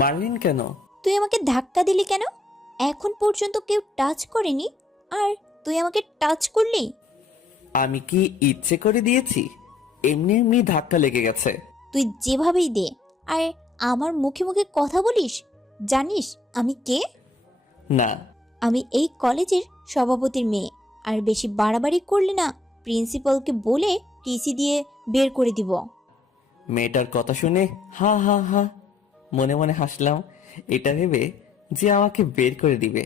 মারলেন কেন? তুই আমাকে ধাক্কা দিলি কেন? এখন পর্যন্ত কেউ টাচ করেনি, আর তুই আমাকে টাচ করলি। আমি কি ইচ্ছে করে দিয়েছি? এমনি এমনি ধাক্কা লেগে গেছে। তুই যেভাবেই দে, আর আমার মুখে মুখে কথা বলিস। জানিস আমি কে? না। আমি এই কলেজের সভাপতির মেয়ে। আর বেশি বাড়াবাড়ি করলে না, প্রিন্সিপালকে বলে টিসি দিয়ে বের করে দিব। মেয়েটার কথা শুনে হা হা হা মনে মনে হাসলাম, এটা ভেবে যে আমাকে বের করে দিবে।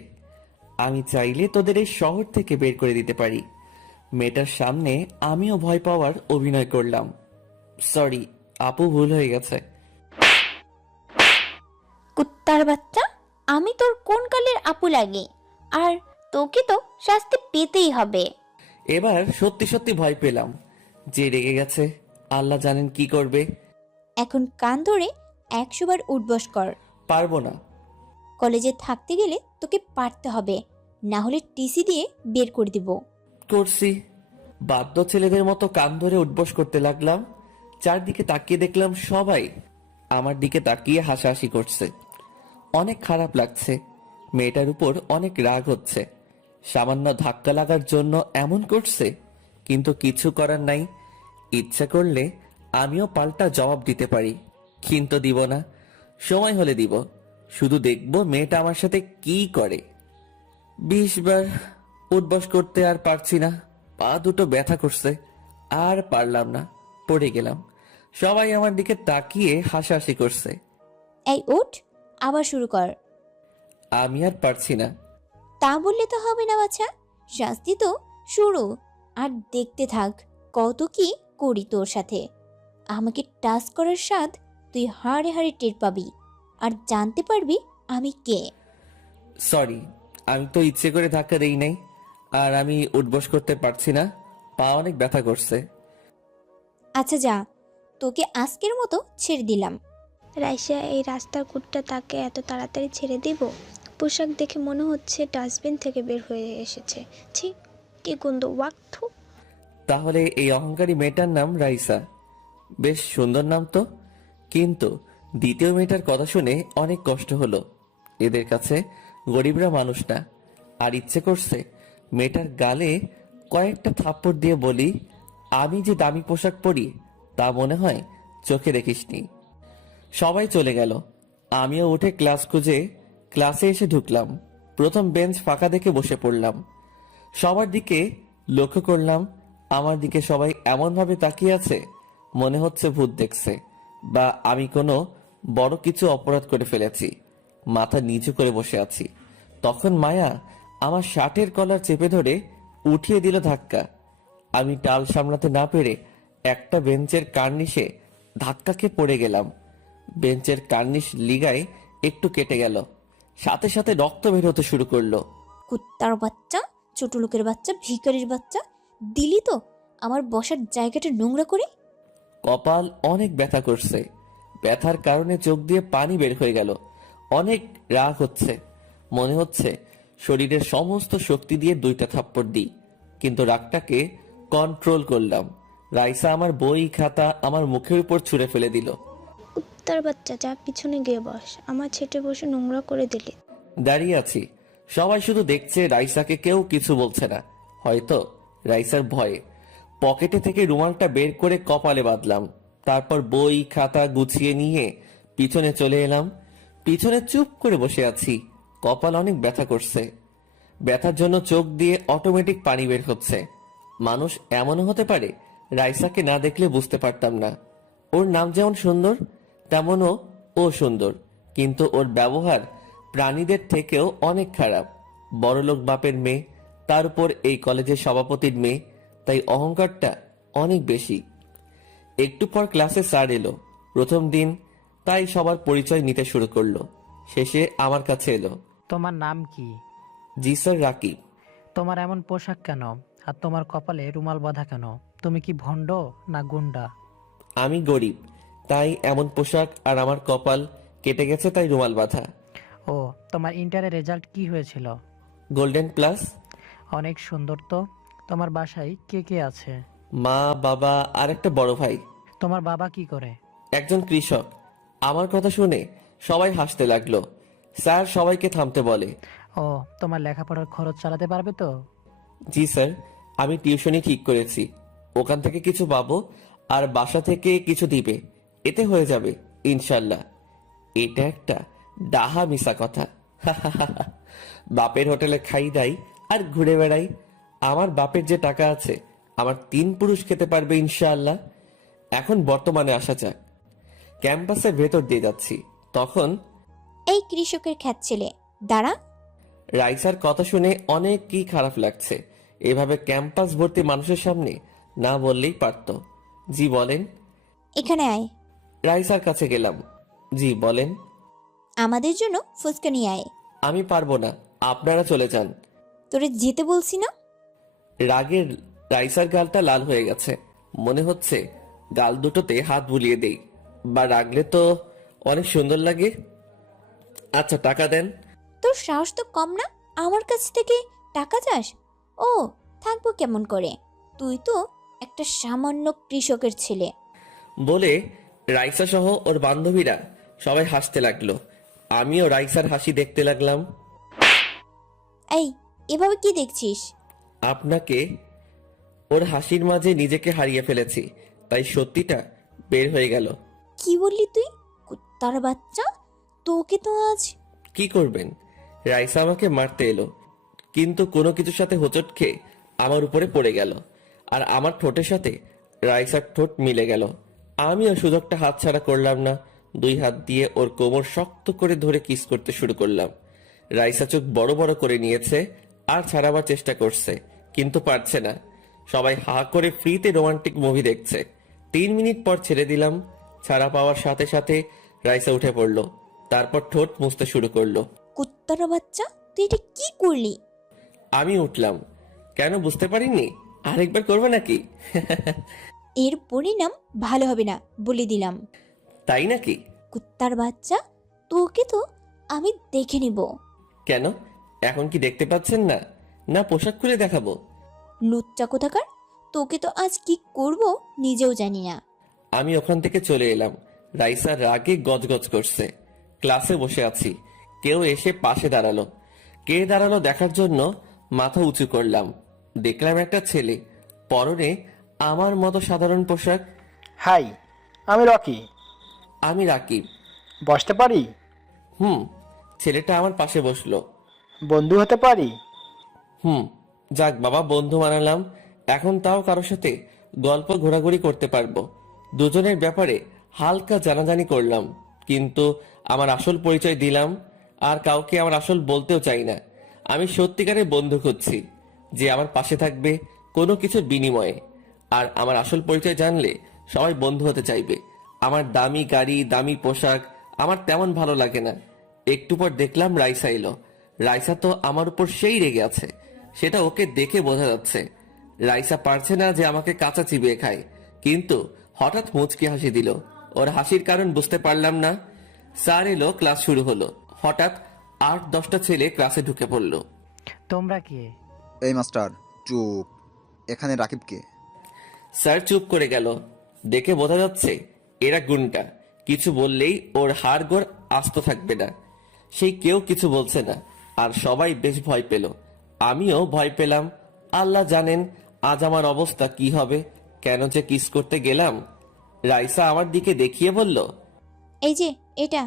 আমি চাইলে তোদের এই শহর থেকে বের করে দিতে পারি। মেয়েটার সামনে আমিও ভয় পাওয়ার অভিনয় করলাম। সরি আপু, ভুল হয়ে গেছে। কুত্তার বাচ্চা, আমি তোর কোন কালের আপু লাগে? আর তোকে তো শাস্তি পেতেই হবে। এবার সত্যি সত্যি ভয় পেলাম। যে রেগে গেছে, আল্লাহ জানেন কি করবে। এখন কান ধরে 100 বার উঠবস কর। পারবো না। কলেজে থাকতে গেলে তোকে পারতে হবে, না হলে টিসি দিয়ে বের করে দিব। করছি। বাধ্য ছেলেদের মতো কান ধরে উঠবস করতে লাগলাম। চারদিকে তাকিয়ে দেখলাম সবাই আমার দিকে তাকিয়ে হাসাহাসি করছে। অনেক খারাপ লাগছে। মেয়েটার উপর অনেক রাগ হচ্ছে। সামান্য ধাক্কা লাগার জন্য এমন করছে, কিন্তু কিছু করার নাই। ইচ্ছা করলে আমিও পাল্টা জবাব দিতে পারি, কিন্তু দিব না। সময় হলে দিব। শুধু দেখবো মেয়েটা আমার সাথে কি করে। 20 বার উঠবস করতে আর পারছি না। পা দুটো ব্যথা করছে। আর পারলাম না, পড়ে গেলাম। সবাই আমার দিকে তাকিয়ে হাসাহাসি করছে। এই উঠ, আবার শুরু কর। আমি আর পারছি না। তা বললে তো হবে না বাছা, শাস্তি তো শুরু। আর দেখতে থাক কত কি করি তোর সাথে। আমাকে টাচ করার স্বাদ তুই হাড়ে হাড়ে টের পাবি, আর জানতে পারবি আমি কে। সরি, আমি তো ইচ্ছে করে ধাক্কা দেই নাই। আর আমি উঠবস করতে পারছি না। পা অনেক ব্যথা করছে। আচ্ছা যা, তোকে আজকের মতো ছেড়ে দিলাম। রাইসা এই রাস্তার কুটটা তাকে এত তাড়াতাড়ি ছেড়ে দিব? পোশাক দেখে মনে হচ্ছে ডাস্টবিন থেকে বের হয়ে এসেছে। ছি, কি গন্ধ, ওয়াক্থু। তাহলে এই অহংকারী মেয়েটার নাম রাইসা। বেশ সুন্দর নাম তো। কিন্তু দ্বিতীয় মেয়েটার কথা শুনে অনেক কষ্ট হলো। এদের কাছে গরিবরা মানুষ না। আর ইচ্ছে করছে মেয়েটার গালে কয়েকটা থাপ্পড় দিয়ে বলি, আমি যে দামি পোশাক পরি তা মনে হয় চোখে দেখিসনি। সবাই চলে গেল। আমিও উঠে ক্লাস খুঁজে ক্লাসে এসে ঢুকলাম। প্রথম বেঞ্চ ফাঁকা দেখে বসে পড়লাম। সবার দিকে লক্ষ্য করলাম। আমার দিকে সবাই এমন ভাবে তাকিয়ে আছে, মনে হচ্ছে ভূত দেখছে, বা আমি কোনো বড় কিছু অপরাধ করে ফেলেছি। মাথা নিচু করে বসে আছি। তখন মায়া আমার শার্টের কলার চেপে ধরে উঠিয়ে দিল ধাক্কা। আমি টাল সামলাতে না পেরে একটা বেঞ্চের কার্নিশে ধাক্কা খেয়ে পড়ে গেলাম। বেঞ্চের কার্নিশ লিগায় একটু কেটে গেল। সাথে সাথে রক্ত বের হতে শুরু করলো। কুত্তার বাচ্চা, ছোট লোকের বাচ্চা, ভিখারির বাচ্চা, দিলি তো আমার বসার জায়গাটা নোংরা করে। কপাল অনেক ব্যথা করছে। ব্যথার কারণে চোখ দিয়ে পানি বের হয়ে গেল। অনেক রাগ হচ্ছে। মনে হচ্ছে শরীরের সমস্ত শক্তি দিয়ে দুইটা থাপ্পড় দিই, কিন্তু রাগটাকে কন্ট্রোল করলাম। রাইসা আমার বই খাতা আমার মুখের উপর ছুঁড়ে ফেলে দিল। কুত্তার বাচ্চা, যা পিছনে গিয়ে বস। আমার ছেটে বসে নোংরা করে দিলি। দাঁড়িয়ে আছি, সবাই শুধু দেখছে। রাইসাকে কেউ কিছু বলছে না, হয়তো রাইসার ভয়ে। পকেটে থেকে রুমালটা বের করে কপালে বাঁধলাম। তারপর বই খাতা গুছিয়ে নিয়ে পিছনে চলে এলাম। পিছনে চুপ করে বসে আছি। কপাল অনেক ব্যথা করছে। ব্যথার জন্য চোখ দিয়ে অটোমেটিক পানি বের হচ্ছে। মানুষ এমনও হতে পারে, রাইসাকে না দেখলে বুঝতে পারতাম না। ওর নাম যেমন সুন্দর, তেমনও ও সুন্দর, কিন্তু ওর ব্যবহার প্রাণীদের থেকেও অনেক খারাপ। বড়লোক বাপের মেয়ে, তার উপর এই কলেজের সভাপতির মেয়ে, তাই অহংকারটা অনেক বেশি। একটু পর ক্লাসে স্যার এলো। প্রথম দিন, তাই সবার পরিচয় নিতে শুরু করলো। শেষে আমার কাছে এলো। তোমার নাম কি? জি স্যার, রাকিব। তোমার এমন পোশাক কেন? আর তোমার কপালে রুমাল বাঁধা কেন? তুমি কি ভণ্ড না গুন্ডা? আমি গরিব, তাই এমন পোশাক, আর আমার কপাল কেটে গেছে তাই রুমাল বাঁধা। ও, তোমার ইন্টারের রেজাল্ট কি হয়েছিল? Golden plus. অনেক সুন্দর তো। তোমার বাসায় কে কে আছে? মা, বাবা আর একটা বড় ভাই। তোমার বাবা কি করে? একজন কৃষক। আমার কথা শুনে সবাই হাসতে লাগলো। স্যার সবাইকে থামতে বলে। ও, তোমার লেখাপড়ার খরচ চালাতে পারবে তো? জি স্যার, আমি টিউশনি ঠিক করেছি, ওখান থেকে কিছু পাবো আর বাসা থেকে কিছু দিবে, এতে হয়ে যাবে ইনশাল্লাহ। এটা একটা ডাহা মিশা কথা। বাপের হোটেলে খাই দাই আর ঘুরে বেড়াই। আমার বাপের যে টাকা আছে আমার 3 পুরুষ খেতে পারবে ইনশাআল্লাহ। এখন বর্তমানে আসা যাক। ক্যাম্পাসের ভেতর দিয়ে যাচ্ছি, তখন এই কৃষকের খ্যাত ছেলে, দাঁড়া। রাইসার কথা শুনে অনেক কি খারাপ লাগছে। এভাবে ক্যাম্পাস ভর্তি মানুষের সামনে না বললেই পারতো। জি বলেন। এখানে আয়। রাইসার কাছে গেলাম। জি বলেন। আমাদের জন্য ফুচকা নিয়ে আয়। আমি পারবো না, আপনারা চলে যান। তোরে যেতে বলছি না? রাগের রাইসার গালটা লাল হয়ে গেছে, মনে হচ্ছে গাল দুটোতে হাত বুলিয়ে দেই, বা রাগলে তো অনেক সুন্দর লাগে। আচ্ছা টাকা দেন। তোর সাহস তো কম না, আমার কাছ থেকে টাকা চাস? ও, থাকবো কেমন করে, তুই তো একটা সামান্য কৃষকের ছেলে। বলে রাইসা সহ ওর বান্ধবীরা সবাই হাসতে লাগলো। আমিও রাইসার হাসি দেখতে লাগলাম। এই, এভাবে কি দেখছিস? আপনাকে, ওর হাসির মাঝে নিজেকে হারিয়ে ফেলেছি, তাই সত্যিটা বের হয়ে গেল। কি বললি তুই? কুত্তার বাচ্চা, তোকে তো আজ। কি করবেন? রাইসা আমাকে মারতে এলো, কিন্তু কোনো কিছুর সাথে হোঁচট খেয়ে আমার উপরে পড়ে গেল, আর আমার ঠোঁটের সাথে রাইসার ঠোঁট মিলে গেল। আমিও সুযোগটা হাতছাড়া করলাম না, 2 হাত দিয়ে ওর কোমর শক্ত করে ধরে কিস করতে শুরু করলাম। রাইসা চোখ বড় বড় করে নিয়েছে আর ছাড়াবার চেষ্টা করছে, কিন্তু পারছে না। সবাই হা করে ফ্রিতে রোমান্টিক মুভি দেখছে। 3 মিনিট পর ছেড়ে দিলাম। ছাড়া পাওয়ার সাথে সাথে রাইসা উঠে পড়লো, তারপর ঠোঁট মুছতে শুরু করলো। কুত্তার বাচ্চা, তুই এটা কি করলি? আমি উঠলাম। কেন বুঝতে পারিনি? আরেকবার করবে নাকি? এর পরিণাম ভালো হবে না বলে দিলাম। তাই নাকি? কুত্তার বাচ্চা, তোকে তো আমি দেখে নিব। কেন, এখন কি দেখতে পাচ্ছেন না? না পোশাক খুলে দেখাবো? লুচ্চা কোথাকার, তোকে তো আজ কি করব নিজেও জানি না। আমি ওখান থেকে চলে এলাম। রাইসা রাগে গজগজ করছে। ক্লাসে বসে আছি, কেউ এসে পাশে দাঁড়ালো। কে দাঁড়ালো দেখার জন্য মাথা উঁচু করলাম। দেখলাম একটা ছেলে, পরনে আমার মতো সাধারণ পোশাক। হাই, আমি রকি। আমি রাকিব। বসতে পারি? ছেলেটা আমার পাশে বসলো। বন্ধু হতে পারি? যাক বাবা, বন্ধু বানালাম। এখন তাও কারোর সাথে গল্প ঘোরাঘুরি করতে পারবো। দুজনের ব্যাপারে হালকা জানাজানি করলাম, কিন্তু আমার আসল পরিচয় দিলাম। আর কাউকে আমার আসল বলতেও চাই না। আমি সত্যিকারের বন্ধু খুঁজছি, যে আমার পাশে থাকবে কোনো কিছুর বিনিময়ে। আর আমার আসল পরিচয় জানলে সবাই বন্ধু হতে চাইবে। আমার দামি গাড়ি, দামি পোশাক আমার তেমন ভালো লাগে না। একটু পর দেখলাম রাইসা এলো। রাইসা তো আমার উপর সেই রেগে আছে, সেটা ওকে দেখে বোঝা যাচ্ছে। রাইসা পারছে না যে আমাকে কাঁচা চিবিয়ে খায়, কিন্তু হঠাৎ মুচকি হাসি দিল। ওর হাসির কারণ বুঝতে পারলাম না। স্যার এলো, ক্লাস শুরু হলো। হঠাৎ 8-10টা ছেলে ক্লাসে ঢুকে পড়লো। তোমরা কে? এই মাস্টার চুপ, এখানে রাকিবকে। স্যার চুপ করে গেল। দেখে বোঝা যাচ্ছে এরা গুন্ডা, কিছু বললেই ওর হাড়গোড় আস্ত থাকবে না। সেই কেউ কিছু বলছে না, আর সবাই বেশ ভয় পেল। আমিও ভয় পেলাম। আল্লাহ জানেন আজ আমার অবস্থা কি হবে। কেন যে কিস করতে গেলাম। রাইসা আমার দিকে দেখিয়ে বলল, এই যে এটা।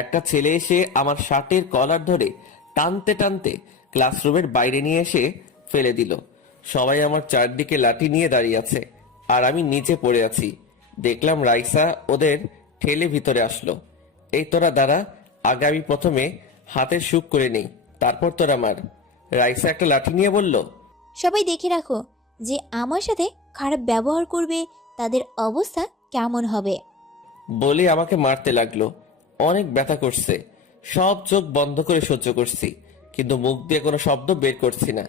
একটা ছেলে এসে আমার শার্টের কলার ধরে টানতে টানতে ক্লাসরুমের বাইরে নিয়ে এসে ফেলে দিল। সবাই আমার চারদিকে লাঠি নিয়ে দাঁড়িয়ে আছে, আর আমি নিচে পড়ে আছি। দেখলাম রাইসা ওদের ঠেলে ভিতরে আসলো। এই তোরা দাঁড়া, আগে আমি প্রথমে হাতের সুখ করে নেই, তারপর তোরা মার। রাইসা একটা লাঠি নিয়ে বলল, সবাই দেখে রাখো, যে আমার সাথে খারাপ ব্যবহার করবে তাদের অবস্থা কেমন হবে। বলে আমাকে মারতে লাগলো। অনেক ব্যথা করছে, সব চোখ বন্ধ করে সহ্য করছি, কিন্তু মুখ দিয়ে কোনো শব্দ বের করছি না।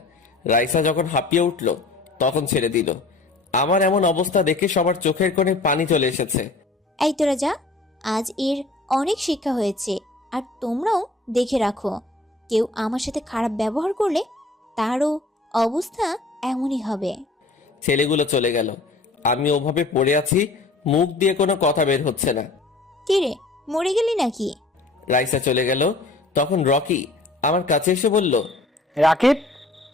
রাইসা যখন হাঁপিয়ে উঠল তখন ছেড়ে দিল। আমার এমন অবস্থা দেখে সবার চোখের কোণে পানি চলে এসেছে। এই তোরা যা, আজ এর অনেক শিক্ষা হয়েছে। আর তোমরাও দেখে রাখো, কেউ আমার সাথে খারাপ ব্যবহার করলে তারও অবস্থা এমনই হবে। ছেলেগুলো চলে গেল। আমি ওভাবে পড়ে আছি, মুখ দিয়ে কোনো কথা বের হচ্ছে না। কি রে, মরে গেলি নাকি? রাইসা চলে গেল। তখন রকি আমার কাছে এসে বলল, রাকিব,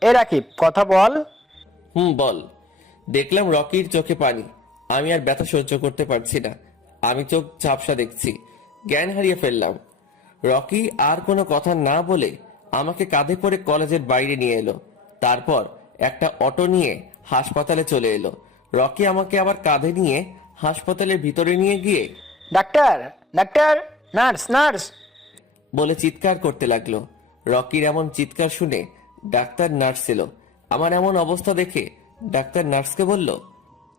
এ রাকিব, কথা বল। বল। দেখলাম রকির চোখে পানি। আমি আর ব্যথা সহ্য করতে পারছি না। আমি চোখ ঝাপসা দেখছি, জ্ঞান হারিয়ে ফেললাম। রকি আর কোনো কথা না বলে আমাকে কাঁধে করে কলেজের বাইরে নিয়ে এলো। তারপর একটা অটো নিয়ে হাসপাতালে চলে এলো। রকি আমাকে আবার কাঁধে নিয়ে হাসপাতালের ভিতরে নিয়ে গিয়ে ডাক্তার, ডাক্তার, নার্স, নার্স। বলে চিৎকার করতে লাগলো। রকির এমন চিৎকার শুনে ডাক্তার নার্স এলো। আমার এমন অবস্থা দেখে ডাক্তার নার্সকে বলল,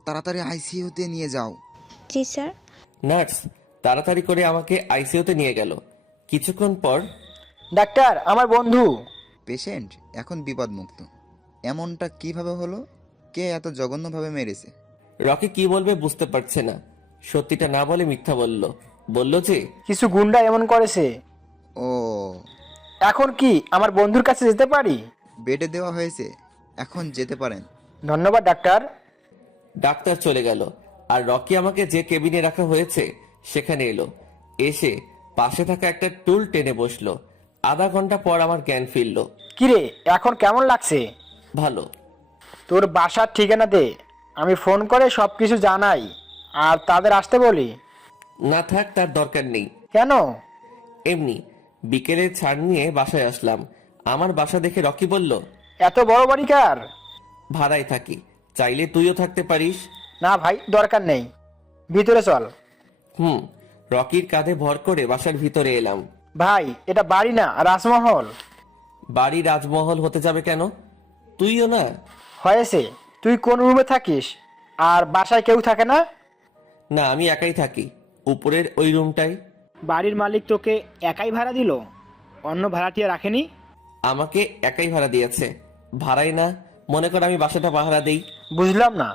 তাড়াতাড়ি আইসিইউতে নিয়ে যাও। জি স্যার। নার্স তাড়াতাড়ি করে আমাকে আইসিইউতে নিয়ে গেল। কিছুক্ষণ পর ডাক্তার, আমার বন্ধু। পেশেন্ট এখন বিপদমুক্ত। এমনটা কিভাবে হলো? কে এত জঘন্যভাবে মেরেছে? রকি কি বলবে বুঝতে পারছে না। সত্যিটা না বলে মিথ্যা বলল। বলল যে কিছু গুন্ডা এমন করেছে। ও, এখন কি আমার বন্ধুর কাছে যেতে পারি? বেডে দেওয়া হয়েছে, এখন যেতে পারেন। ধন্যবাদ ডাক্তার। ডাক্তার চলে গেল আর রকি আমাকে যে কেবিনে রাখা হয়েছে সেখানে এলো। এসে পাশে থাকা একটা টুল টেনে বসলো। আধা ঘন্টা পর আমার জ্ঞান ফিরল। কিরে, এখন কেমন লাগছে? ভালো। তোর বাসার ঠিকানা দে, আমি ফোন করে সব কিছু জানাই আর তাদের আসতে বলি। না থাক, তার দরকার নেই। কেন? এমনি বিকেলে ছাড় নিয়ে বাসায় আসলাম। আমার বাসা দেখে রকি বলল, এত বড় বাড়ি কার? ভাড়ায় থাকি, চাইলে তুইও থাকতে পারিস। না ভাই, দরকার নেই, ভিতরে চল। রকির কাঁধে ভর করে বাসার ভিতরে এলাম। ভাই, এটা বাড়ি না, রাজমহল। বাড়ি রাজমহল হতে যাবে কেন? তুইও না। হয়েছে, তুই কোন রুমে থাকিস? আর বাসায় কেউ থাকে না? না, আমি একাই থাকি, উপরের ওই রুমটাই। বাড়ির মালিক তোকে একাই ভাড়া দিল? অন্য ভাড়াটিয়া রাখেনি? আমাকে একাই ভাড়া দিয়েছে। ভাড়াই না, মনে কর আমি বাসাটা পাহারা দেই। বুঝলাম না।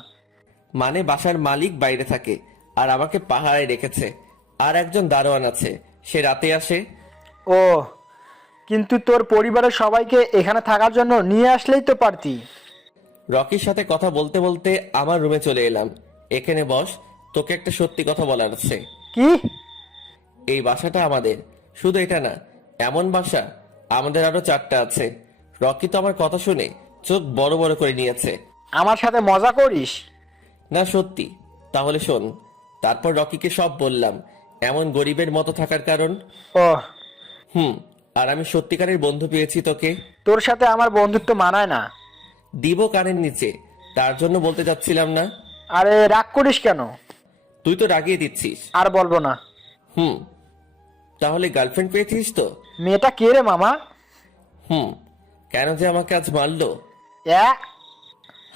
মানে বাসার মালিক বাইরে থাকে আর আমাকে পাহারায় রেখেছে। আর একজন দারোয়ান আছে, সে রাতে আসে। ও, কিন্তু তোর পরিবারের সবাইকে এখানে থাকার জন্য নিয়ে আসলেই তো পারতি। রকির সাথে কথা বলতে বলতে আমার রুমে চলে এলাম। এখানে বস, তোকে একটা সত্যি কথা বলার আছে। কি? এই বাসাটা আমাদের। শুধু এটা না, এমন বাসা আমাদের আরো 4টা আছে। রকি তো আমার কথা শুনে চোখ বড় বড় করে নিয়েছে। আমার সাথে মজা করিস? না সত্যি। তাহলে শোন। তারপর রকিকে সব বললাম, এমন গরিবের মতো থাকার কারণ। ও, আর আমি সত্যিকারের বন্ধু পেয়েছি তোকে। তোর সাথে আমার বন্ধুত্ব মানায় না। দিব কানের নিচে, তার জন্য বলতে যাচ্ছিলাম না। আরে রাগ করিস কেন? তুই তো রাগিয়ে দিচ্ছিস। আর বলবো না। তাহলে গার্লফ্রেন্ড পেয়েছিস তো? মেয়েটা কে রে মামা? কেন যে আমাকে আজ মারলো? এ,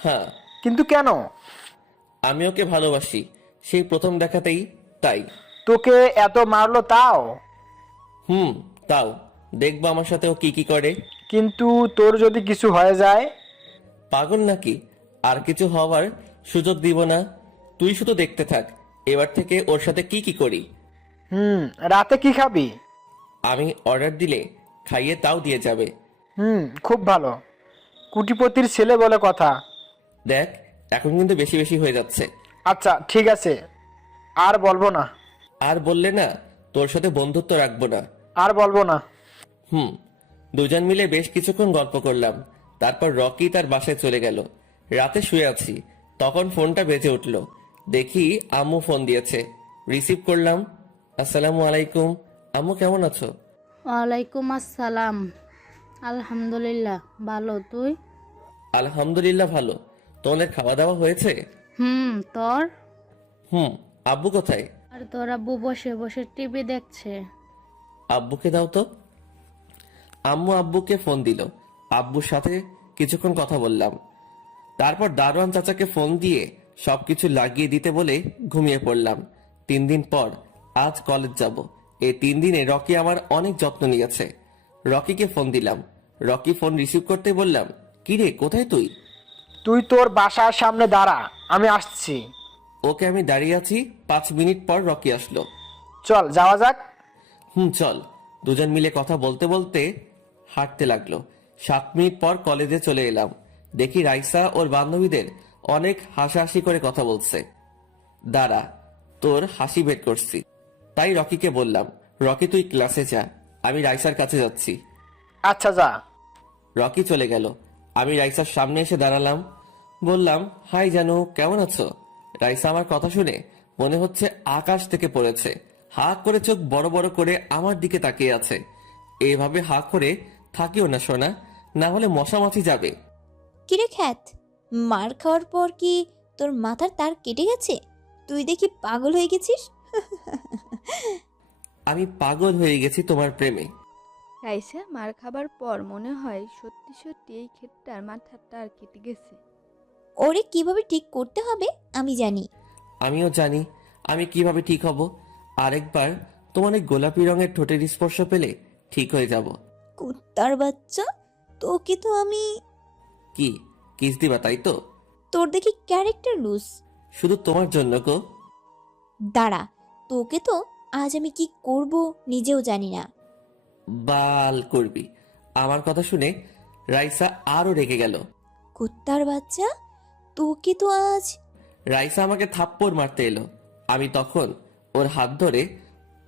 হ্যাঁ, কিন্তু কেন? আমি ওকে ভালোবাসি, সেই প্রথম দেখাতেই। তাই। তোকে এত মারলো তাও? তাও দেখবো আমার সাথে ও কি কি করে। কিন্তু তোর যদি কিছু হয়ে যায়? পাগল নাকি? আর কিছু হওয়ার সুযোগ দিব না। তুই শুধু দেখতে থাক এবার থেকে ওর সাথে কি কি করি। রাতে কি খাবি? আমি অর্ডার দিলে খাইয়ে তাও দিয়ে যাবে। খুব ভালো, কুটিপতির ছেলে বলে কথা। দেখ, এখন কিন্তু বেশি বেশি হয়ে যাচ্ছে। আচ্ছা ঠিক আছে, আর বলবো না। আর বললে না, তোর সাথে বন্ধুত্ব রাখবো না। আর বলবো না। দুজন মিলে বেশ কিছুক্ষণ গল্প করলাম। তারপর রকি তার বাসায় চলে গেল। রাতে শুয়ে আছি, তখন ফোনটা বেজে উঠল। দেখি আম্মু ফোন দিয়েছে। রিসিভ করলাম। আসসালামু আলাইকুম। আম্মু কেমন আছো? ওয়ালাইকুম আসসালাম। আলহামদুলিল্লাহ ভালো, তুই? আলহামদুলিল্লাহ ভালো। তোমাদের খাওয়া দাওয়া হয়েছে? তোর? আব্বু কোথায়? আর তোর আব্বু বসে বসে টিভি দেখছে। আব্বুকে দাও তো। আম্মু আব্বুকে ফোন দিল। আব্বুর সাথে কিছুক্ষণ কথা বললাম। তারপর দারোয়ান চাচাকে ফোন দিয়ে সবকিছু লাগিয়ে দিতে বলে ঘুমিয়ে পড়লাম। 3 দিন পর আজ কলেজ যাব। এই 3 দিনে রকি আমার অনেক যত্ন নিয়েছে। রকিকে ফোন দিলাম। রকি ফোন রিসিভ করতে বললাম, কিরে কোথায় তুই? তুই তোর বাসার সামনে দাঁড়া, আমি আসছি। ওকে, আমি দাঁড়িয়ে আছি। 5 মিনিট পর রকি আসলো। চল যাওয়া যাক। চল। দুজন মিলে কথা বলতে বলতে হাঁটতে লাগলো। 7 মিনিট পর কলেজে চলে এলাম। দেখি রাইসা ওর বান্ধবীদের অনেক হাসাহাসি করে কথা বলছে। দাঁড়া, তোর হাসি বের করছি। তাই রকিকে বললাম। রকি তুই ক্লাসে যা, আমি রাইসার কাছে যাচ্ছি। আচ্ছা যা। রকি চলে গেল। আমি রাইসার সামনে এসে দাঁড়ালাম, বললাম, হাই জানু, কেমন আছো? রাইসা আমার কথা শুনে মনে হচ্ছে আকাশ থেকে পড়েছে। হা করে চোখ বড় বড় করে আমার দিকে তাকিয়ে আছে। এভাবে হা করে থাকিও না সোনা, না হলে মশামাছি যাবে। কিরে খ্যাত, মার খাওয়ার পর কি তোর মাথার তার কেটে গেছে? তুই দেখি পাগল হয়ে গেছিস। আমি পাগল হয়ে গেছি তোমার প্রেমে। রাইসা মার খাবার পর মনে হয় সত্যি সত্যি এই ক্ষেতটার মাথাটা আর কেটে গেছে। ওরে কিভাবে ঠিক করতে হবে আমি জানি। আমিও জানি আমি কিভাবে ঠিক হব। আরেকবার তোমার ওই গোলাপি রঙের ঠোঁটের স্পর্শ পেলে ঠিক হয়ে যাব। কুত্তার বাচ্চা, তোকে তো আমি। কি কিস দিবা তাই তো? তোর দেখি ক্যারেক্টার লুজ। শুধু তোমার জন্য গো। দাঁড়া, তোকে তো আজ আমি কি করব নিজেও জানি না। বাল করবি। আমার কথা শুনে রাইসা আরো রেগে গেল। কুত্তার বাচ্চা, তোকে তো আজ। রাইসা আমাকে থাপ্পড় মারতে এলো। আমি তখন ওর হাত ধরে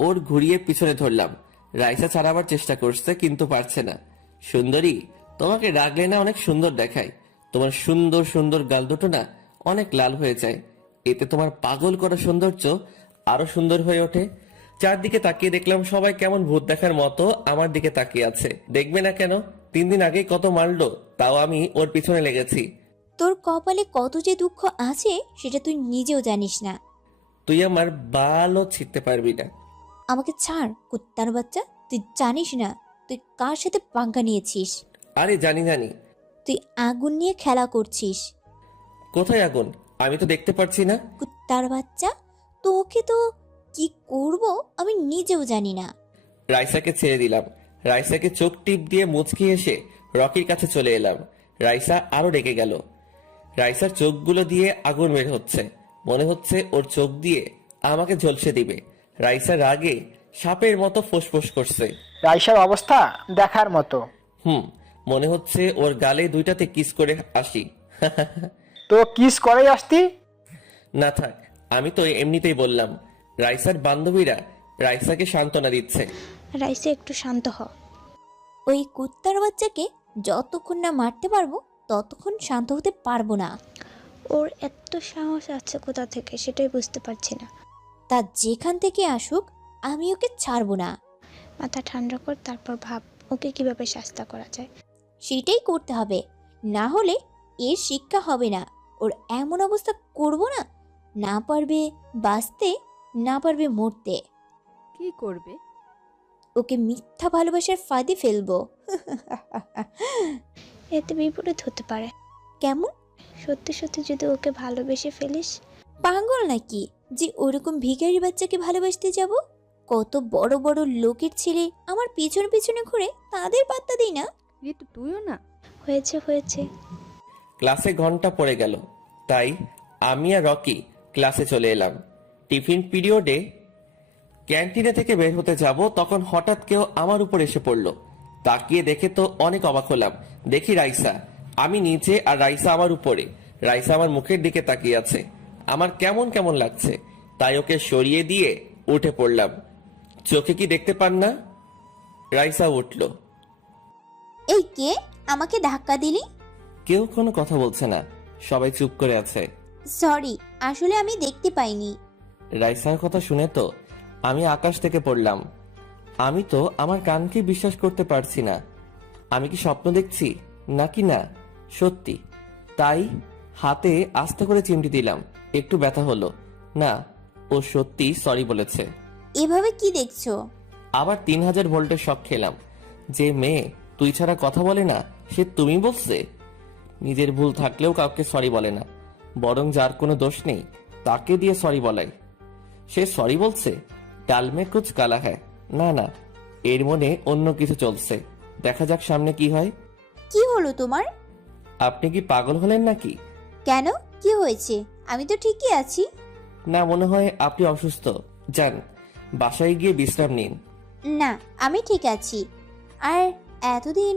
ওর ঘুরিয়ে পিছনে ধরলাম। রাইসা ছাড়াবার চেষ্টা করছে কিন্তু পারছে না। সুন্দরী, তোমাকে রাগলে না অনেক সুন্দর দেখায়। তোমার সুন্দর সুন্দর গাল দুটো না অনেক লাল হয়ে যায়। এতে তোমার পাগল করা সৌন্দর্য আরো সুন্দর হয়ে ওঠে। চারদিকে তাকিয়ে দেখলাম সবাই কেমন ভূত দেখার মতো আমার দিকে তাকিয়ে আছে। দেখবে না কেন, 3 দিন আগেই কত মারলো, তাও আমি ওর পিছনে লেগেছি। তোর কপালে কত যে দুঃখ আছে সেটা তুই নিজেও জানিস না। তুই আমার বালও ছিঁড়তে পারবি না। আমাকে ছাড় কুত্তার বাচ্চা, তুই জানিস না তুই কার সাথে পাঙ্গা নিয়েছিস। আরে জানি জানি। তুই আগুন নিয়ে খেলা করছিস। কোথায় আগুন? আমি তো দেখতে পাচ্ছি না। কুত্তার বাচ্চা, তোকে তো কি করব আমি নিজেও জানি না। রাইসাকে ছেড়ে দিলাম। রাইসাকে চোখ টিপ দিয়ে মুচকি এসে রকির কাছে চলে এলাম। রাইসা আরো রেগে গেল। রাইসার চোখগুলো দিয়ে আগুন বের হচ্ছে। মনে হচ্ছে ওর চোখ দিয়ে আমাকে ঝলসে দিবে। রাইসা রাগে সাপের মতো ফোঁসফোঁস করছে। রাইসার অবস্থা দেখার মতো। মনে হচ্ছে ওর গালে দুইটাতে কিস করে আসি। তো কিস করেই আসতি। না থাক, আমি তো এমনিতেই বললাম। রাইসার বান্ধবীরা রাইসাকে সান্ত্বনা দিচ্ছে। রাইসা একটু শান্ত হ। ওই কুত্তার বাচ্চাকে যতক্ষণ না মারতে পারবো ততক্ষণ শান্ত হতে পারবো না। ওর এত সাহস আছে কোথা থেকে সেটাই বুঝতে পারছি না। তা যেখান থেকে আসুক আমি ওকে ছাড়বো না। মাথা ঠান্ডা কর, তারপর ভাব ওকে কিভাবে শাস্তি করা যায়। সেটাই করতে হবে, না হলে এর শিক্ষা হবে না। ওর এমন অবস্থা করব না, না পারবে বাঁচতে, না পারবে মরতে। কি করবে? ওকে মিথ্যা ভালোবাসার ফাঁদে ফেলবো। এতে বিপরীত হতে পারে। কেমন? সত্যি সত্যি যদি ওকে ভালোবেসে ফেলিস। পাগল নাকি যে ওরকম ভিখারি বাচ্চাকে ভালোবাসতে যাব? কত বড় বড় লোকের ছেলে আমার পিছনে পিছনে ঘুরে, তাদের পাত্তা দিই না। ঋতু তুইও না। হয়েছে হয়েছে। ক্লাসে ঘন্টা পড়ে গেল, তাই আমি আর রকি ক্লাসে চলে এলাম। টিফিন পিরিয়ডে ক্যান্টিনে থেকে বের হতে যাব, তখন হঠাৎ কেউ আমার উপর এসে পড়লো। তাকিয়ে দেখে তো অনেক অবাক হলাম। দেখি রাইসা, আমি নিচে আর রাইসা আমার উপরে। রাইসা আমার মুখের দিকে তাকিয়ে আছে। আমার কেমন কেমন লাগছে, তাই ওকে সরিয়ে দিয়ে উঠে পড়লাম। চোখে কি দেখতে পান না? রাইসা উঠল। এই কে আমাকে ধাক্কা দিলি? কেউ কোনো কথা বলছে না, সবাই চুপ করে আছে। সরি, আসলে আমি দেখতে পাইনি। রাইসার কথা শুনে তো আমি আকাশ থেকে পড়লাম। আমি তো আমার কানকে বিশ্বাস করতে পারছি না। আমি কি স্বপ্ন দেখছি নাকি না সত্যি? তাই হাতে আস্তে করে চিমটি দিলাম। একটু ব্যথা হলো। না, ও সত্যি সরি বলেছে। এভাবে কি দেখছো? আবার 3000 ভোল্টের শক খেলাম। যে মেয়ে তুই ছাড়া কথা বলে না সে তুমি বলছে। নিজের ভুল থাকলেও কাউকে সরি বলে না, বরং যার কোনো দোষ নেই তাকে দিয়ে সরি বলাই। সে সরি বলছে, ডাল মে কুচ কালা হ্যায়। না না, এর মনে অন্য কিছু চলছে। দেখা যাক সামনে কি হয়। কি হলো তোমার? আপনি কি পাগল হলেন নাকি? কেন, কি হয়েছে? আমি তো ঠিকই আছি। না, মনে হয় আপনি অসুস্থ। যান, বাসায় গিয়ে বিশ্রাম নিন। না, আমি ঠিক আছি। আর এতদিন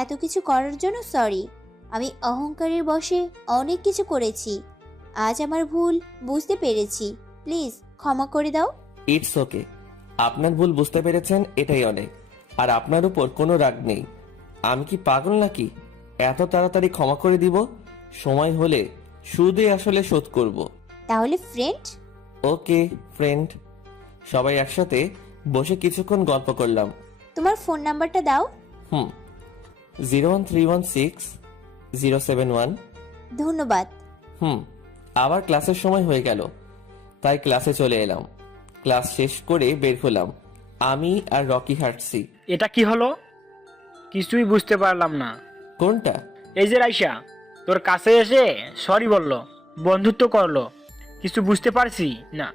এত কিছু করার জন্য সরি। আমি অহংকারের বশে অনেক কিছু করেছি। আজ আমার ভুল বুঝতে পেরেছি। প্লিজ ক্ষমা করে দাও। It's okay. আপনার ভুল বুঝতে পেরেছেন, এটাই অনেক। আর আপনার উপর কোনো রাগ নেই। আমি কি পাগল নাকি এত তাড়াতাড়ি ক্ষমা করে দিব? সময় হলে সুদে আসলে শোধ করব। তাহলে ফ্রেন্ড? ওকে ফ্রেন্ড। সবাই একসাথে বসে কিছুক্ষণ গল্প করলাম। তোমার ফোন নাম্বারটা দাও। 01316 071। ধন্যবাদ। আবার ক্লাসের সময় হয়ে গেল, তাই ক্লাসে চলে এলাম। ক্লাস শেষ করে বের হলাম। আমি আর রকি হাঁটছি। এটা কি হলো? কিছুই বুঝতে পারলাম না। কোনটা? এই যে রাইসা তোর কাছে এসে সরি বললো, বন্ধুত্ব করলো, কিছু বুঝতে পারছি না।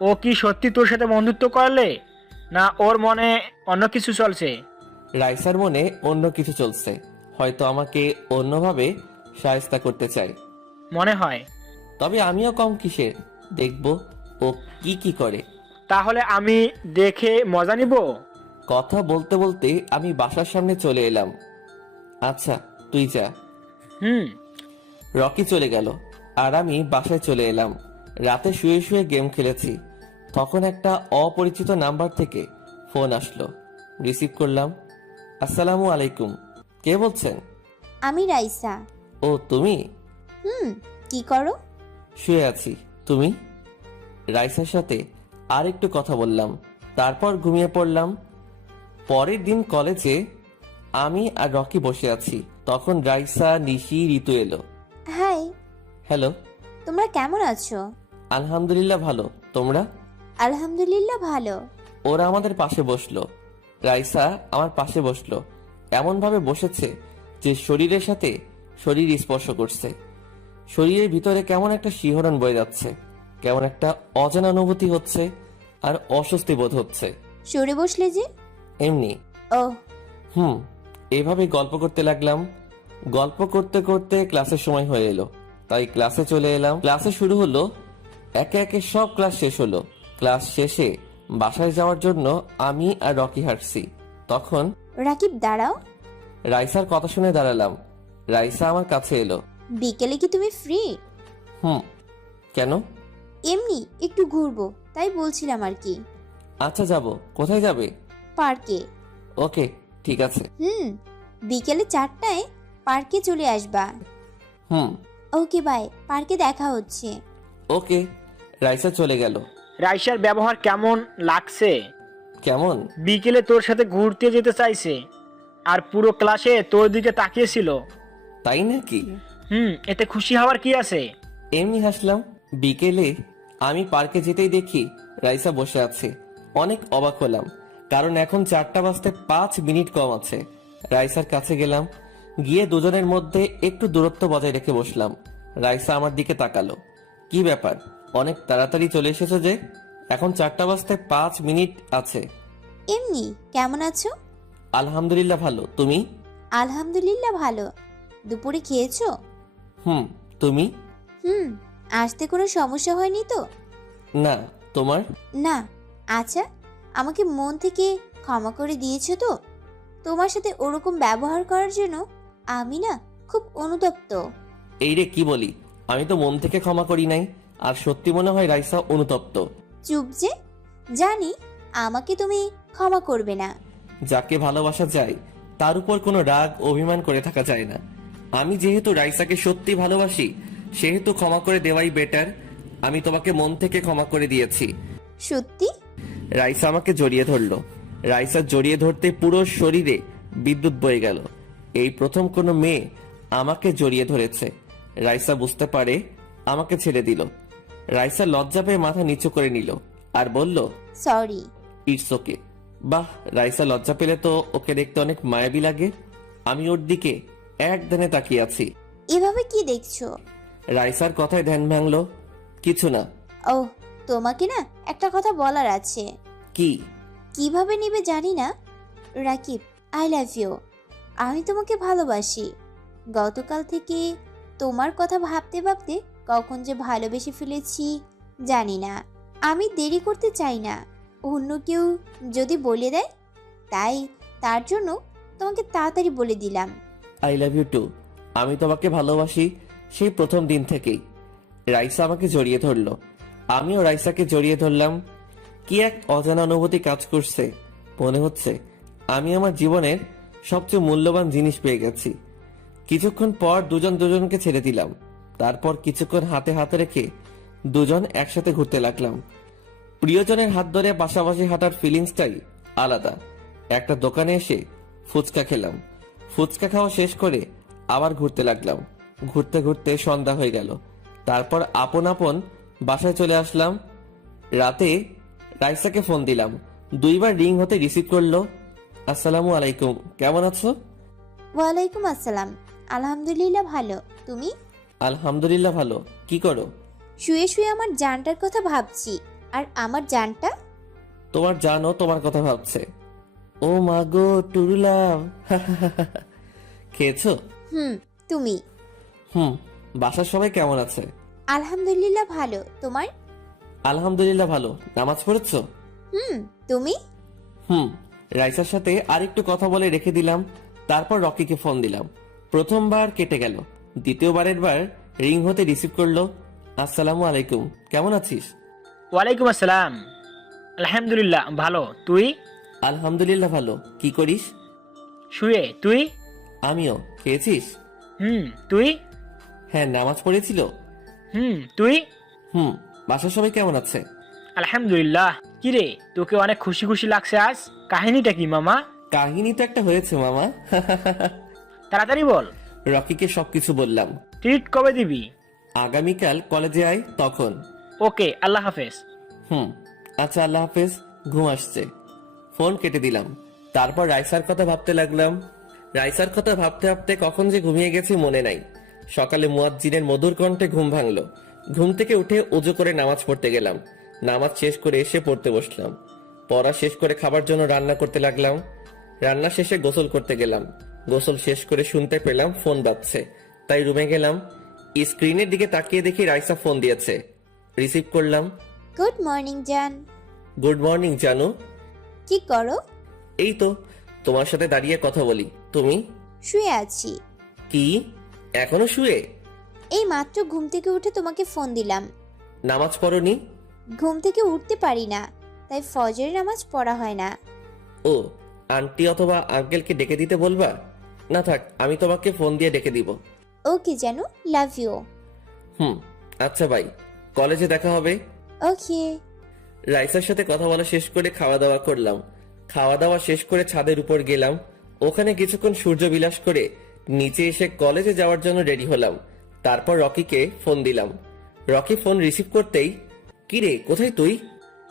ও কি সত্যি তোর সাথে বন্ধুত্ব করলে, না ওর মনে অন্য কিছু চলছে? রাইসার মনে অন্য কিছু চলছে, হয়তো আমাকে অন্যভাবে শায়েস্তা করতে চায় মনে হয়। তবে আমিও কম কিসের, দেখব ও কি কি করে। তাহলে আমি দেখে মজা নিব। কথা বলতে বলতে আমি বাসার সামনে চলে এলাম। আচ্ছা তুই যা। রকি চলে গেল আর আমি বাসায় চলে এলাম। রাতে শুয়ে শুয়ে গেম খেলেছি, তখন একটা অপরিচিত নাম্বার থেকে ফোন আসলো। রিসিভ করলাম। আসসালামু আলাইকুম, কে বলছেন? আমি রাইসা। ও তুমি? কি করো? শুয়ে আছি। তুমি? রাইসার সাথে আর একটু কথা বললাম, তারপর ঘুমিয়ে পড়লাম। পরের দিন কলেজে আমি আর রকি বসে আছি, তখন রাইসা, নিশি, ঋতু এলো। হাই। হ্যালো। তোমরা কেমন আছো? আলহামদুলিল্লাহ ভালো, তোমরা? আলহামদুলিল্লাহ ভালো। ওরা আমাদের পাশে বসলো। রাইসা আমার পাশে বসলো, এমন ভাবে বসেছে যে শরীরের সাথে শরীর স্পর্শ করছে। শরীরের ভিতরে কেমন একটা শিহরণ বয়ে যাচ্ছে, কেমন একটা অজানা অনুভূতি হচ্ছে আর অস্বস্তি বোধ হচ্ছে। সরে বসলে যে? এমনি। ও। এইভাবে গল্প করতে লাগলাম। গল্প করতে করতে ক্লাসের সময় হয়ে এলো, তাই ক্লাসে চলে এলাম। ক্লাসে শুরু হলো, একে একে সব ক্লাস শেষ হলো। ক্লাস শেষে বাসায় যাওয়ার জন্য আমি আর রকি হাঁটছি, তখন রাকিব দাঁড়াও। রাইসার কথা শুনে দাঁড়ালাম। রাইসা আমার কাছে এলো। বিকেলে কি তুমি ফ্রি? কেন? এমনি একটু ঘুরবো, তাই বলছিলাম আর কি। আচ্ছা যাব। কোথায় যাবে? পার্কে। ওকে ঠিক আছে। বিকেলে 4টায় পার্কে চলে আসবা। ওকে বাই, পার্কে দেখা হচ্ছে। ওকে। রাইসা চলে গেল। রাইসার ব্যবহার কেমন লাগছে? কেমন? বিকেলে তোর সাথে ঘুরতে যেতে চাইছে, আর পুরো ক্লাসে তোর দিকে তাকিয়েছিল। তাই নাকি? এতে খুশি হওয়ার কি আছে? এমনি হাসলাম। বিকেলে আমি পার্কে যেতেই দেখি রাইসা বসে আছে। অনেক অবাক হলাম, কারণ এখন 4টা বাজতে 5 মিনিট কম আছে। রাইসার কাছে গেলাম, গিয়ে দুজনের মধ্যে একটু দূরত্ব বজায় রেখে বসলাম। রাইসা আমার দিকে তাকালো। কি ব্যাপার, অনেক তাড়াতাড়ি চলে এসেছো যে? এখন 4টা বাজতে 5 মিনিট আছে। এমনি। কেমন আছো? আলহামদুলিল্লাহ ভালো, তুমি? আলহামদুলিল্লাহ ভালো। দুপুরে খেয়েছো? তুমি? আসতে কোনো সমস্যা হয়নি তো? না। তোমার? না। আচ্ছা, আমাকে মন থেকে ক্ষমা করে দিয়েছো তো? তোমার সাথে ওরকম ব্যবহার করার জন্য আমি না খুব অনুতপ্ত। এই রে কি বলি, আমি তো মন থেকে ক্ষমা করি নাই। আর সত্যি মনে হয় রাইসা অনুতপ্ত। চুপ যে। জানি আমাকে তুমি ক্ষমা করবে না। যাকে ভালোবাসা যায় তার উপর কোনো রাগ অভিমান করে থাকা যায় না। আমি যেহেতু রাইসাকে সত্যি ভালোবাসি, সেহেতু ক্ষমা করে দেওয়াই বেটার। আমি তোমাকে মন থেকে ক্ষমা করে দিয়েছি। সত্যি? রাইসা আমাকে জড়িয়ে ধরলো। রাইসা জড়িয়ে ধরতে পুরো শরীরে বিদ্যুৎ বয়ে গেল। এই প্রথম কোনো মেয়ে আমাকে জড়িয়ে ধরেছে। রাইসা বুঝতে পারে, আমাকে ছেড়ে দিল। রাইসা লজ্জা পেয়ে মাথা নিচু করে নিল আর বলল, সরি। It's okay. বাহ, রাইসা লজ্জা পেলে তো ওকে দেখতে অনেক মায়াবী লাগে। আমি ওর দিকে এক ধ্যানে তাকিয়ে আছি। এভাবে কি দেখছো? রাইসার কথায় ধ্যান ভাঙলো। কিছু না। ও, তোমাকে না একটা কথা বলার আছে। কি? কিভাবে নিবে জানি না। Rakib, I love you. আমি তোমাকে ভালোবাসি। গতকাল থেকে তোমার কথা ভাবতে ভাবতে কখন যে ভালোবেসে ফেলেছি জানি না। আমি দেরি করতে চাই না, অন্য কেউ যদি বলে দেয়, তাই তার জন্য তোমাকে তাড়াতাড়ি বলে দিলাম। I love you too. আমি তোমাকে ভালোবাসি সেই প্রথম দিন থেকেই। রাইসা আমাকে জড়িয়ে ধরলো, আমিও রাইসাকে জড়িয়ে ধরলাম। কি এক অজানা অনুভূতি কাজ করছে। মনে হচ্ছে আমি আমার জীবনের সবচেয়ে মূল্যবান জিনিস পেয়ে গেছি। কিছুক্ষণ পর দুজন দুজনকে ছেড়ে দিলাম। তারপর কিছুক্ষণ হাতে হাতে রেখে দুজন একসাথে ঘুরতে লাগলাম। প্রিয়জনের হাত ধরে পাশাপাশি হাঁটার ফিলিংসটাই আলাদা। একটা দোকানে এসে ফুচকা খেলাম। ফুচকা খাওয়া শেষ করে আবার ঘুরতে লাগলাম। ঘুরতে ঘুরতে সন্ধ্যা হয়ে গেল। তারপর আপন আপন বাসায় চলে আসলাম। রাতে রাইসাকে ফোন দিলাম। 2বার রিং হতে রিসিভ করলো। আসসালামু আলাইকুম, কেমন আছো? ওয়ালাইকুম আসসালাম। আলহামদুলিল্লাহ ভালো, তুমি? আলহামদুলিল্লাহ ভালো। কি করো? শুয়ে শুয়ে আমার জানটার কথা ভাবছি। আর আমার জানটা? তোমার জানো তোমার কথা ভাবছে। ও মা গো টুরুলাম। খেয়েছো? তুমি? বাসার সবাই কেমন আছে? আলহামদুলিল্লাহ ভালো, তোমার? আলহামদুলিল্লাহ ভালো। নামাজ পড়েছো? তুমি? রাইসার সাথে আরেকটু কথা বলে রেখে দিলাম। তারপর রকিকে ফোন দিলাম। প্রথমবার কেটে গেল। দ্বিতীয়বারের বার রিং হতে রিসিভ করলো। আসসালামু আলাইকুম, কেমন আছিস? ওয়ালাইকুম আসসালাম। আলহামদুলিল্লাহ ভালো, তুই? আলহামদুলিল্লাহ ভালো। কি করিস? শুয়ে, তুই? আমিও। খেয়েছিস? তুই? হ্যাঁ, নামাজ পড়েছিল। তুই? বাসার সবাই কেমন আছে? আলহামদুলিল্লাহ। কিরে, তোকে অনেক খুশি খুশি লাগছে আজ, কাহিনীটা কি মামা? কাহিনী তো একটা হয়েছে মামা। তাড়াতাড়ি বল। রকিকে সবকিছু বললাম। ট্রিট কবে দিবি? আগামীকাল কলেজে আয় তখন। ওকে, আল্লাহ হাফেজ। আচ্ছা, আল্লাহ হাফেজ। ঘুম আসছে। ফোন কেটে দিলাম। তারপর রাইসার কথা ভাবতে লাগলাম। রাইসার কথা ভাবতে ভাবতে কখন যে ঘুমিয়ে গেছি মনে নাই। সকালে মুয়াজ্জিনের মধুর কণ্ঠে ঘুম ভাঙলো। ঘুম থেকে উঠে ওযু করে নামাজ পড়তে গেলাম। নামাজ শেষ করে এসে পড়তে বসলাম। পড়া শেষ করে খাবার জন্য রান্না করতে লাগলাম। রান্না শেষে গোসল করতে গেলাম। গোসল শেষ করে শুনতে পেলাম ফোন বাজছে। তাই রুমে গেলাম। স্ক্রিনের দিকে তাকিয়ে দেখি রাইসা ফোন দিয়েছে। রিসিভ করলাম। গুড মর্নিং জান। গুড মর্নিং জানু। কি করো? এই তো তোমার সাথে দাঁড়িয়ে কথা বলি। তুমি? শুয়ে আছি। কি, এখনো শুয়ে? এই মাত্র ঘুম থেকে উঠে তোমাকে ফোন দিলাম। নামাজ পড়নি? ঘুম থেকে উঠতে পারি না, তাই ফজরের নামাজ পড়া হয় না। ও, আন্টি অথবা আঙ্কেলকে ডেকে দিতে বলবা? না থাক, আমি তোমাকে ফোন দিয়ে ডেকে দিব। ওকে জানু, লাভ ইউ। আচ্ছা বাই, কলেজে দেখা হবে। ওকে। রাইসার সাথে কথা বলা শেষ করে খাওয়া দাওয়া করলাম। খাওয়া দাওয়া শেষ করে ছাদের উপর গেলাম। ওখানে কিছুক্ষণ সূর্য বিলাস করে নিচে এসে কলেজে যাওয়ার জন্য রেডি হলাম। তারপর রকিকে ফোন দিলাম। রকি ফোন রিসিভ করতেই, কিরে কোথায় তুই?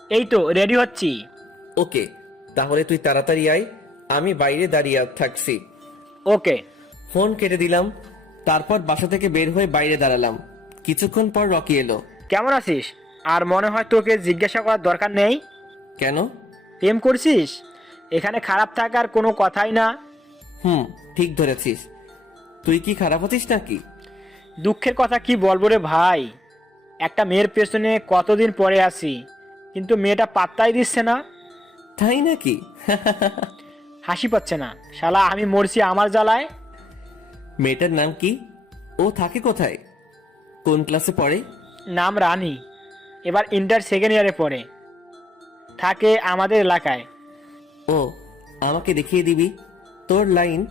এই তো রেডি হচ্ছি। ওকে, তাহলে তুই তাড়াতাড়ি আয়, আমি বাইরে দাঁড়িয়ে থাকছি। ওকে। ফোন কেটে দিলাম। তারপর বাসা থেকে বের হয়ে বাইরে দাঁড়ালাম। কিছুক্ষণ পর রকি এলো। কেমন আছিস? আর মনে হয় তোকে জিজ্ঞাসা করার দরকার নেই। কেন? প্রেম করছিস? এখানে খারাপ থাকার কোনো কথাই না। ঠিক ধরেছিস। তুই কি খারাপ আছিস নাকি? দুঃখের কথা কি বলবো রে ভাই, একটা মেয়ের পেছনে কতদিন পরে আছি, কিন্তু মেয়েটা পাত্তাই দিচ্ছে না। তাই নাকি? হাসি পাচ্ছে না, শালা আমি মরছি আমার জ্বালায়। মেয়েটার নাম কি? ও থাকে কোথায়? কোন ক্লাসে পড়ে? নাম রানী, এবার ইন্টার সেকেন্ড ইয়ারে পড়ে, থাকে আমাদের এলাকায়। ও, আমাকে দেখিয়ে দিবি, তোর লাইন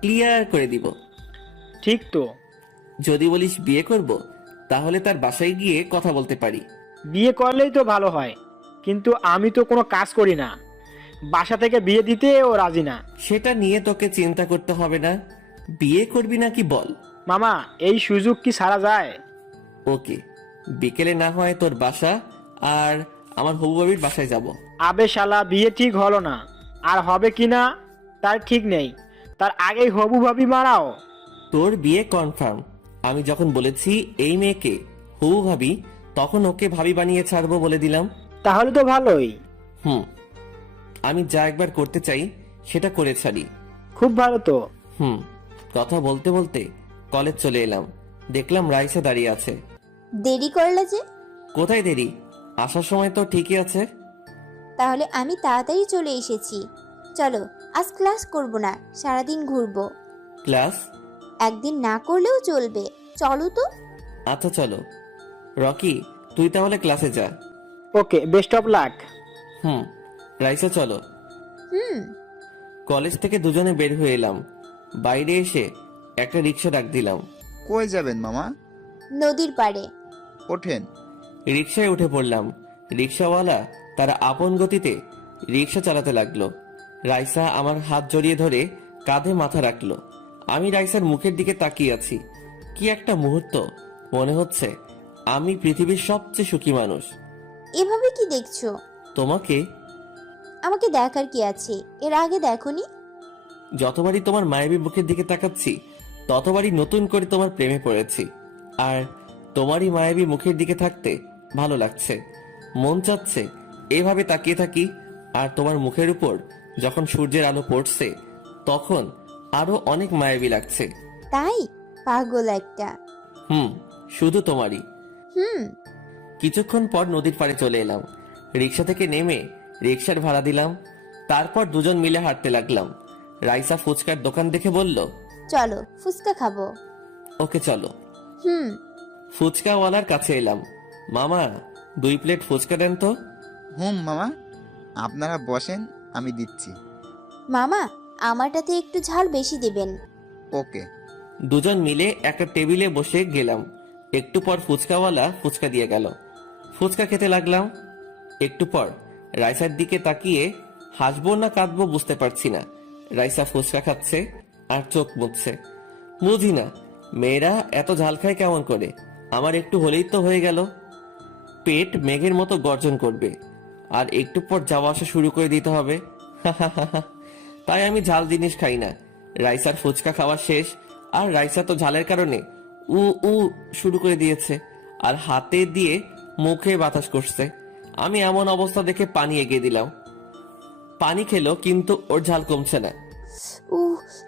ক্লিয়ার করে দিব। ঠিক তো। যদি বলিস বিয়ে করব, তাহলে তার বাসায় গিয়ে কথা বলতে পারি। বিয়ে করলেই তো ভালো হয়, কিন্তু আমি তো কোনো কাজ করি না, বাসা থেকে বিয়ে দিতেও রাজি না। সেটা নিয়ে তোকে চিন্তা করতে হবে না। বিয়ে করবি নাকি বল? মামা, এই সুযোগ কি সারা যায়? ওকে, বিকেলে না হয় তোর বাসা আর আমার হবু বাবির বাসায় যাব। আবে শালা, বিয়ে ঠিক হলো না, আর হবে কিনা তার ঠিক নেই, তার আগেই হবু ভাবি মারাও। তোর বিয়ে কনফার্ম। আমি যখন বলেছি এই মেয়েকে হবু ভাবি, তখন ওকে ভাবি বানিয়ে ছাড়বো বলে দিলাম। তাহলে তো ভালোই। আমি যা একবার করতে চাই সেটা করে ছাড়ি। খুব ভালো তো। কথা বলতে বলতে কলেজ চলে এলাম। দেখলাম রাইসা দাঁড়িয়ে আছে। দেরি করলে যে? কোথায় দেরি? আসার সময় তো ঠিকই আছে। তাহলে আমি তাড়াতাড়ি চলে এসেছি। চলো, আজ ক্লাস করব না, সারাদিন ঘুরবো। ক্লাস? একদিন না করলেও চলবে, চলো তো। আচ্ছা চলো। রকি, তুই তাহলে ক্লাসে যা। ওকে, বেস্ট অফ লাক। হুম। রাইসা চলো। হুম। কলেজ থেকে দুজনে বের হয়ে এলাম। বাইরে এসে একটা রিক্সা ডাক দিলাম। কই যাবেন মামা? নদীর পাড়ে। ওঠেন। রিক্সায় উঠে পড়লাম। রিক্সাওয়ালা তার আপন গতিতে রিক্সা চালাতে লাগলো। রাইসা আমার হাত জড়িয়ে ধরে কাঁধে মাথা রাখলো। আমি রাইসার মুখের দিকে তাকিয়ে আছি। কি একটা মুহূর্ত, মনে হচ্ছে আমি পৃথিবীর সবচেয়ে সুখী মানুষ। এভাবে কি দেখছো? তোমাকে আমাকে দেখার কি আছে? এর আগে দেখোনি? যতবারই তোমার মায়াবী মুখের দিকে তাকাচ্ছি ততবারই নতুন করে তোমার প্রেমে পড়েছি। আর তোমারই মায়াবী মুখের দিকে থাকতে ভালো লাগছে। মন চাচ্ছে এভাবে তাকিয়ে থাকি। আর তোমার মুখের উপর যখন সূর্যের আলো পড়ছে তখন আরো অনেক মায়াবী লাগছে। তাই? পাগল একটা। হুম, শুধু তোমারই। হুম। কিছুক্ষণ পর নদীর পাড়ে চলে এলাম। রিক্সা থেকে নেমে রিক্সার ভাড়া দিলাম। তারপর দুজন মিলে হাঁটতে লাগলাম। রাইসা ফুচকার দোকান দেখে বলল, চলো ফুচকা খাবো। ওকে চলো। হুম। ফুচকাওয়ালার কাছে এলাম। মামা, 2 প্লেট ফুচকা দেন তো। হুম মামা, আপনারা বসেন, আমি দিচ্ছি। মামা, আমারটাতে একটু ঝাল বেশি দিবেন। ওকে। দুজন মিলে একটা টেবিলে বসে গেলাম। একটু পর ফুচকাওয়ালা ফুচকা দিয়ে গেল। ফুচকা খেতে লাগলাম। একটু পর রাইসার দিকে তাকিয়ে হাসবো না কাঁদবো বুঝতে পারছি না। রাইসা ফুচকা খাচ্ছে আর চোখ মুছছে। বুঝি না মেয়েরা এত ঝাল খায় কেমন করে। আমার একটু হলেই তো হয়ে গেল। পেট মেঘের মতো গর্জন করবে আর একটু পর যাওয়া আসা শুরু করে দিতে হবে। তাই আমি ঝাল জিনিস খাই না। রাইসার ফুচকা খাওয়া শেষ। আর রাইসা তো ঝালের কারণে উ উ শুরু করে দিয়েছে আর হাতে দিয়ে মুখে বাতাস করছে। আমি এমন অবস্থা দেখে পানি এগিয়ে দিলাম। পানি খেলো কিন্তু ওর ঝাল কমছে না।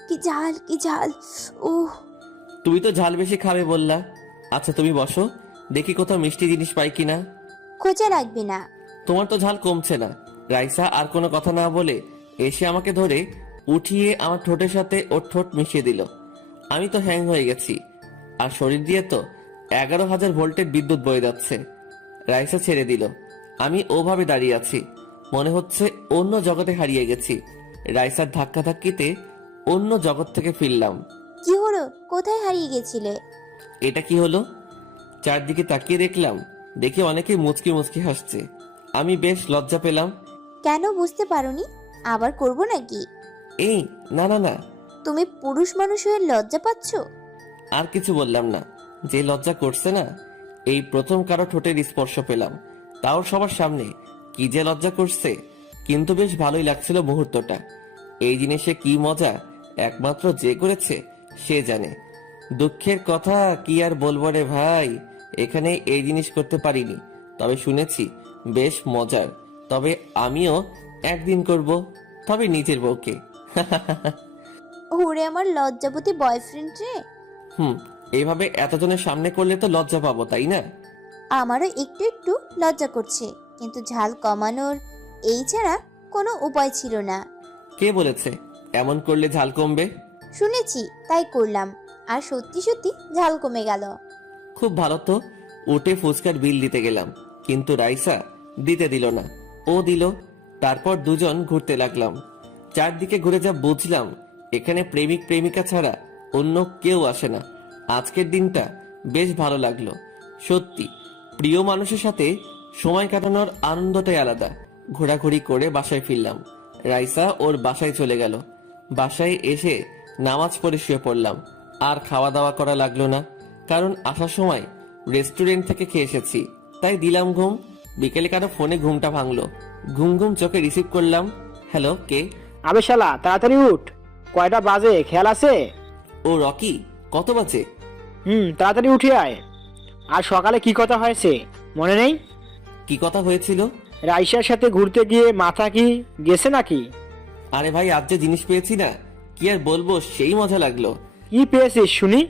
কি ঝাল, কি ঝাল। তুমি তো ঝাল বেশি খাবে বললা। আচ্ছা তুমি বসো, দেখি কোথাও মিষ্টি জিনিস পাই কিনা। খোঁজা লাগবে না। তোমার তো ঝাল কমছে না। রাইসা আর কোনো কথা না বলে এসে আমাকে ধরে উঠিয়ে আমার ঠোঁটের সাথে ওর ঠোঁট মিশিয়ে দিল। আমি তো হ্যাং হয়ে গেছি আর শরীর দিয়ে তো 11,000 ভোল্টের বিদ্যুৎ বয়ে যাচ্ছে। রাইসা ছেড়ে দিল। আমি ওভাবে দাঁড়িয়ে আছি, মনে হচ্ছে অন্য জগতে হারিয়ে গেছি। রাইসার ধাক্কা ধাক্কিতে অন্য জগৎ থেকে ফিরলাম। কি হলো? কোথায় হারিয়ে গেছিলে? এটা কি হলো? চারদিকে তাকিয়ে দেখলাম, দেখি অনেকে মুচকি মুচকি হাসছে। আমি বেশ লজ্জা পেলাম। কেন বুঝতে পারোনি? আবার করব নাকি? এই না না না, তুমি পুরুষ মানুষ হয়ে লজ্জা পাচ্ছ? আর কিছু বললাম না। যে লজ্জা করছে না, এই প্রথম কারো ঠোঁটের স্পর্শ পেলাম, তাও সবার সামনে। কি যে লজ্জা করছে, কিন্তু বেশ ভালোই লাগছিল মুহূর্তটা। এই জিনিসে কি মজা একমাত্র যে করেছে সে জানে। দুঃখের কথা কি আর বলবো রে ভাই, এখানে এই জিনিস করতে পারিনি, তবে শুনেছি বেশ মজার। তবে আমিও একদিন করব, তবে নিজের বউকে। ওরে আমার লজ্জাবতী বয়ফ্রেন্ড রে। হুম, এইভাবে এতজনের সামনে করলে তো লজ্জা পাবো, তাই না? আমারও একটু একটু লজ্জা করছে, কিন্তু ঝাল কমানোর এই ছাড়া কোনো উপায় ছিল না। কে বলেছে এমন করলে ঝাল কমবে? শুনেছি তাই করলাম, আর সত্যি সত্যি ঝাল কমে গেল। খুব ভালো তো। উঠে ফুচকার বিল দিতে গেলাম, কিন্তু রাইসা দিতে দিল না। ও দিল। তারপর দুজন ঘুরতে লাগলাম। চারদিকে ঘুরে যা বুঝলাম, এখানে প্রেমিক প্রেমিকা ছাড়া অন্য কেউ আসে না। আজকের দিনটা বেশ ভালো লাগলো। সত্যি প্রিয় মানুষের সাথে সময় কাটানোর আনন্দটাই আলাদা। ঘোরাঘুরি করে বাসায় ফিরলাম। রাইসা ওর বাসায় চলে গেল। বাসায় এসে নামাজ পড়ে শুয়ে পড়লাম। আর খাওয়া দাওয়া করা লাগলো না, কারণ আসার সময় রেস্টুরেন্ট থেকে খেয়ে এসেছি। তাই দিলাম ঘুম। বিকেলে কারো ফোনে ঘুমটা ভাঙলো। ঘুম ঘুম চোখে রিসিভ করলাম। হ্যালো, কে? আবে শালা তাড়াতাড়ি উঠ, কয়টা বাজে খেয়াল আছে? ও রকি, কত বাজে? তাড়াতাড়ি উঠে আয়। আর সকালে কি কথা হয়েছে মনে নেই? কি কথা হয়েছিল? রাইসার সাথে ঘুরতে গিয়ে মাথা কি গেছে নাকি? আরে ভাই, আজ যে জিনিস পেয়েছি না, কি আর বলবো, সেই মজা লাগলো। কি পেয়েছিস শুনি?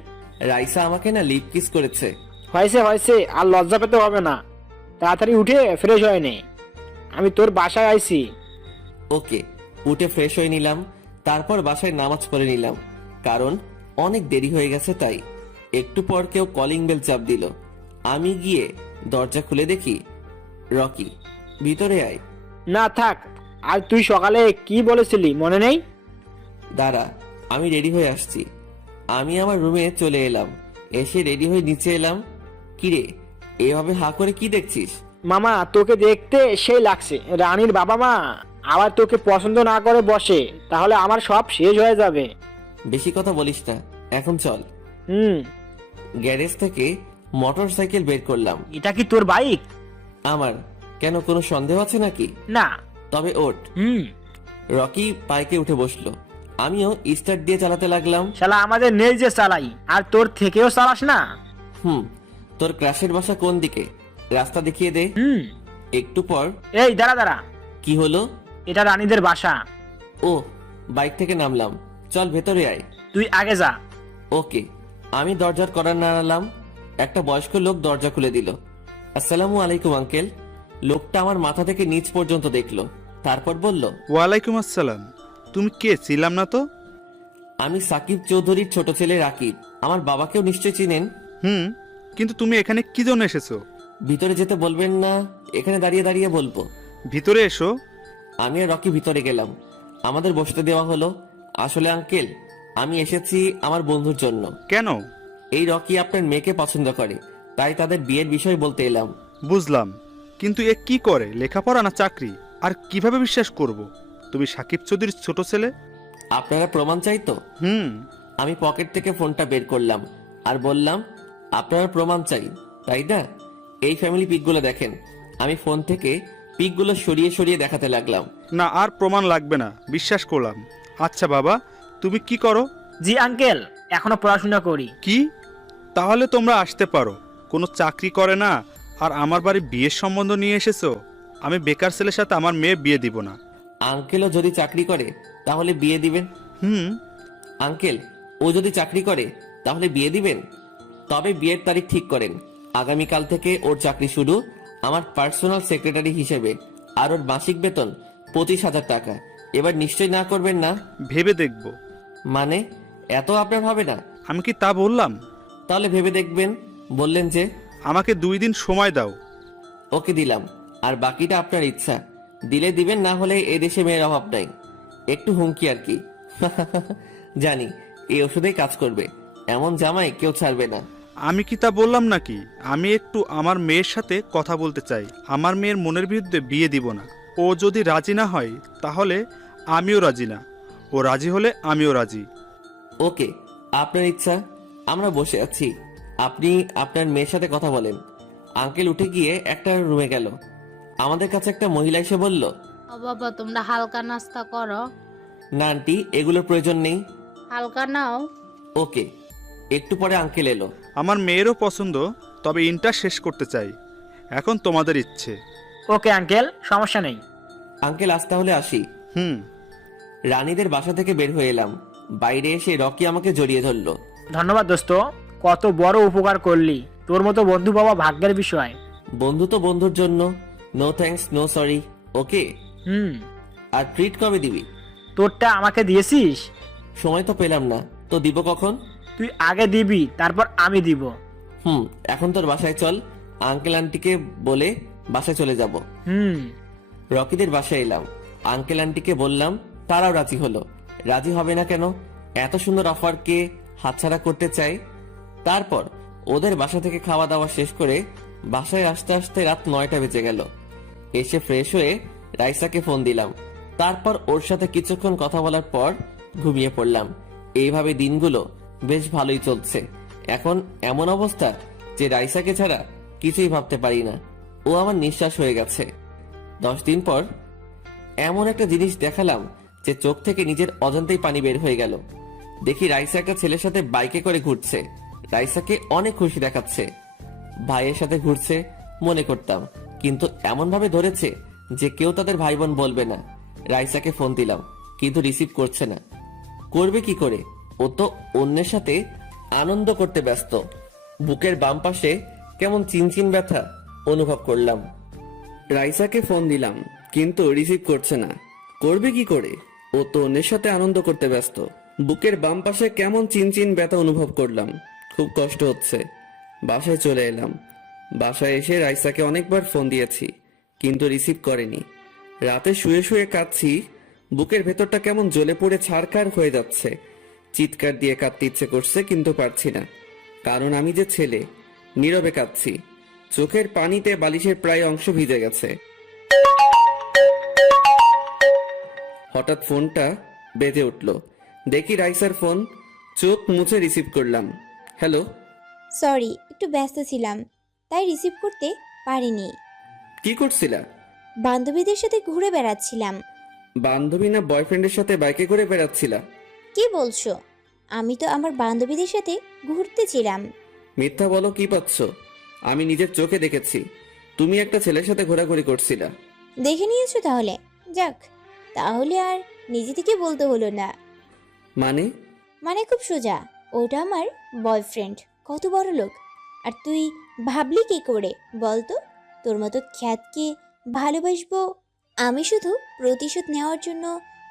রাইসা আমাকে না লিপ কিস করেছে। হয়েছে হয়েছে, আর লজ্জা পেতে হবে না। তাড়াতাড়ি উঠে ফ্রেশ হয়ে নে, আমি তোর বাসায় আইছি। ওকে, উঠে ফ্রেশ হয়ে নিলাম। তারপর বাসায় নামাজ পড়ে নিলাম, কারণ অনেক দেরি হয়ে গেছে। তাই একটু পর কেউ কলিং বেল চাপ দিল। আমি গিয়ে দরজা খুলে দেখি রকি। ভিতরে আয়। না থাক, আর তুই সকালে কি বলেছিলি মনে নেই? দাঁড়া, আমি রেডি হয়ে আসছি। আমি আমার রুমে চলে এলাম, এসে রেডি হয়ে নিচে এলাম। কিরে, এভাবে হা করে কি দেখছিস? মামা তোকে দেখতে সেই লাগছে, রানীর বাবা মা আবার তোকে পছন্দ না করে বসে, তাহলে আমার সব শেষ হয়ে যাবে। বেশি কথা বলিস না, এখন চল। হুম। গ্যারেজ থেকে মোটর সাইকেল বের করলাম। এটা কি তোর বাইক? আমার। কেন, কোনো সন্দেহ আছে নাকি? না। তবে ওঠ। হুম। রকি বাইকে উঠে বসলো, আমিও স্টার্ট দিয়ে চালাতে লাগলাম। শালা আমাদের নেই যে চালাই, আর তোর থেকেও চালাস না। তোর ক্রাশের বাসা কোন দিকে? রাস্তা দেখিয়ে দে। হুম। একটু পর। এই দাঁড়া দাঁড়া, কি হলো? এটা রানীদের বাসা। ও, বাইক থেকে নামলাম, চল ভেতরে আয়। তুই আগে যা। ওকে। আমি দরজার কড়া নাড়ালাম, একটা বয়স্ক লোক দরজা খুলে দিল। আসসালামু আলাইকুম আঙ্কেল। লোকটা আমার মাথা থেকে নিচ পর্যন্ত দেখলো, তারপর বলল, ওয়ালাইকুম আসসালাম। তুমি কে, ছিলাম না তো? আমি সাকিব চৌধুরীর ছোট ছেলে রাকিব। আমার বাবাকেও নিশ্চয় চিনেন। হুম, কিন্তু তুমি এখানে কি জন্য এসেছো? ভিতরে যেতে বলবেন না, এখানে দাঁড়িয়ে দাঁড়িয়ে বলবো। ভিতরে এসো। আমি আর রকি ভিতরে গেলাম, আমাদের বসতে দেওয়া হলো। আসলে আঙ্কেল, আমি এসেছি আমার বন্ধুর জন্য। কেন? এই রকি আপনার মেয়েকে পছন্দ করে, তাই তাদের বিয়ের বিষয় বলতে এলাম। বুঝলাম, কিন্তু এ কি করে, লেখাপড়া না চাকরি? আর কিভাবে বিশ্বাস করব তুমি সাকিব চৌধুরীর ছোট ছেলে? আপনারা প্রমাণ চাই তো? হুম। আমি পকেট থেকে ফোনটা বের করলাম আর বললাম, আপনারা প্রমাণ চাই তাই না? এই ফ্যামিলি পিকগুলো দেখেন। আমি ফোন থেকে পিকগুলো সরিয়ে সরিয়ে দেখাতে লাগলাম। না, আর প্রমাণ লাগবে না, বিশ্বাস করলাম। আচ্ছা বাবা, তুমি কি করো? জি আঙ্কেল, এখনো পড়াশোনা করি। কি? তাহলে তোমরা আসতে পারো। কোনো চাকরি করে না, আর আমার বাড়ি বিয়ের সম্বন্ধ নিয়ে এসেছো? আমি বেকার ছেলের সাথে আমার মেয়ে বিয়ে দিব না। আঙ্কেলও যদি চাকরি করে তাহলে বিয়ে দিবেন? হুম। আঙ্কেল, ও যদি চাকরি করে তাহলে বিয়ে দিবেন? তবে বিয়ের তারিখ ঠিক করেন। আগামীকাল থেকে ওর চাকরি শুরু আমার পার্সোনাল সেক্রেটারি হিসেবে, আর ওর মাসিক বেতন 25,000 টাকা। এবার নিশ্চয় না করবেন না? ভেবে দেখব। মানে, এত আপনার হবে না? আমি কি তা বললাম? তাহলে ভেবে দেখবেন বললেন যে। আমাকে 2 দিন সময় দাও। ওকে, দিলাম। আর বাকিটা আপনার ইচ্ছা, দিলে দিবেন, না হলে এ দেশে মেয়ের অভাব নাই। একটু হুমকি আর কি। জানি এই ওষুধেই কাজ করবে, এমন জামাই কেউ ছাড়বে না। আমি কি তা বললাম নাকি? আমি একটু আমার মেয়ের সাথে কথা বলতে চাই। আমার মেয়ের মনের বিরুদ্ধে বিয়ে দিব না। ও যদি রাজি না হয় তাহলে আমিও রাজি না, ও রাজি হলে আমিও রাজি। ওকে, আপনার ইচ্ছা। আমরা বসে আছি, আপনি আপনার মেয়ের সাথে কথা বলেন। আঙ্কেল উঠে গিয়ে একটা রুমে গেল। আমাদের কাছে একটা মহিলা এসে বলল, ও বাবা, তোমরা হালকা নাস্তা করো। না আন্টি, এগুলোর প্রয়োজন নেই। হালকা নাও। ওকে। একটু পরে আঙ্কেল এলো। আমার মেয়েরও পছন্দ, তবে ইন্টার শেষ করতে চাই। এখন তোমাদের ইচ্ছে। ওকে আঙ্কেল, সমস্যা নেই। আঙ্কেল, আজ তাহলে আসি। হুম। রানীদের বাসা থেকে বের হয়ে এলাম। বাইরে এসে রকি আমাকে জড়িয়ে ধরলো। ধন্যবাদ দোস্ত, কত বড় উপকার করলি। তোর মতো বন্ধু পাওয়া ভাগ্যের বিষয়। বন্ধু তো বন্ধুর জন্য, নো থ্যাঙ্কস নো সরি। ওকে। হুম। আর ট্রিট কবে দিবি? তোরটা আমাকে দিয়েছিস? সময় তো পেলাম না, তো দিব কখন? তুই আগে দিবি, তারপর আমি দিব। এখন তোর বাসায় চল, আঙ্কেল আন্টিকে বলে বাসায় চলে যাব। রকিদের বাসায় এলাম, আঙ্কেল আন্টিকে বললাম, তারাও রাজি হলো। রাজি হবে না কেন? এত সুন্দর অফারকে হাতছাড়া করতে চাই। তারপর ওদের বাসা থেকে খাওয়া দাওয়া শেষ করে বাসায় আসতে আসতে রাত 9টা বেজে গেল। এসে ফ্রেশ হয়ে রাইসাকে ফোন দিলাম, তারপর ওর সাথে কিছুক্ষণ কথা বলার পর ঘুমিয়ে পড়লাম। এইভাবে দিনগুলো বেশ ভালোই চলছে। এখন এমন অবস্থা যে রাইসাকে ছাড়া কিছুই ভাবতে পারি না, ও আমার নিঃশ্বাস হয়ে গেছে। 10 দিন পর এমন একটা জিনিস দেখালাম যে চোখ থেকে নিজের অজান্তেই পানি বের হয়ে গেল। দেখি রাইসা একটা ছেলের সাথে বাইকে করে ঘুরছে। রাইসাকে অনেক খুশি দেখাচ্ছে। ভাইয়ের সাথে ঘুরছে মনে করতাম, কিন্তু এমন ভাবে ধরেছে যে কেউ তাদের ভাই বোন বলবে না। রাইসাকে ফোন দিলাম, কিন্তু রিসিভ করছে না। করবে কি করে? ও তো অন্যের সাথে আনন্দ করতে ব্যস্ত। বুকের বাম পাশে কেমন চিনচিন ব্যথা অনুভব করলাম। রাইসাকে ফোন দিলাম, কিন্তু রিসিভ করছে না। করবে কি করে? ও তো অন্যের সাথে আনন্দ করতে ব্যস্ত। বুকের বাম পাশে কেমন চিনচিন ব্যথা অনুভব করলাম। খুব কষ্ট হচ্ছে। বাসায় চলে এলাম। বাসায় এসে রাইসাকে অনেকবার ফোন দিয়েছি, কিন্তু রিসিভ করেনি। রাতে শুয়ে শুয়ে কাঁদছি, বুকের ভেতরটা কেমন জ্বলে পড়ে ছারখার হয়ে যাচ্ছে। চিৎকার দিয়ে কাঁদতে ইচ্ছে করছে কিন্তু পারছি না, কারণ আমি যে ছেলে। নীরবে কাঁদছি, চোখের পানিতে বালিশের প্রায় অংশ ভিজে গেছে। হঠাৎ ফোনটা বেজে উঠল, দেখি রাইসার ফোন। চোখ মুছে রিসিভ করলাম। হ্যালো। সরি, একটু ব্যস্ত ছিলাম তাই রিসিভ করতে পারিনি। কি করছিলা? বান্ধবীদের সাথে ঘুরে বেড়াচ্ছিলাম। বান্ধবী না বয়ফ্রেন্ডের সাথে বাইকে করে বেড়াচ্ছিলা? কি বলছো? আমি তো আমার বান্ধবীদের সাথে ঘুরতে ছিলাম। মিথ্যা বলো, কি পাচ্ছ? আমি নিজের চোখে দেখেছি তুমি একটা ছেলের সাথে ঘোরাঘুরি করছিলা। দেখে নিয়েছো তাহলে? যাক, তাহলে আর নিজে থেকে বলতে হলো না। মানে? মানে খুব সোজা, ওটা আমার বয়ফ্রেন্ড। কত বড় লোক! আর তুই ভাবলি কি করে বলতো তোর মতো খ্যাতকে ভালোবাসবো? আমি শুধু প্রতিশোধ নেওয়ার জন্য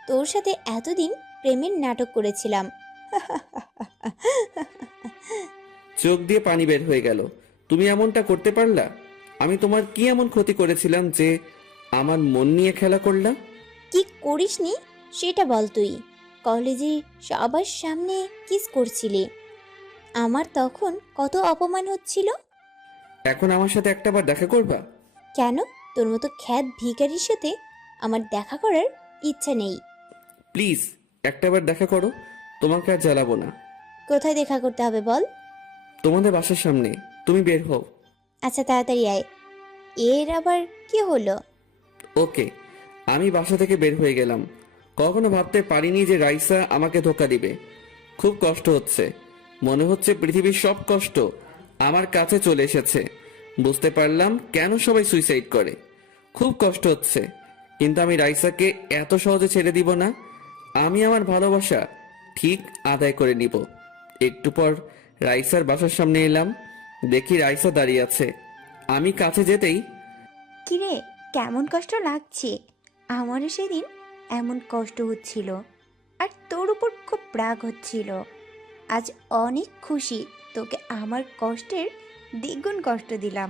তোর সাথে এতদিন প্রেমের নাটক করেছিলাম। চোখ দিয়ে পানি বের হয়ে গেল। তুমি এমনটা করতে পারলা? আমি তোমার কি এমন ক্ষতি করেছিলাম যে আমার মন নিয়ে খেলা করলা? কি করিসনি সেটা বল। তুই কলেজে সবার সামনে কিস করছিলি, আমার তখন কত অপমান হচ্ছিল। এখন আমার সাথে একটাবার দেখা করবা? কেন? তোর মতো খ্যাত ভিখারির সাথে আমার দেখা করার ইচ্ছা নেই। প্লিজ একটাবার দেখা করো, তোমাকে আর জ্বালাবো না। কোথায় দেখা করতে হবে বল? তোমাদের বাসার সামনে। তুমি বের হও। আচ্ছা, তাড়াতাড়ি আয়। এর আবার কি হলো? ওকে। আমি বাসা থেকে বের হয়ে গেলাম। কখনো ভাবতে পারিনি যে রাইসা আমাকে ধোকা দিবে। খুব কষ্ট হচ্ছে, মনে হচ্ছে পৃথিবীর সব কষ্ট আমার কাছে চলে এসেছে। বুঝতে পারলাম কেন সবাই সুইসাইড করে। খুব কষ্ট হচ্ছে, কিন্তু আমি রাইসাকে এত সহজে ছেড়ে দিব না। আমি আমার ভালোবাসা ঠিক আদায় করে নিব। একটু পর রাইসার বাসার সামনে এলাম, দেখি রাইসা দাঁড়িয়ে আছে। আমি কাছে যেতেই, কিরে, কেমন কষ্ট লাগছে? আমারও সেদিন এমন কষ্ট হচ্ছিল, আর তোর উপর খুব রাগ হচ্ছিল। আজ অনেক খুশি তোকে আমার কষ্টের দ্বিগুণ কষ্ট দিলাম।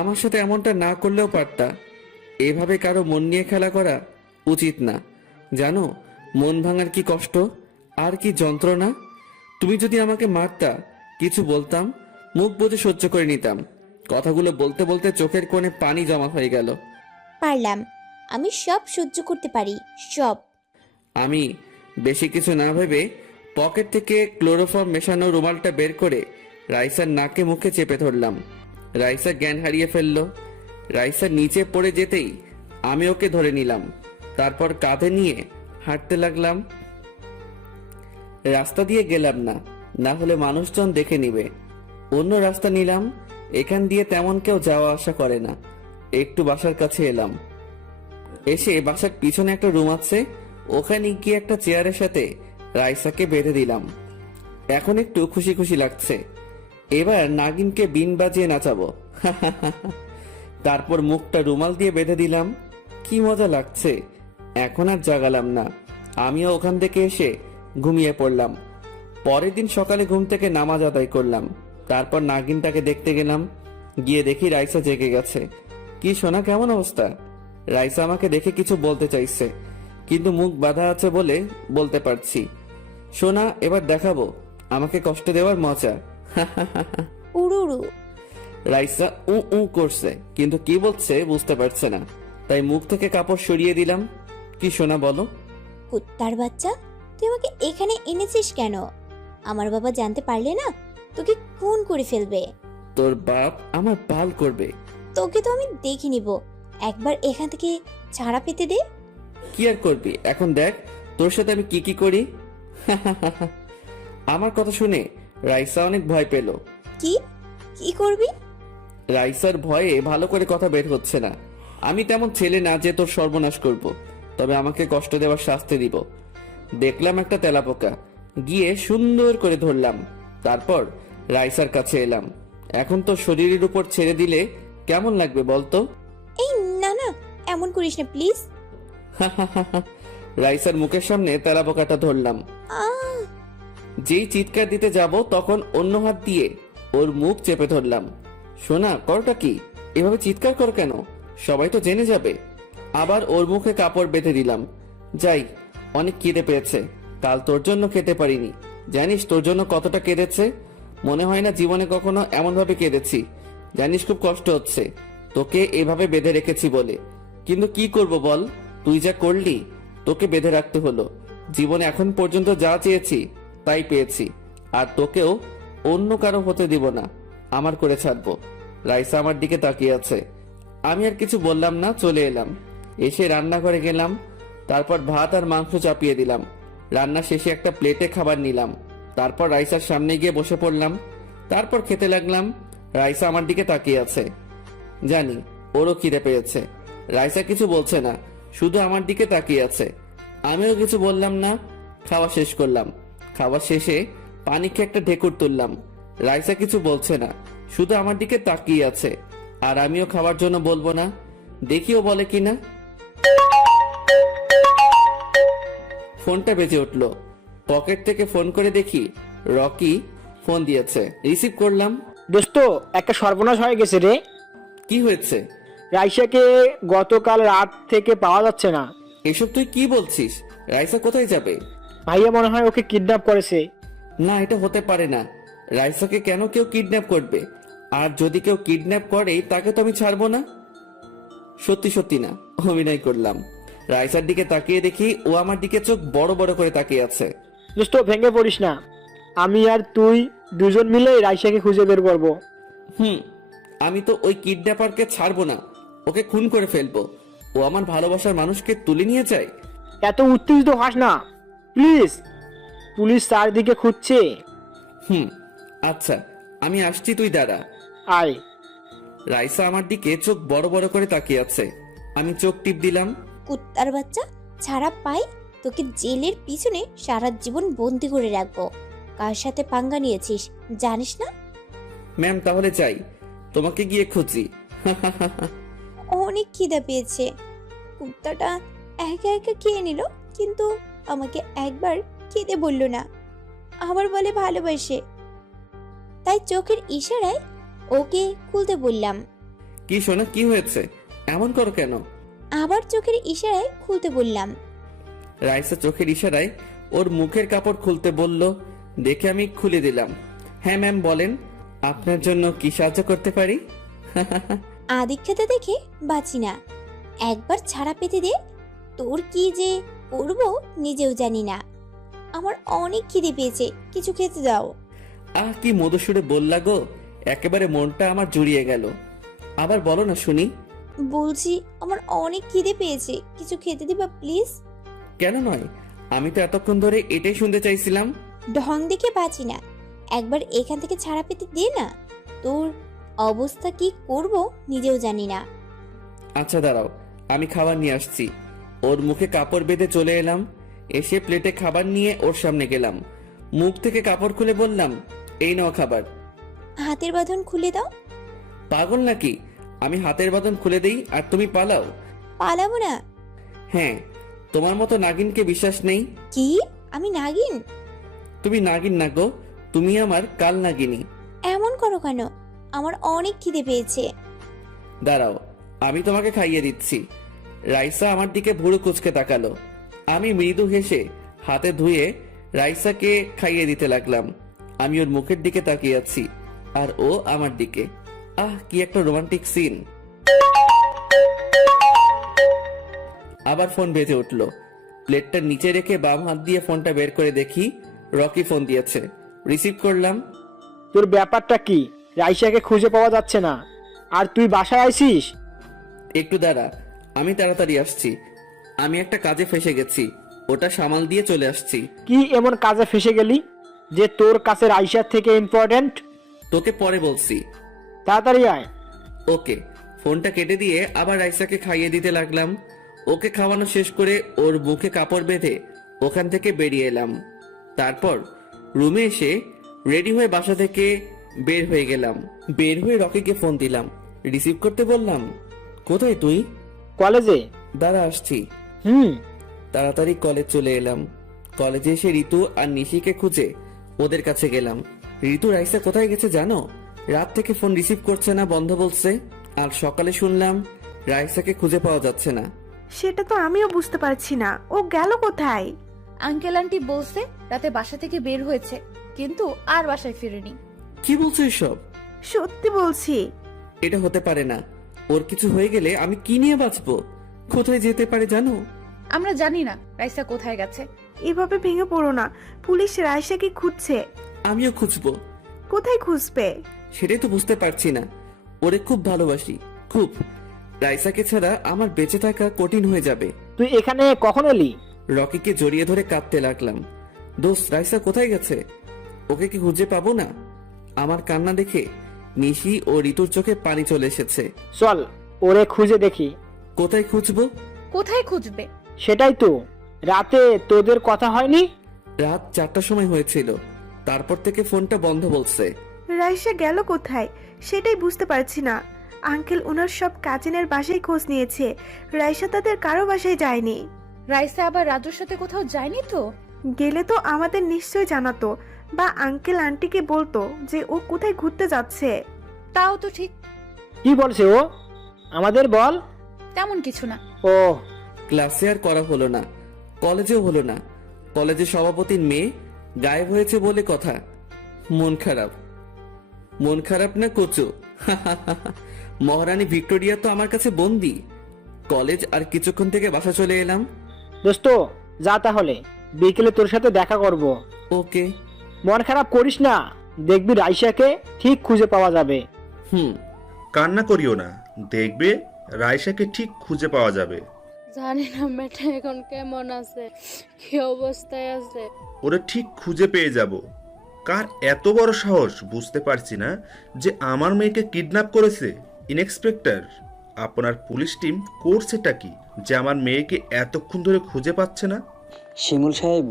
আমার সাথে এমনটা না করলেও পারতা। এভাবে কারো মন নিয়ে খেলা করা উচিত না। জানো মন ভাঙার কি কষ্ট আর কি যন্ত্রণা? তুমি যদি আমাকে মারতা, কিছু বলতাম, মুখ বুজে সহ্য করে নিতাম। কথাগুলো বলতে বলতে চোখের কোণে পানি জমা হয়ে গেল। পারলাম, আমি সব সহ্য করতে পারি, সব। আমি বেশি কিছু না ভেবে পকেট থেকে ক্লোরোফর্ম মেশানো রুমালটা বের করে রাইসার নাকে মুখে চেপে ধরলাম। রাইসা জ্ঞান হারিয়ে ফেললো। রাইসা নিচে পড়ে যেতেই আমি ওকে ধরে নিলাম, তারপর কাঁধে নিয়ে হাঁটতে লাগলাম। রাস্তা দিয়ে গেলাম না, না হলে মানুষজন দেখে নিবে। অন্য রাস্তা নিলাম, এখান দিয়ে তেমন কেউ যাওয়া আসা করে না। একটু বাসার কাছে এলাম। এসে বাসার পিছনে একটা রুম আছে, ওখানে গিয়ে একটা চেয়ারের সাথে রাইসাকে বেঁধে দিলাম। এখন একটু খুশি খুশি লাগছে। এবার নাগিনকে বিন বাজিয়ে নাচাবো। তারপর মুখটা রুমাল দিয়ে বেঁধে দিলাম। কি মজা লাগছে। এখন আর জাগালাম না, আমিও ওখান থেকে এসে ঘুমিয়ে পড়লাম। পরের দিন সকালে ঘুম থেকে নামাজ আদায় করলাম, তারপর নাগিনটাকে দেখতে গেলাম। গিয়ে দেখি রাইসা জেগে গেছে। কি সোনা, কেমন অবস্থা? রাইসা আমাকে দেখে কিছু বলতে চাইছে, কিন্তু মুখ বাঁধা আছে বলে বলতে পারছি। সোনা, এবার দেখাবো আমাকে কষ্ট দেওয়ার মজা। উড়ুড়ু। রাইসা উ করছে, কিন্তু কি বলছে বুঝতে পারছে না, তাই মুখ থেকে কাপড় সরিয়ে দিলাম। কি সোনা বলো? কুত্তার বাচ্চা, তুই আমাকে এখানে এনেছিস কেন? আমার বাবা জানতে পারলে না তোকে খুন করে ফেলবে। তোর বাপ আমার বাল করবে। তোকে তো আমি দেখে নিব, একবার এখান থেকে ছাড়া পেতে দে। কি আর করবি, এখন দেখ তোর সাথে আমি কি কি করি। আমার কথা শুনে রাইসা অনেক ভয় পেল। কি কি করবি? রাইসার ভয়ে ভালো করে কথা বের হচ্ছে না। আমি তেমন ছেলে না যে তোর সর্বনাশ করব, তবে আমাকে কষ্ট দেওয়ার শাস্তি দিব। দেখলাম একটা তেলাপোকা, গিয়ে সুন্দর করে ধরলাম। তারপর রাইসার কাছে এলাম। এখন তো শরীরের উপর ছেড়ে দিলে কেমন লাগবে বলতো? এই না না, এমন করিস না প্লিজ। রাইসার মুখের সামনে তেলাপোকাটা ধরলাম। যেই চিৎকার দিতে যাব তখন অন্য হাত দিয়ে ওর মুখ চেপে ধরলাম। সোনা, করটা কি? এভাবে চিৎকার কর কেন? সবাই তো জেনে যাবে। আবার ওর মুখে কাপড় বেঁধে দিলাম। যাই, অনেক খিদে পেয়েছে, কাল তোর জন্য খেতে পারিনি। জানিস তোর জন্য কতটা কেঁদেছে? মনে হয় না জীবনে কখনো এমনভাবে কেঁদেছি। জানিস খুব কষ্ট হচ্ছে তোকে এভাবে বেঁধে রেখেছি বলে, কিন্তু কি করব বল, তুই যা করলি, তোকে বেঁধে রাখতে হলো। জীবনে এখন পর্যন্ত যা চেয়েছি তাই পেয়েছি, আর তোকেও অন্য কারো হতে দিব না, আমার করে ছাড়বো। রাইসা আমার দিকে তাকিয়ে আছে। আমি আর কিছু বললাম না, চলে এলাম। এসে রান্নাঘরে গেলাম, তারপর ভাত আর মাংস চাপিয়ে দিলাম। রান্না শেষে একটা প্লেটে খাবার নিলাম, তারপর রাইসার সামনে গিয়ে বসে পড়লাম। তারপর খেতে লাগলাম। রাইসা আমার দিকে তাকিয়ে আছে, জানি ওরও খিদে পেয়েছে। রাইসা কিছু বলছে না, শুধু আমার দিকে তাকিয়ে আছে। আমিও কিছু বললাম না। খাওয়া শেষ করলাম। খাওয়া শেষে পানি খেয়ে একটা ঢেকুর তুললাম। রাইসা কিছু বলছে না, শুধু আমার দিকে তাকিয়ে আছে। আর আমিও খাওয়ার জন্য বলবো না, দেখিও বলে কিনা। ফোনটা বেজে উঠলো। পকেট থেকে ফোন করে দেখি রকি ফোন দিয়েছে। রিসিভ করলাম। দোস্ত, একটা সর্বনাশ হয়ে গেছে রে। কি হয়েছে? রাইসাকে গতকাল রাত থেকে পাওয়া যাচ্ছে না। এসব তুই কি বলছিস? রাইসা কোথায় যাবে? ভাইয়া মনে হয় ওকে কিডন্যাপ করেছে। না, এটা হতে পারে না। রাইসাকে কেন কেউ কিডন্যাপ করবে? আর যদি কেউ কিডন্যাপ করে তাকে তো আমি ছাড়বো না। সত্যি সত্যি না, অভিনয় করলাম। রাইসার দিকে তাকিয়ে দেখি ও আমার দিকে চোখ বড় বড় করে তাকিয়ে আছে। দোস্ত, ভেঙে পড়িস না, আমি আর তুই দুজন মিলে রাইসাকে খুঁজে বের করবো। আমি তো ওই কিডন্যাপারকে ছাড়বো না, ওকে খুন করে ফেলবো। ও আমার ভালোবাসার মানুষকে তুলে নিয়ে যায়। এত উত্তেজিত হাস না প্লিজ, পুলিশ চারদিকে খুঁজছে। আচ্ছা, আমি আসছি, তুই দাঁড়া। আয়। রাইসা আমার দিকে চোখ বড় বড় করে তাকিয়ে আছে। আমি চোখ টিপ দিলাম। কুত্তার বাচ্চা, ছাড়া পাই তোকে জেলের পিছনে সারা জীবন বন্দি করে রাখবো। কার সাথে পাঙ্গা নিয়েছিস জানিস না? ম্যাম, তাহলে চাই, তোমাকে গিয়ে খুঁজি। অনেক খিদা পেয়েছে। কুত্তাটা একা একা খেয়ে নিল, কিন্তু আমাকে একবার খেতে বলল না। আবার বলে ভালোবাসে, তাই চোখের ইশারায় ওকে খুলতে বললাম। কি শোনা, কি হয়েছে? এমন করো কেন? আবার চোখের ইশারায় খুলতে বললাম। রাইসা চোখের ইশারায় ওর মুখের কাপড় খুলতে বলল, দেখে আমি খুলে দিলাম। হ্যাঁ ম্যাম, বলেন আপনার জন্য কি সাহায্য করতে পারি? আদিক্ষেতা দেখে বাঁচি না, একবার ছাড়া পেতে দে। তোর কি যে করব নিজেও জানি না। আমার অনেক খিদে পেয়েছে, কিছু খেতে দাও। কি মধুসূরে বললা গো, একেবারে মনটা আমার জুড়িয়ে গেল। আবার বলো না শুনি। বলছি আমার অনেক খিদে পেয়েছে, কিছু খেতে দিবা প্লিজ। কেন নয়, আমি তো এতক্ষণ ধরে এটাই শুনতে চাইছিলাম। ঢং দেখে বাঁচি না, একবার এখান থেকে ছাড়া পেতে দে না। তোর অবস্থা কি করব নিজেও জানি না। আচ্ছা দাঁড়াও, আমি খাবার নিয়ে আসছি। ওর মুখে কাপড় বেঁধে চলে এলাম। এসে প্লেটে খাবার নিয়ে ওর সামনে গেলাম। মুখ থেকে কাপড় খুলে বললাম, এই নাও খাবার। হাতের বাঁধন খুলে দাও। পাগল নাকি? আমি হাতের বাঁধন খুলে দেই আর তুমি পালাও? পালাবো না। হ্যাঁ, তোমার মতো নাগিনকে বিশ্বাস নেই। কি? আমি নাগিন? তুমি নাগিন না গো, তুমি আমার কাল নাগিনী। এমন করো কেন? আমার অনেক খিদে পেয়েছে। দাঁড়াও, আমি তোমাকে খাইয়ে দিচ্ছি। রাইসা আমার দিকে ভুরু কুচকে তাকালো। আমি মৃদু হেসে হাতে ধুয়ে রাইসাকে খাইয়ে দিতে লাগলাম। আমি ওর মুখের দিকে তাকিয়ে আছি আর ও আমার দিকে। কি একটা রোমান্টিক সিন। আবার ফোন বেজে উঠলো। প্লেটটা নিচে রেখে বাম হাত দিয়ে ফোনটা বের করে দেখি রকি ফোন দিয়েছে। রিসিভ করলাম। তোর ব্যাপারটা কি? রাইসাকে খুঁজে পাওয়া যাচ্ছে না, আর তুই বাসায় আইছিস? একটু দাঁড়া, আমি তাড়াতাড়ি আসছি। আমি একটা কাজে ফেসে গেছি, ওটা সামাল দিয়ে চলে আসছি। কি এমন কাজে ফেসে গেলি যে তোর কাছে রাইসার থেকে ইম্পর্টেন্ট? তোকে পরে বলছি। তাড়াতাড়ি আয়। ওকে। ফোনটা কেটে দিয়ে আবার রাইসাকে খাইয়ে দিতে লাগলাম। ওকে খাওয়ানো শেষ করে ওর মুখে কাপড় বেঁধে ওখান থেকে বেরিয়ে এলাম। তারপর রুমে এসে রেডি হয়ে বাসা থেকে বের হয়ে গেলাম। বের হয়ে রকিকে ফোন দিলাম, রিসিভ করতে বললাম। কোথায় তুই? কলেজে। দাঁড়া আসছি। তাড়াতাড়ি কলেজ চলে এলাম। কলেজে এসে ঋতু আর নিশিকে খুঁজে ওদের কাছে গেলাম। ঋতু রাইসা কোথায় গেছে জানো? রাত থেকে ফোন রিসিভ করছে না, বন্ধ বলছে। আর সকালে শুনলাম রাইসাকে খুঁজে পাওয়া যাচ্ছে না। সেটা তো আমিও বুঝতে পারছি না, ও গেল কোথায়? আঙ্কেল আন্টি বলছে রাতে বাসা থেকে বের হয়েছে, কিন্তু আর বাসায় ফিরেনি। কি বলছো এসব? সত্যি বলছি। এটা হতে পারে না। ওর কিছু হয়ে গেলে আমি কি নিয়ে বাঁচবো? কোথায় যেতে পারে জানো? আমরা জানি না রাইসা কোথায় গেছে। এভাবে ভেঙে পড়ো না, পুলিশ রাইসাকে খুঁজছে। আমিও খুঁজবো। কোথায় খুঁজবে? সেটাই তো বুঝতে পারছি না। ওরে খুব ভালোবাসি, খুব। রাইসাকে ছাড়া আমার বেঁচে থাকা কঠিন হয়ে যাবে। তুই এখানে কখন এলি? রকিকে জড়িয়ে ধরে কাঁদতে লাগলাম। দোস্ত, রাইসা কোথায় গেছে? ওকে কি খুঁজে পাবো না? আমার কান্না দেখে নিশি ও ঋতুর চোখে পানি চলে এসেছে। চল ওরে খুঁজে দেখি। কোথায় খুঁজবো? কোথায় খুঁজবে? সেটাই তো, রাতে তোদের কথা হয়নি? রাত 4টার সময় হয়েছিল, তারপর থেকে ফোনটা বন্ধ বলছে। রাইসা গেল কোথায় সেটাই বুঝতে পারছি না। আঙ্কেল ওনার সব কাজিনের বাসায় খোঁজ নিয়েছে, রাইসা তাদের কারো বাসায় যায়নি। রাইসা আবার রাজুর সাথে কোথাও যায়নি তো? গেলে তো আমাদের নিশ্চয় জানাতো, বা আঙ্কেল আন্টিকে বলতো যে ও কোথায় ঘুরতে যাচ্ছে। তাও তো ঠিক। কি বলছে ও? আমাদের বল। তেমন কিছু না। ও, ক্লাসে আর করা হলো না, কলেজেও হলো না। কলেজে সভাপতির মেয়ে গায়েব হয়েছে বলে কথা। মন খারাপ। মন খারাপ না কচু। মহারানী ভিক্টোরিয়া তো আমার কাছে বন্দি। কলেজ আর কিছুক্ষণ থেকে বাসা চলে এলাম। দোস্ত যা তাহলে, বিকেলে তোর সাথে দেখা করব। ওকে। মন খারাপ করিস না, দেখবি রাইসাকে ঠিক খুঁজে পাওয়া যাবে। কান্না করিও না, দেখবে রাইসাকে ঠিক খুঁজে পাওয়া যাবে। জানি না মেয়েটা এখন কেমন আছে, কি অবস্থায় আছে। ওরা ঠিক খুঁজে পেয়ে যাব। কার এত বড় সাহস বুঝতে পারছি না যে আমার মেয়েকে কিডন্যাপ করেছে। ইনস্পেক্টর, আপনার পুলিশ টিম করছেটা কি যে আমার মেয়েকে এতক্ষণ ধরে খুঁজে পাচ্ছে না? শিমুল সাহেব,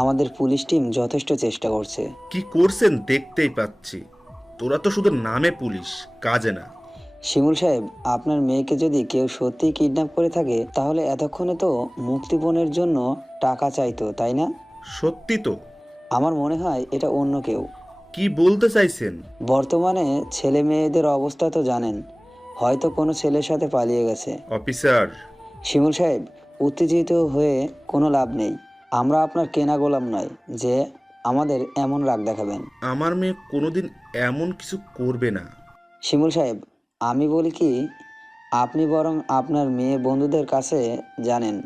আমাদের পুলিশ টিম যথেষ্ট চেষ্টা করছে। কি করছেন দেখতেই পাচ্ছি। তোরা তো শুধু নামে পুলিশ, কাজে না। শিমুল সাহেব, আপনার মেয়েকে যদি কেউ সত্যিই কিডন্যাপ করে থাকে তাহলে এতক্ষণে তো মুক্তিপণের জন্য টাকা চাইতো, তাই না? সত্যি তো। আমার মনে হয় এটা অন্য কেউ। কি বলতে চাইছেন? বর্তমানে ছেলে মেয়েদের অবস্থা তো জানেন, হয়তো কোনো ছেলের সাথে পালিয়ে গেছে। অফিসার। শিমুল সাহেব, উত্তেজিত হয়ে কোনো লাভ নেই। আমরা আপনার কেনা গোলাম নয় যে আমাদের এমন রাগ দেখাবেন। আমার মেয়ে কোনোদিন এমন কিছু করবে না। শিমুল সাহেব, আমি বলি কি, আপনি বরং আপনার মেয়ে বন্ধুদের কাছে জানেন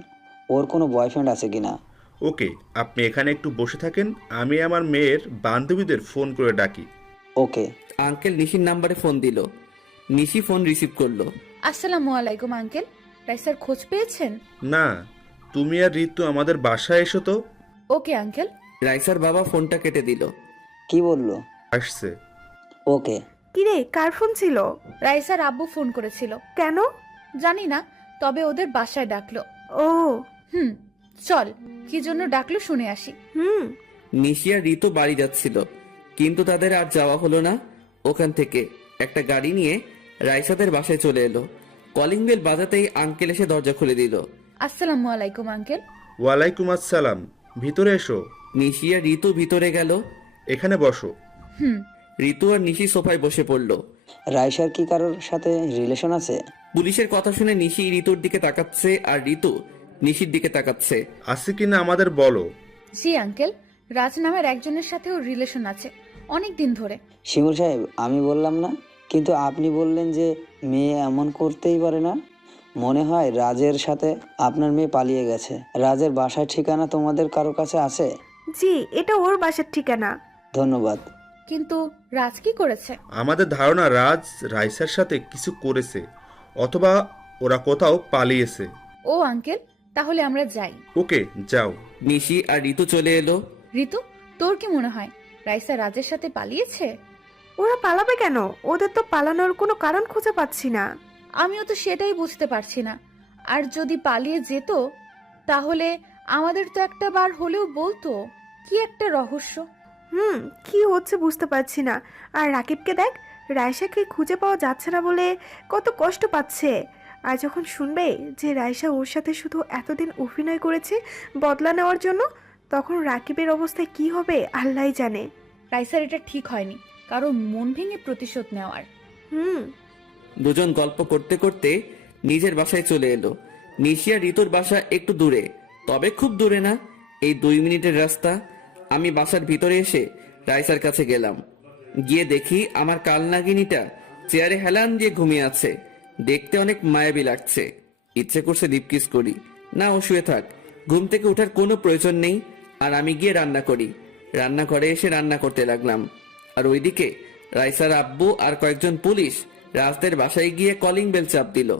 ওর কোনো বয়ফ্রেন্ড আছে কিনা। ওকে, আপনি এখানে একটু বসে থাকেন, আমি আমার মেয়ের বান্ধবীদের ফোন করে ডাকি। ওকে। আঙ্কেল নিশির নাম্বারে ফোন দিল। নিশি ফোন রিসিভ করলো। আসসালামু আলাইকুম আঙ্কেল, রাইসার খোঁজ পেয়েছেন? না, তুমি আর ঋতু আমাদের বাসায় এসো তো। Okay uncle. রাইসার বাবা ফোনটা কেটে দিল। কি বললো? আসছে। ওকে। কিরে, কার ফোন ছিল? রাইসার আব্বু ফোন করেছিল। কেন? জানি না, তবে ওদের বাসায় ডাকলো। ও চল, কি জন্য ডাকলো শুনে আসি। নিশি আর ঋতু বাড়ি যাচ্ছিল, কিন্তু তাদের আর যাওয়া হলো না। ওখান থেকে একটা গাড়ি নিয়ে রাইসাদের বাসায় চলে এলো। কলিং বেল বাজাতেই আঙ্কেল এসে দরজা খুলে দিল। আসসালামু আলাইকুম আঙ্কেল। ওয়ালাইকুম আসসালাম, ভিতরে এসো। নিশি আর ঋতু ভিতরে গেল। এখানে বসো। ঋতু আর নিশি সোফায় বসে পড়লো। রাইসার কি কারোর সাথে রিলেশন আছে? পুলিশের কথা শুনে নিশি ঋতুর দিকে তাকাচ্ছে আর ঋতু নিশির দিকে তাকাচ্ছে। আছে কিনা আমাদের বলো। জি আঙ্কেল, রাজ নামের একজনের সাথে ওর রিলেশন আছে অনেক দিন ধরে। শিমুল সাহেব, আমি বললাম না, কিন্তু আপনি বললেন যে মেয়ে এমন করতেই পারে না। মনে হয় রাজের সাথে আপনার মেয়ে পালিয়ে গেছে। রাজের বাসার ঠিকানা তোমাদের কারো কাছে আছে? জি, এটা ওর বাসার ঠিকানা। ধন্যবাদ। কিন্তু রাজ কি করেছে? আমাদের ধারণা রাজ রাইসার সাথে কিছু করেছে, অথবা ওরা কোথাও পালিয়েছে। ও আঙ্কেল, তাহলে আমরা যাই। ওকে, যাও। নিশি আর ঋতু চলে এলো। ঋতু, তোর কি মনে হয় রাইসা রাজের সাথে পালিয়েছে? ওরা পালাবে কেন? ওদের তো পালানোর কোনো কারণ খুঁজে পাচ্ছি না। আমিও তো সেটাই বুঝতে পারছি না। আর যদি পালিয়ে যেত তাহলে আমাদের তো একটা বার হলেও বলতো। কি একটা রহস্য। কি হচ্ছে বুঝতে পারছি না। আর রাকিবকে দেখ, রাইসাকে খুঁজে পাওয়া যাচ্ছে না বলে কত কষ্ট পাচ্ছে। আর যখন শুনবে যে রাইসা ওর সাথে শুধু এতদিন অভিনয় করেছে বদলা নেওয়ার জন্য, তখন রাকিবের অবস্থায় কি হবে আল্লাহই জানে। রাইসার এটা ঠিক হয়নি কারো মন ভেঙে প্রতিশোধ নেওয়ার। দুজন গল্প করতে করতে নিজের বাসায় চলে এলো। নিশিয়া ঋতুর বাসা একটু দূরে, তবে খুব দূরে না, এই 2 মিনিটের রাস্তা। আমি বাসার ভিতরে এসে রাইসার কাছে গেলাম। গিয়ে দেখি আমার কালনাগিনীটা চেয়ারে হেলান দিয়ে ঘুমিয়ে আছে। দেখতে অনেক মায়াবী লাগছে। ইচ্ছে করছে লিপকিস করি, না ও শুয়ে থাক, ঘুম থেকে ওঠার কোনো প্রয়োজন নেই। আর আমি গিয়ে রান্না করি। রান্নাঘরে এসে রান্না করতে লাগলাম। আর ওইদিকে রাইসার আব্বু আর কয়েকজন পুলিশ রাজদের বাসায় গিয়ে কলিং বেল চাপ দিল।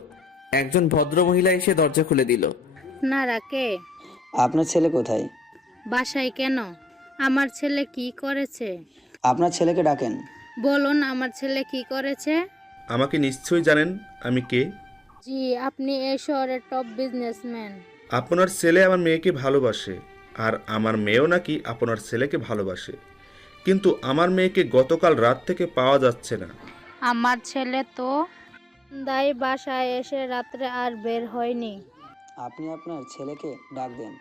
একজন ভদ্র মহিলা এসে দরজা খুলে দিল। আপনারা কে? আপনার ছেলে কোথায়? বাসায় কেন? আমার ছেলে কি করেছে? আপনার ছেলেকে ডাকেন। বলুন আমার ছেলে কি করেছে? আমাকে নিশ্চয়ই জানেন আমি কে। জি, আপনি এই শহরের টপ বিজনেসম্যান। আপনার ছেলে আমার মেয়েকে ভালোবাসে, আর আমার মেয়েও নাকি আপনার ছেলেকে ভালোবাসে, কিন্তু আমার মেয়েকে গতকাল রাত থেকে পাওয়া যাচ্ছে না। আমার ছেলে তো দাই বাসায় এসে রাত্রে আর বের হয়নি। আপনি আপনার ছেলেকে ডাক দেন।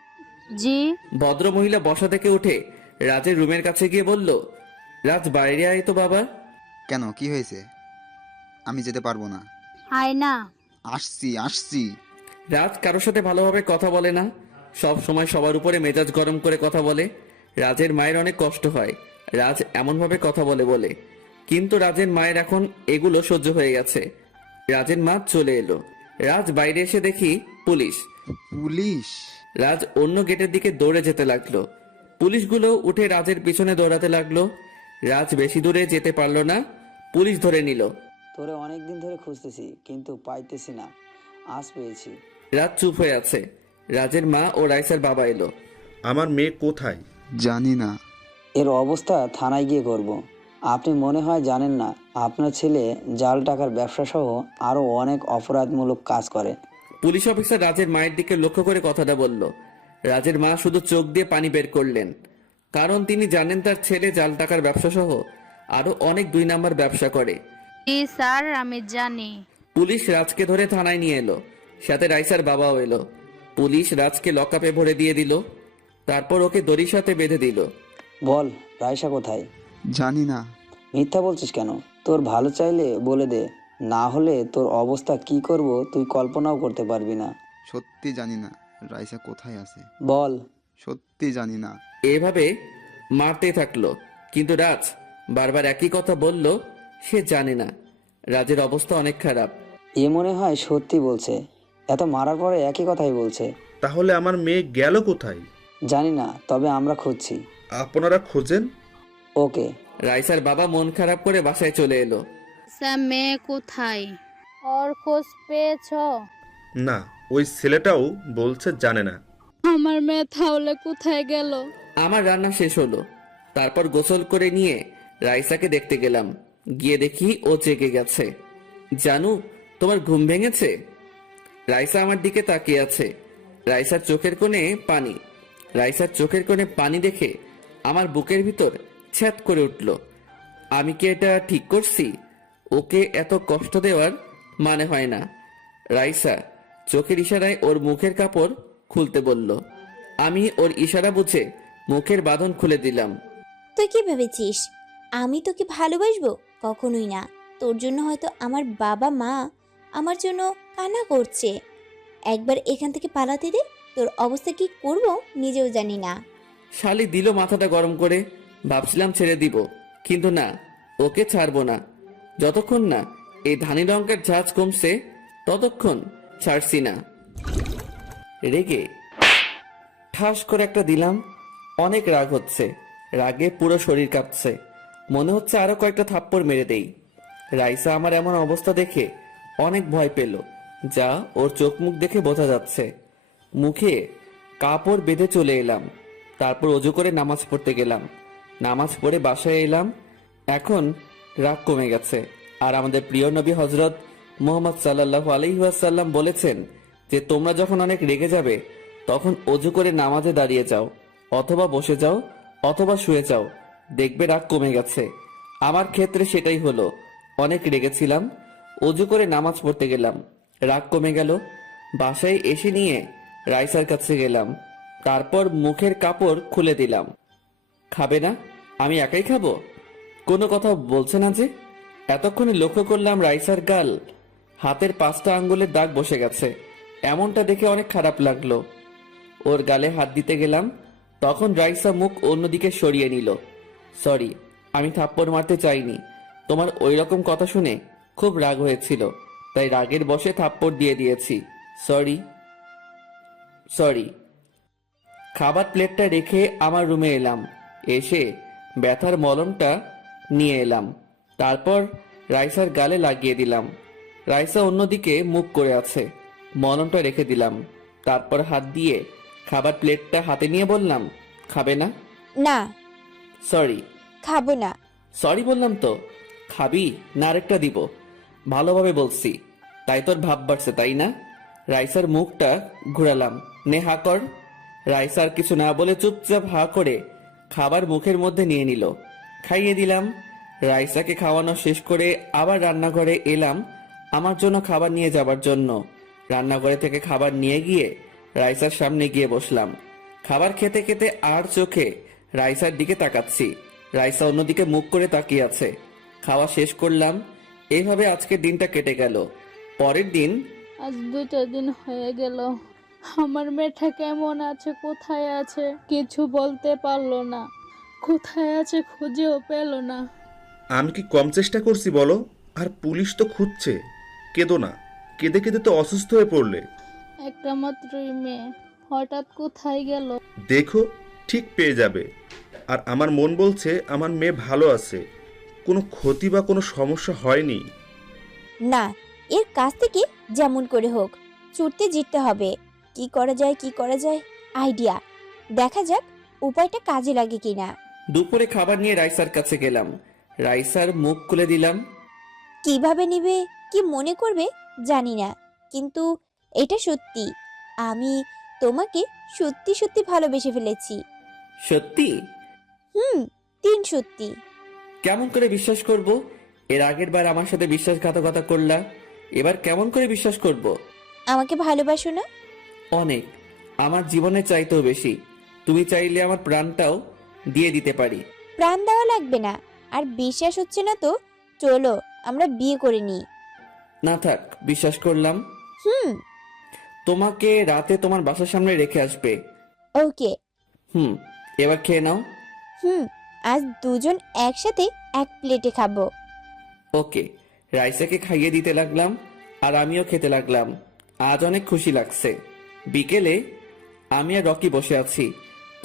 জি। ভদ্র মহিলা বসা থেকে উঠে রাজের রুমের কাছে গিয়ে বলল, রাজ বাইরে আয় তো বাবা। কেন, কি হয়েছে? আমি যেতে পারবো না। আয় না। আসছি। রাজ কারোর সাথে ভালোভাবে কথা বলে না, সব সময় সবার উপরে মেজাজ গরম করে কথা বলে। রাজের মায়ের অনেক কষ্ট হয় রাজ এমনভাবে কথা বলে। কিন্তু রাজের মায়ের এখন এগুলো সহ্য হয়ে গেছে। রাজের মা চলে এলো। রাজ বাইরে এসে দেখি পুলিশ। রাজ অন্য গেটের দিকে দৌড়ে যেতে লাগলো। পুলিশগুলো উঠে রাজের পিছনে দৌড়াতে লাগলো। রাজ বেশি দূরে যেতে পারলো না, পুলিশ ধরে নিল। তোরে অনেকদিন ধরে খুঁজতেছি, কিন্তু পাইতেছি না, আজ পেয়েছি। রাজ চুপ হয়ে আছে। রাজের মা ও রাইসার বাবা এলো। আমার মেয়ে কোথায়? জানি না। এর অবস্থা থানায় গিয়ে করব। আপনি মনে হয় জানেন না, আপনার ছেলে জাল টাকার ব্যবসা সহ আরও অনেক অপরাধমূলক কাজ করে। পুলিশ অফিসার রাজের মায়ের দিকে লক্ষ্য করে কথাটা বলল। রাজের মা শুধু চোখ দিয়ে পানি বের করলেন, কারণ তিনি জানেন তার ছেলে জাল টাকার ব্যবসা সহ আরো অনেক 2 নাম্বার ব্যবসা করে। জি স্যার, আমি জানি। পুলিশ রাজকে ধরে থানায় নিয়ে এলো, সাথে রাইসার বাবাও এলো। পুলিশ রাজকে লকআপে ভরে দিয়ে দিল, তারপর ওকে দড়ির সাথে বেঁধে দিল। বল, রাইসা কোথায়? জানি না। মিথ্যা বলছিস কেন? তোর ভালো চাইলে বলে দে, না হলে তোর অবস্থা কি করব তুই কল্পনাও করতে পারবি না। সত্যি জানি না রাইসা কোথায় আছে। বল। সত্যি জানি না। এভাবে মারতে থাকলো, কিন্তু রাজ বারবার একই কথা বলল, সে জানে না। রাজের অবস্থা অনেক খারাপ। এ মনে হয় সত্যি বলছে, এত মারার পরে একই কথাই বলছে। তাহলে আমার মেয়ে গেল কোথায়? জানি না, তবে আমরা খুঁজছি। আপনারা খোঁজেন। ওকে। রাইসার বাবা মন খারাপ করে বাসায় চলে এলো। স্যার, মেয়ে কোথায়? ওর খোঁজ পেয়েছ? না, ওই ছেলেটাও বলছে জানে না। আমার মেয়ে তাহলে কোথায় গেল? আমার রান্না শেষ হলো, তারপর গোসল করে নিয়ে রাইসাকে দেখতে গেলাম। গিয়ে দেখি ও জেগে গেছে। জানু, তোমার ঘুম ভেঙেছে? রাইসা আমার দিকে তাকিয়ে আছে। রাইসার চোখের কোণে পানি দেখে আমার বুকের ভিতর ছ্যাত করে উঠল। আমি কি এটা ঠিক করছি? ওকে এত কষ্ট দেওয়ার মানে হয় না। রাইসা চোখের ইশারায় ওর মুখের কাপড় খুলতে বলল। আমি ওর ইশারা বুঝে মুখের বাঁধন খুলে দিলাম। তুই কি ভেবেছিস আমি তোকে ভালোবাসবো? কখনোই না। তোর জন্য হয়তো আমার বাবা মা আমার জন্য কান্না করছে। একবার এখান থেকে পালাতে দে, তোর অবস্থা কি করব নিজেও জানি না। শালি দিল মাথাটা গরম করে। ভাবছিলাম ছেড়ে দিব, কিন্তু না, ওকে ছাড়বো না। যতক্ষণ না এই ধানি লঙ্কার ঝাঁজ কমছে ততক্ষণ ছাড়ছি না। রেগে ঠাস করে একটা দিলাম। অনেক রাগ হচ্ছে, রাগে পুরো শরীর কাঁপছে। মনে হচ্ছে আরো কয়েকটা থাপ্পড় মেরে দেই। রাইসা আমার এমন অবস্থা দেখে অনেক ভয় পেল, যা ওর চোখ মুখ দেখে বোঝা যাচ্ছে। মুখে কাপড় বেঁধে চলে এলাম। তারপর অজু করে নামাজ পড়তে গেলাম। নামাজ পড়ে বাসায় এলাম। এখন রাগ কমে গেছে। আর আমাদের প্রিয় নবী হজরত মুহাম্মদ সাল্লাল্লাহু আলাইহি ওয়াসাল্লাম বলেছেন যে তোমরা যখন অনেক রেগে যাবে তখন অজু করে নামাজে দাঁড়িয়ে যাও, অথবা বসে যাও, অথবা শুয়ে যাও, দেখবে রাগ কমে গেছে। আমার ক্ষেত্রে সেটাই হলো। অনেক রেগেছিলাম, অজু করে নামাজ পড়তে গেলাম, রাগ কমে গেল। বাসায় এসে নিয়ে রাইসার কাছে গেলাম, তারপর মুখের কাপড় খুলে দিলাম। খাবে না? আমি একাই খাবো? কোনো কথা বলছে না যে? এতক্ষণে লক্ষ্য করলাম রাইসার গাল হাতের 5টা আঙ্গুলের দাগ বসে গেছে। এমনটা দেখে অনেক খারাপ লাগলো। ওর গালে হাত দিতে গেলাম, তখন রাইসা মুখ অন্যদিকে সরিয়ে নিল। সরি, আমি থাপ্পড় মারতে চাইনি। তোমার ওই রকম কথা শুনে খুব রাগ হয়েছিল, তাই রাগের বশে থাপ্পড় দিয়ে দিয়েছি। সরি। সরি। খাবার প্লেটটা রেখে আমার রুমে এলাম। এসে ব্যথার মলমটা নিয়ে এলাম, তারপর রাইসার গালে লাগিয়ে দিলাম। রাইসা অন্যদিকে মুখ করে আছে। মলমটা রেখে দিলাম, তারপর হাত দিয়ে খাবার প্লেটটা হাতে নিয়ে বললাম, খাবে না? না, সরি। খাবো না। সরি বললাম তো। খাবি না আরেকটা দিব? ভালোভাবে বলছি, তাই তোর ভাব বাড়ছে তাই না? রাইসার মুখটা ঘুরালাম। নে হা কর। রাইসার কিছু না বলে চুপচাপ হা করে খাবার মুখের মধ্যে নিয়ে নিল। খাইয়ে দিলাম। রাইসাকে খাওয়ানো শেষ করে আবার রান্নাঘরে এলাম আমার জন্য খাবার নিয়ে যাবার জন্য। রান্নাঘরে থেকে খাবার নিয়ে গিয়ে রাইসার সামনে গিয়ে বসলাম। খাবার খেতে খেতে আর চোখে রাইসার দিকে তাকাচ্ছি। রাইসা অন্যদিকে মুখ করে তাকিয়ে আছে। খাওয়া শেষ করলাম। এইভাবে আজকের দিনটা কেটে গেল। পরের দিন। আজ 2টা দিন হয়ে গেল। আমার মেয়েটা কেমন আছে, কোথায় আছে কিছু বলতে পারলো না। কোথায় আছে খুঁজেও পেল না। আমি কি কম চেষ্টা করছি বলো? আর পুলিশ তো খুঁজছে। কেঁদো না, কেঁদে কেঁদে তো অসুস্থ হয়ে পড়লে। একটা মাত্রই মেয়ে, হঠাৎ কোথায় গেল? দেখো, ঠিক পেয়ে যাবে। আর আমার মন বলছে আমার মেয়ে ভালো আছে, কোনো ক্ষতি বা কোনো সমস্যা হয়নি। না, এর কাছ থেকে যেমন করে হোক ছুটতে জিততে হবে। কি করা যায় আইডিয়া। দেখা যাক উপায়টা কাজে লাগে কিনা। দুপুরে খাবার নিয়ে রাইসার কাছে গেলাম। রাইসার মুখ খুলে দিলাম। কিভাবে নিবে, কি মনে করবে জানি না, কিন্তু এটা সত্যি। আমি তোমাকে সত্যি সত্যি ভালোবেসে ফেলেছি। সত্যি? 3 সত্যি। কেমন করে বিশ্বাস করব? এর আগের বার আমার সাথে বিশ্বাসঘাতকতা করলা, এবার কেমন করে বিশ্বাস করব? আমাকে ভালোবাসো না? অনেক, আমার জীবনের চাইতেও বেশি। তুমি চাইলে আমার প্রাণটাও দিয়ে দিতে পারি। প্রাণ দেওয়া লাগবে না। আর বিশ্বাস হচ্ছে না তো চলো আমরা বিয়ে করে নিই। না থাক, বিশ্বাস করলাম। তোমাকে রাতে তোমার বাসার সামনে রেখে আসবে। ওকে। এবার খেয়ে নাও। আজ দুজন একসাথে এক প্লেটে খাবো। ওকে। রাইসাকে খাইয়ে দিতে লাগলাম আর আমিও খেতে লাগলাম। আজ অনেক খুশি লাগছে। বিকেলে আমি আর রকি বসে আছি,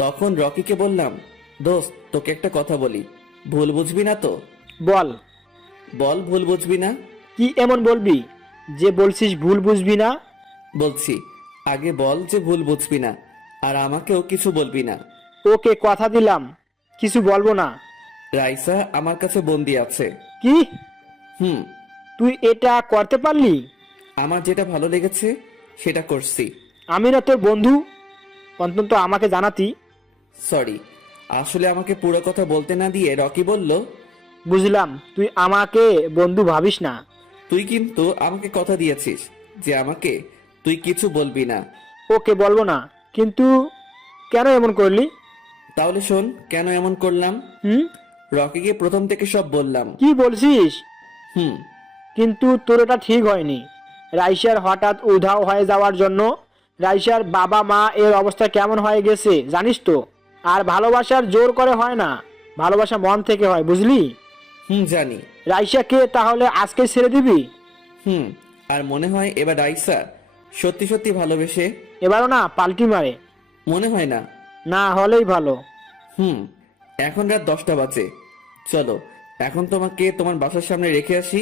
তখন রকিকে বললাম, দোস্ত তোকে একটা কথা বলি, ভুল বুঝবি না তো? বল। বল, ভুল বুঝবি না? কি এমন বলবি যে বলছিস ভুল বুঝবি না? বলছি, আগে বল যে ভুল বুঝবি না, আর আমাকেও কিছু বলবি না। ওকে, কথা দিলাম কিছু বলবো না। রাইসা আমার কাছে বন্দি আছে। কি? হুম। তুই এটা করতে পারলি? আমার যেটা ভালো লেগেছে সেটা করছি। আমি না তোর বন্ধু, অন্তত আমাকে জানাতি। সরি, আসলে আমাকে পুরো কথা বলতে না দিয়ে রকি বলল, বুঝলাম তুই আমাকে বন্ধু ভাবিস না। তুই কিন্তু আমাকে কথা দিয়েছিস যে আমাকে তুই কিছু বলবি না। ওকে, বলবো না, কিন্তু কেন এমন করলি? তাহলে শোন কেন এমন করলাম। রকিকে প্রথম থেকে সব বললাম। কি বলছিস? হুম। কিন্তু তোর এটা ঠিক হয়নি। রাইসার হঠাৎ উধাও হয়ে যাওয়ার জন্য রাইসার বাবা মা এর অবস্থা কেমন হয়ে গেছে জানিস তো? আর ভালোবাসার জোর করে হয় না, ভালোবাসা মন থেকে হয়, বুঝলি? জানি। রাইসাকে তাহলে আজকে ছেড়ে দিবি? আর মনে হয় এবার রাইসা সত্যি সত্যি ভালোবেসে এবারও না পাল্টি মারে। মনে হয় না। না হলেই ভালো। এখন রাত 10টা বাজে। চলো এখন তোমাকে তোমার বাসার সামনে রেখে আসি।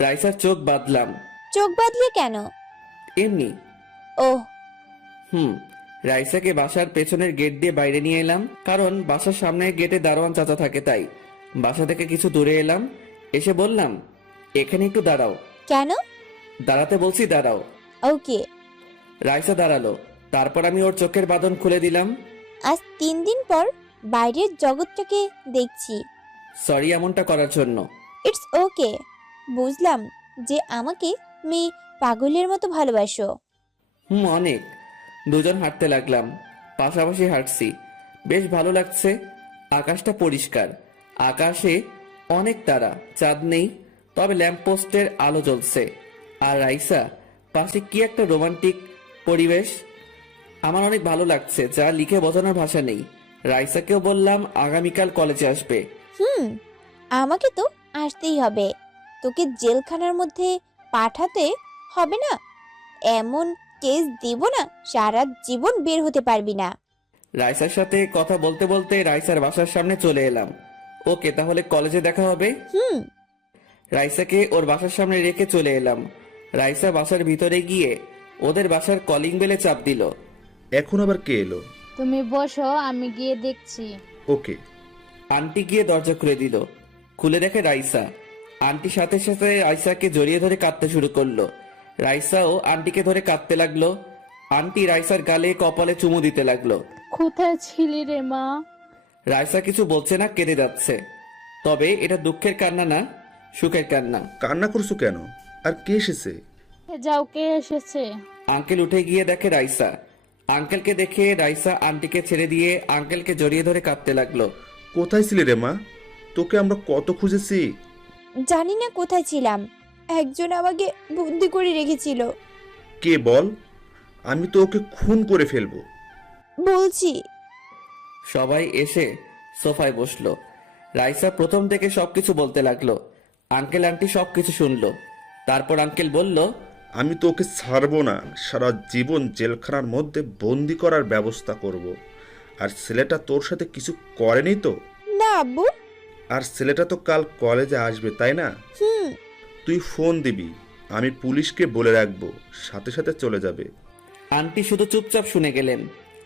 রাইসার চোখ বাঁধলাম। চোখ বাঁধলে কেন? এমনি। ও। রাইসাকে বাসার পেছনের গেট দিয়ে বাইরে নিয়ে এলাম, কারণ বাসার সামনের গেটে দারোয়ান চাচা থাকে, তাই বাসা থেকে কিছু দূরে এলাম। এসে বললাম, এখানে একটু দাঁড়াও। কেন? দাঁড়াতে বলছি, দাঁড়াও। ওকে। রাইসা দাঁড়ালো, তারপর আমি ওর চোখের বাঁধন খুলে দিলাম। আজ 3 দিন পর বাইরের জগৎটাকে দেখছি। সরি এমনটা করার জন্য। It's okay. বুঝলাম যে আমাকে মেয়ে পাগলের মতো ভালোবাসো। অনেক। দুজন হাঁটতে লাগলাম, পাশাপাশি হাঁটছি, বেশ ভালো লাগছে। আকাশটা পরিষ্কার, আকাশে অনেক তারা, চাঁদ নেই। তবে ল্যাম্পপোস্টের আলো জ্বলছে আর রাইসা পাশে কি একটা রোমান্টিক পরিবেশ। আমার অনেক ভালো লাগছে, যা লিখে বোঝানোর ভাষা নেই। রাইসাকেও বললাম আগামীকাল কলেজে আসবে। আমাকে তো আসতেই হবে, তোকে জেলখানার মধ্যে পাঠাতে হবে না। এমন কেস দিব না সারা জীবন বের হতে পারবি না। রাইসার সাথে কথা বলতে বলতে রাইসার বাসার সামনে চলে এলাম। ওকে, তাহলে কলেজে দেখা হবে। রাইসাকে ওর বাসার সামনে রেখে চলে এলাম। রাইসা বাসার ভিতরে গিয়ে ওদের বাসার কলিং বেলে চাপ দিল। এখন আবার কে এলো? তুমি বসো, আমি গিয়ে দেখছি। ওকে। আন্টি গিয়ে দরজা খুলে দিল। খুলে দেখে রাইসা। আন্টি সাথে সাথে রাইসাকে জড়িয়ে ধরে কাঁদতে শুরু করলো। রাইসাও আন্টিকে ধরে কাঁদতে লাগলো। আন্টি রাইসার গালে কপালে চুমু দিতে লাগলো। কোথায় ছিলি রে মা? রাইসা কিছু বলছে না, কেঁদে যাচ্ছে। তবে এটা দুঃখের কান্না না, সুখের কান্না। কান্না করছো কেন? আর কে এসেছে? যাও, কে এসেছে? আঙ্কেল উঠে গিয়ে দেখে রাইসা। আঙ্কেলকে দেখে রাইসা আন্টিকে ছেড়ে দিয়ে আঙ্কেলকে জড়িয়ে ধরে কাঁদতে লাগলো। কোথায় ছিলে রে মা? তোকে আমরা কত খুঁজেছি। জানি না কোথায় ছিলাম, একজন আমাকে বন্দি করে রেখেছিল। কে বল? আমি তো ওকে খুন করে ফেলবো। বলছি। সবাই এসে সোফায় বসলো। রাইসা প্রথম থেকে সবকিছু বলতে লাগলো। আঙ্কেল আন্টি সবকিছু শুনলো। তারপর আঙ্কেল বলল, আমি তো ওকে ছাড়বো না, সারা জীবন জেলখানার মধ্যে বন্দি করার ব্যবস্থা করব। আর ছেলেটা তোর সাথে কিছু করেনি তো? না আব্বু। আর ছেলেটা তো কাল কলেজে আসবে, তাই না? তুই ফোন দিবি, আমি পুলিশকে বলে রাখবো, সাথে সাথে চলে যাবে। আন্টি শুধু চুপচাপ শুনে গেলেন।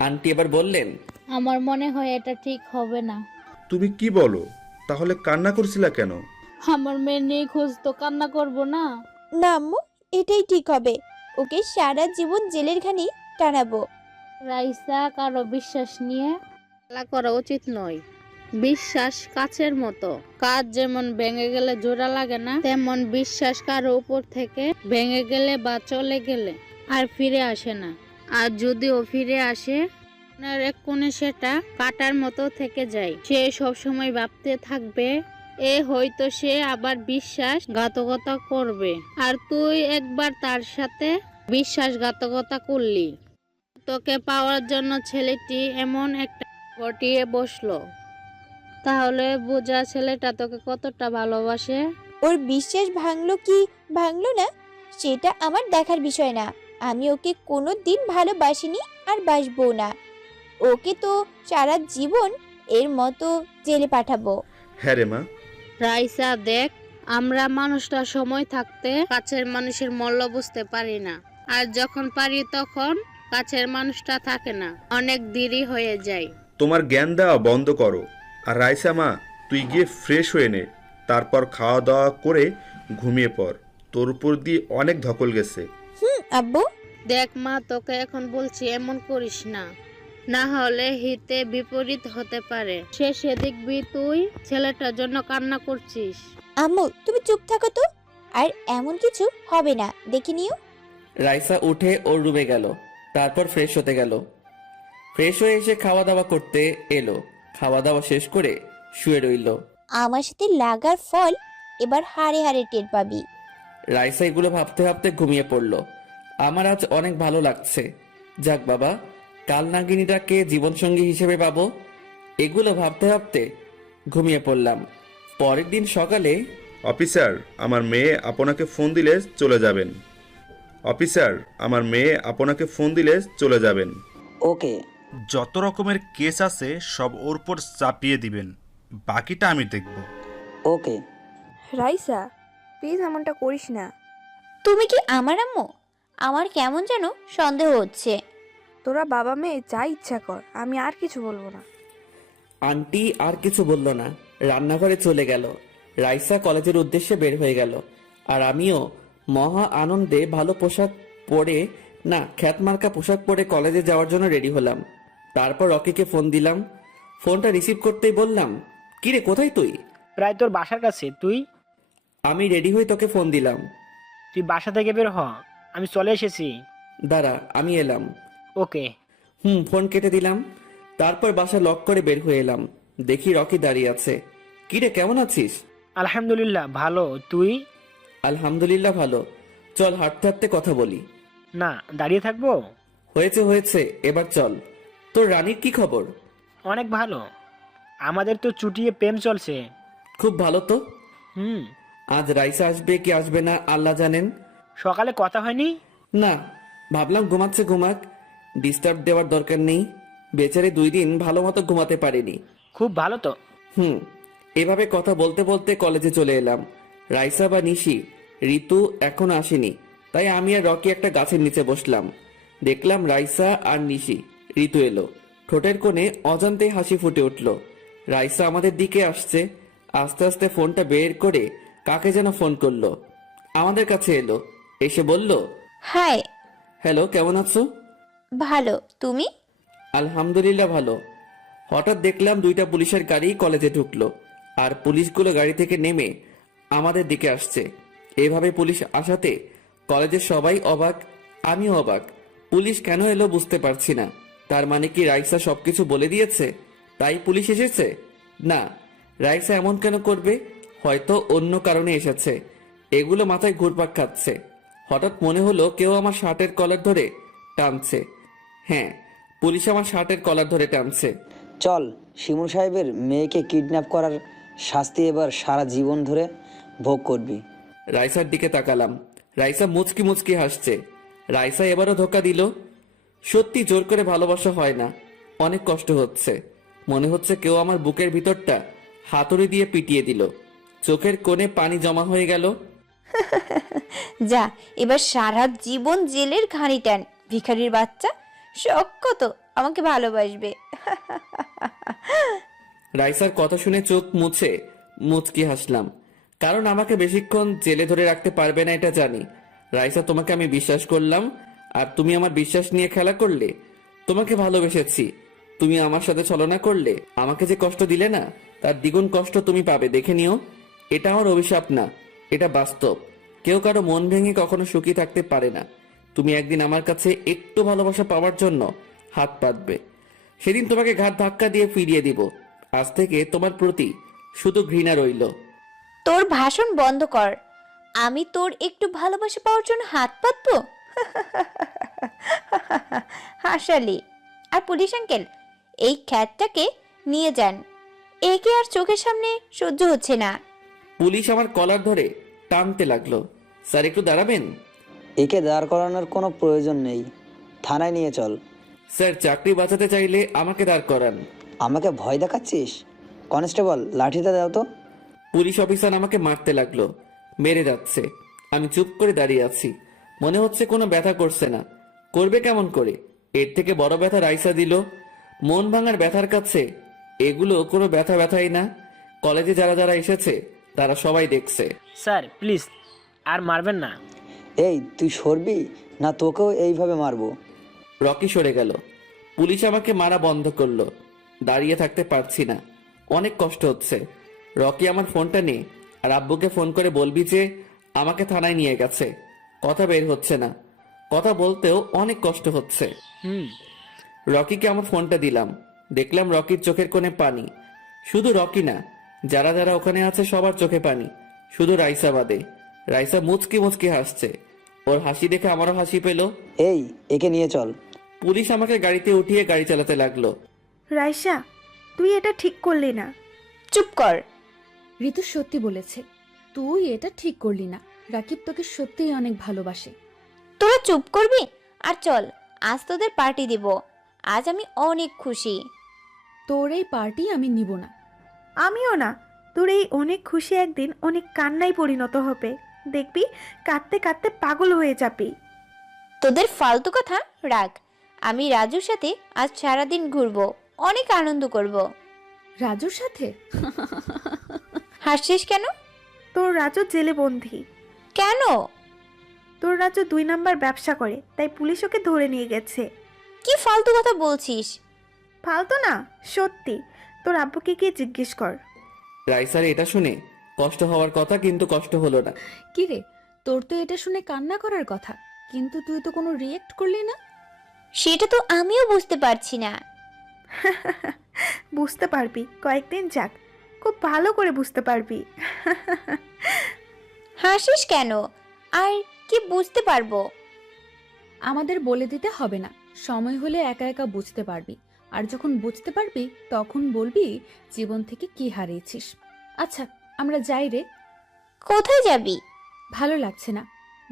আন্টি এবার বললেন, আমার মনে হয় এটা ঠিক হবে না। তুমি কি বলো? তাহলে কান্না করছিলা কেন? আমার মেয়ে নিখোঁজ, তো কান্না করব না? না আম্মু, এটাই ঠিক হবে। ওকে সারা জীবন জেলের ঘানি টানাবো। রাইসা, কারো বিশ্বাস নিয়ে খেলা করা উচিত নয়। বিশ্বাস কাচের মতো, কাজ যেমন ভেঙে গেলে জোড়া লাগে না, তেমন বিশ্বাস কারো উপর থেকে ভেঙে গেলে বা চলে গেলে আর ফিরে আসে না। আর যদিও ফিরে আসে, আপনার এক কোণে সেটা কাটার মতো থেকে যায়। সে সবসময় ভাবতে থাকবে হয়তো সে আবার বিশ্বাসঘাতকতা করবে, আর তুই একবার তার সাথে বিশ্বাসঘাতকতা করলি। তোকে পাওয়ার জন্য ছেলেটি এমন একটা ঘটিয়ে বসলো। তাহলে বোঝা ছেলেটা তোকে কতটা ভালোবাসে। ওর বিশ্বাস ভাঙলো কি ভাঙলো না সেটা আমার দেখার বিষয় না। আমি ওকে কোনো দিন ভালোবাসিনি আর বাসবো না। ওকে তো সারা জীবন এর মতো জেলে পাঠাবো। হ্যাঁ রে মা। রাইসা দেখ, আমরা মানুষটা সময় থাকতে কাছের মানুষের মূল্য বুঝতে পারি না, আর যখন পারি তখন কাছের মানুষটা থাকে না, অনেক দেরি হয়ে যায়। তোমার জ্ঞান দেওয়া বন্ধ করো। আর রাইসা মা, তুই গিয়ে ফ্রেশ হয়ে নে, তারপর খাওয়া দাওয়া করে ঘুমিয়ে পড়। তোর উপর দিয়ে অনেক ধকল গেছে। আব্বু। দেখ মা, তোকে এখন বলছি এমন করিস না, না হলে হিতে বিপরীত হতে পারে। শেষে দেখবি তুই ছেলেটার জন্য কান্না করছিস। আম্মু তুমি চুপ থাকো তো, আর এমন কিছু হবে না, দেখে নিও। রাইসা উঠে ওর রুমে গেল। তারপর ফ্রেশ হতে গেল। ফ্রেশ হয়ে এসে খাওয়া দাওয়া করতে এলো। খাওয়া দাওয়া শেষ করে শুয়ে রইল। আমার সাথে লাগার ফল এবার হাড়ে হাড়ে টের পাবি। রাইসা এগুলো ভাবতে ভাবতে ঘুমিয়ে পড়ল। আমার আজ অনেক ভালো লাগছে। যাক বাবা, কাল নাগিনীটাকে জীবনসঙ্গী হিসেবে পাবো। এগুলো ভাবতে ভাবতে ঘুমিয়ে পড়লাম। পরের দিন সকালে, অফিসার, আমার মেয়ে আপনাকে ফোন দিলে চলে যাবেন। অফিসার, আমার মেয়ে আপনাকে ফোন দিলে চলে যাবেন। ওকে। যত রকমের কেস আছে সব ওর উপর চাপিয়ে দিবেন, বাকিটা আমি দেখব। ওকে। রাইসা প্লিজ এমনটা করিস না। তুমি কি আমার আম্মু? আমার কেমন যেন সন্দেহ হচ্ছে। তোরা বাবা মেয়ে যা ইচ্ছা কর, আমি আর কিছু বলবো না। আন্টি আর কিছু বলল না, রান্নাঘরে চলে গেল। রাইসা কলেজের উদ্দেশ্যে বের হয়ে গেল। আর আমিও মহা আনন্দে ভালো পোশাক পরে, না খ্যাতমার্কা পোশাক পরে কলেজে যাওয়ার জন্য রেডি হলাম। তারপর রকিকে ফোন দিলাম। ফোনটা রিসিভ করতেই বললাম, কিরে কোথায় তুই? প্রায় তোর বাসার কাছে। তুই? আমি রেডি হয়ে তোকে ফোন দিলাম। তুই বাসা থেকে বের হ, আমি চলে এসেছি। দাঁড়া, আমি এলাম। ওকে। ফোন কেটে দিলাম। তারপর বাসা লক করে বের হয়ে এলাম। দেখি রকি দাঁড়িয়ে আছে। কিরে কেমন আছিস? আলহামদুলিল্লাহ ভালো। তুই? আলহামদুলিল্লাহ ভালো। চল হাঁটতে হাঁটতে কথা বলি। না, দাঁড়িয়ে থাকবো? হয়েছে হয়েছে, এবার চল। তোর রানীর কি খবর? অনেক ভালো। আমাদের তো চুটিয়ে প্রেম চলছে। খুব ভালো তো। হুম। আজ রাইসা আসবে কি আসবে না আল্লাহ জানেন। সকালে কথা হয়নি? না, ভাবলাম ঘুমাচ্ছে ঘুমাক, ডিস্টার্ব দেওয়ার দরকার নেই। বেচারে 2 দিন ভালো মতো ঘুমাতে পারেনি। খুব ভালো তো। এভাবে কথা বলতে বলতে কলেজে চলে এলাম। রাইসা বা নিশি, ঋতু এখনো আসেনি, তাই আমি আর রকি একটা গাছের নিচে বসলাম। দেখলাম রাইসা আর নিশি, ঋতু এলো। ঠোঁটের কোণে অজান্তেই হাসি ফুটে উঠল। রাইসা আমাদের দিকে আসছে, আস্তে আস্তে ফোনটা বের করে কাকে যেন ফোন করলো। আমাদের কাছে এলো, এসে বলল, হাই। হ্যালো, কেমন আছো? ভালো, তুমি? আলহামদুলিল্লাহ ভালো। হঠাৎ দেখলাম 2টা পুলিশের গাড়ি কলেজে ঢুকলো, আর পুলিশগুলো গাড়ি থেকে নেমে আমাদের দিকে আসছে। এভাবে পুলিশ আসাতে কলেজের সবাই অবাক, আমিও অবাক। পুলিশ কেন এলো বুঝতে পারছি না। তার মানে কি রাইসা সবকিছু বলে দিয়েছে তাই পুলিশ এসেছে? না, রাইসা এমন কেন করবে? হয়তো অন্য কারণে এসেছে। এগুলো মাথায় ঘুরপাক খাচ্ছে। হঠাৎ মনে হলো কেউ আমার শার্টের কলার ধরে টানছে। হ্যাঁ, পুলিশ আমার শার্টের কলার ধরে টানছে। চল, শিমুল সাহেবের মেয়েকে কিডন্যাপ করার শাস্তি এবার সারা জীবন ধরে ভোগ করবি। রাইসার দিকে তাকালাম। রাইসা মুচকি মুচকি হাসছে। রাইসা এবারও ধোকা দিল। সত্যি জোর করে ভালোবাসা হয় না, অনেক কষ্ট হচ্ছে। মনে হচ্ছে কেউ আমার বুকের ভিতরটা হাতুড়ি দিয়ে পিটিয়ে দিল। চোখের কোণে পানি জমা হয়ে গেল। যা, এবার সারা জীবন জেলের ঘানি টান, ভিখারির বাচ্চা। শখ কত আমাকে ভালোবাসবে। রাইসার কথা শুনে চোখ মুছে মুচকি হাসলাম, কারণ আমাকে বেশিক্ষণ জেলে ধরে রাখতে পারবে না এটা জানি। রাইসা, তোমাকে আমি বিশ্বাস করলাম, আর তুমি আমার বিশ্বাস নিয়ে খেলা করলে। তোমাকে ভালোবেসেছি, তুমি আমার সাথে ছলনা করলে। আমাকে যে কষ্ট দিলে না, তার দ্বিগুণ কষ্ট তুমি পাবে, দেখে নিও। এটা আমার অভিশাপ না, এটা বাস্তব। কেউ কারো মন ভেঙে কখনো সুখী থাকতে পারে না। তুমি একদিন আমার কাছে একটু ভালোবাসা পাওয়ার জন্য হাত পাতবে, সেদিন তোমাকে ঘাট ধাক্কা দিয়ে ফিরিয়ে দিব। আজ থেকে তোমার প্রতি শুধু ঘৃণা রইল। তোর ভাষণ বন্ধ কর। আমি তোর একটু ভালোবাসা পাওয়ার জন্য হাত পাতবো? হাসালি। আর পুলিশ আঙ্কেল, এই খ্যাতটাকে নিয়ে যান, একে আর চোখের সামনে সহ্য হচ্ছে না। পুলিশ আমার কলার ধরে টানতে লাগলো। স্যার, একটু দাঁড়াবেন? একে দাঁড় করানোর কোনো প্রয়োজন নেই, থানায় নিয়ে চল। স্যার, চাকরি বাঁচাতে চাইলে আমাকে দাঁড় করান। আমাকে ভয় দেখাচ্ছিস? কনস্টেবল, লাঠিটা দাও তো। পুলিশ অফিসার আমাকে মারতে লাগলো, মেরে যাচ্ছে। আমি চুপ করে দাঁড়িয়ে আছি। মনে হচ্ছে কোনো ব্যথা করছে না, করবে কেমন করে? এর থেকে বড় ব্যথা রাইসা দিল। মন ভাঙার ব্যথার কাছে এগুলো কোনো ব্যথা ব্যথাই না। কলেজে যারা যারা এসেছে তারা সবাই দেখছে। স্যার প্লিজ, আর মারবেন না। এই, তুই সরবি না তোকেও এইভাবে মারবো? রকি সরে গেল। পুলিশ আমাকে মারা বন্ধ করলো। দাঁড়িয়ে থাকতে পারছি না, অনেক কষ্ট হচ্ছে। রকি আমার ফোনটা নিয়ে আর আব্বুকে ফোন করে বলবি যে আমাকে থানায় নিয়ে গেছে। কথা বের হচ্ছে না, কথা বলতেও অনেক কষ্ট হচ্ছে। রকিকে আমার ফোনটা দিলাম। দেখলাম রকির চোখের কোণে পানি। শুধু রকি না, যারা যারা ওখানে আছে সবার চোখে পানি, শুধু রাইসা বাদে। রাইসা মুচকি মুচকি হাসছে। ওর হাসি দেখে আমারও হাসি পেল। এই, একে নিয়ে চল। পুলিশ আমাকে গাড়িতে উঠিয়ে গাড়ি চালাতে লাগলো। রাইসা, তুই এটা ঠিক করলি না। চুপ কর। ঋতু সত্যি বলেছে, তুই এটা ঠিক করলি না। রাকিব তোকে সত্যিই অনেক ভালোবাসে। তোরা চুপ করবি? আর চল, আজ তোদের পার্টি দিব। আজ আমি অনেক খুশি। তোর এই পার্টি আমি নিব না। আমিও না। তোর এই অনেক খুশি একদিন অনেক কান্নায় পরিণত হবে। দেখবি, কাঁদতে কাঁদতে পাগল হয়ে যাবি। তোদের ফালতু কথা রাখ। আমি রাজুর সাথে আজ সারাদিন ঘুরবো, অনেক আনন্দ করব। রাজুর সাথে? হাসছিস কেন? তোর রাজু জেলে বন্দী। কেন? তোর রাজু 2 নাম্বার ব্যবসা করে, তাই পুলিশ ওকে ধরে নিয়ে গেছে। কি ফালতু কথা বলছিস? ফালতু না, সত্যি। তোর আব্বুকে গিয়ে জিজ্ঞেস কর। রাইসার এটা শুনে কষ্ট হওয়ার কথা, কিন্তু কষ্ট হলো না। কি রে, তোর তো এটা শুনে কান্না করার কথা, কিন্তু তুই তো কোনো রিয়েক্ট করলি না। সেটা তো আমিও বুঝতে পারছি না। বুঝতে পারবি, কয়েকদিন যাক, খুব ভালো করে বুঝতে পারবি। হাসিস কেন? আর কি বুঝতে পারবো? আমাদের বলে দিতে হবে না, সময় হলে একা একা বুঝতে পারবি। আর যখন বুঝতে পারবি তখন বলবি জীবন থেকে কি হারিয়েছিস। আচ্ছা, আমরা যাই রে। কোথায় যাবি? ভালো লাগছে না,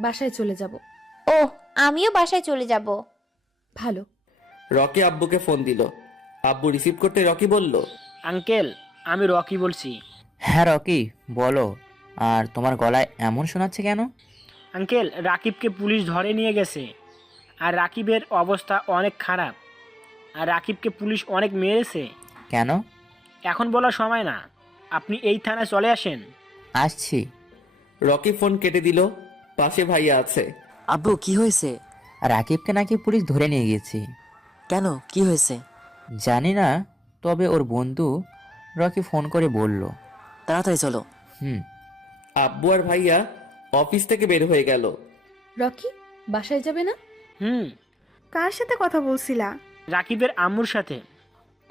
বাসায় চলে যাব। ও, আমিও বাসায় চলে যাব। ভালো। রকি আব্বুকে ফোন দিল। আব্বু রিসিভ করতে রকি বলল, আঙ্কেল, আমি রকি বলছি। হ্যাঁ রকি, বলো। আর তোমার গলায় এমন শোনাচ্ছে কেন? আঙ্কেল, রাকিবকে পুলিশ ধরে নিয়ে গেছে। আর রাকিবের অবস্থা অনেক খারাপ। আর রাকিবকে পুলিশ অনেক মেরেছে। কেন? এখন বলার সময় না, আপনি এই থানায় চলে আসেন। আসছি। রকি ফোন কেটে দিল। পাশে ভাইয়া আছে। আব্বু, কি হয়েছে? রাকিবকে নাকি পুলিশ ধরে নিয়ে গেছে। কেন, কি হয়েছে? জানি না, তবে ওর বন্ধু রকি ফোন করে বলল। তাড়াতাড়ি চলো। আব্বু আর ভাইয়া অফিস থেকে বের হয়ে গেল। রকি, বাসায় যাবে না? কার সাথে কথা বলছিলা? রাকিবের আম্মুর সাথে।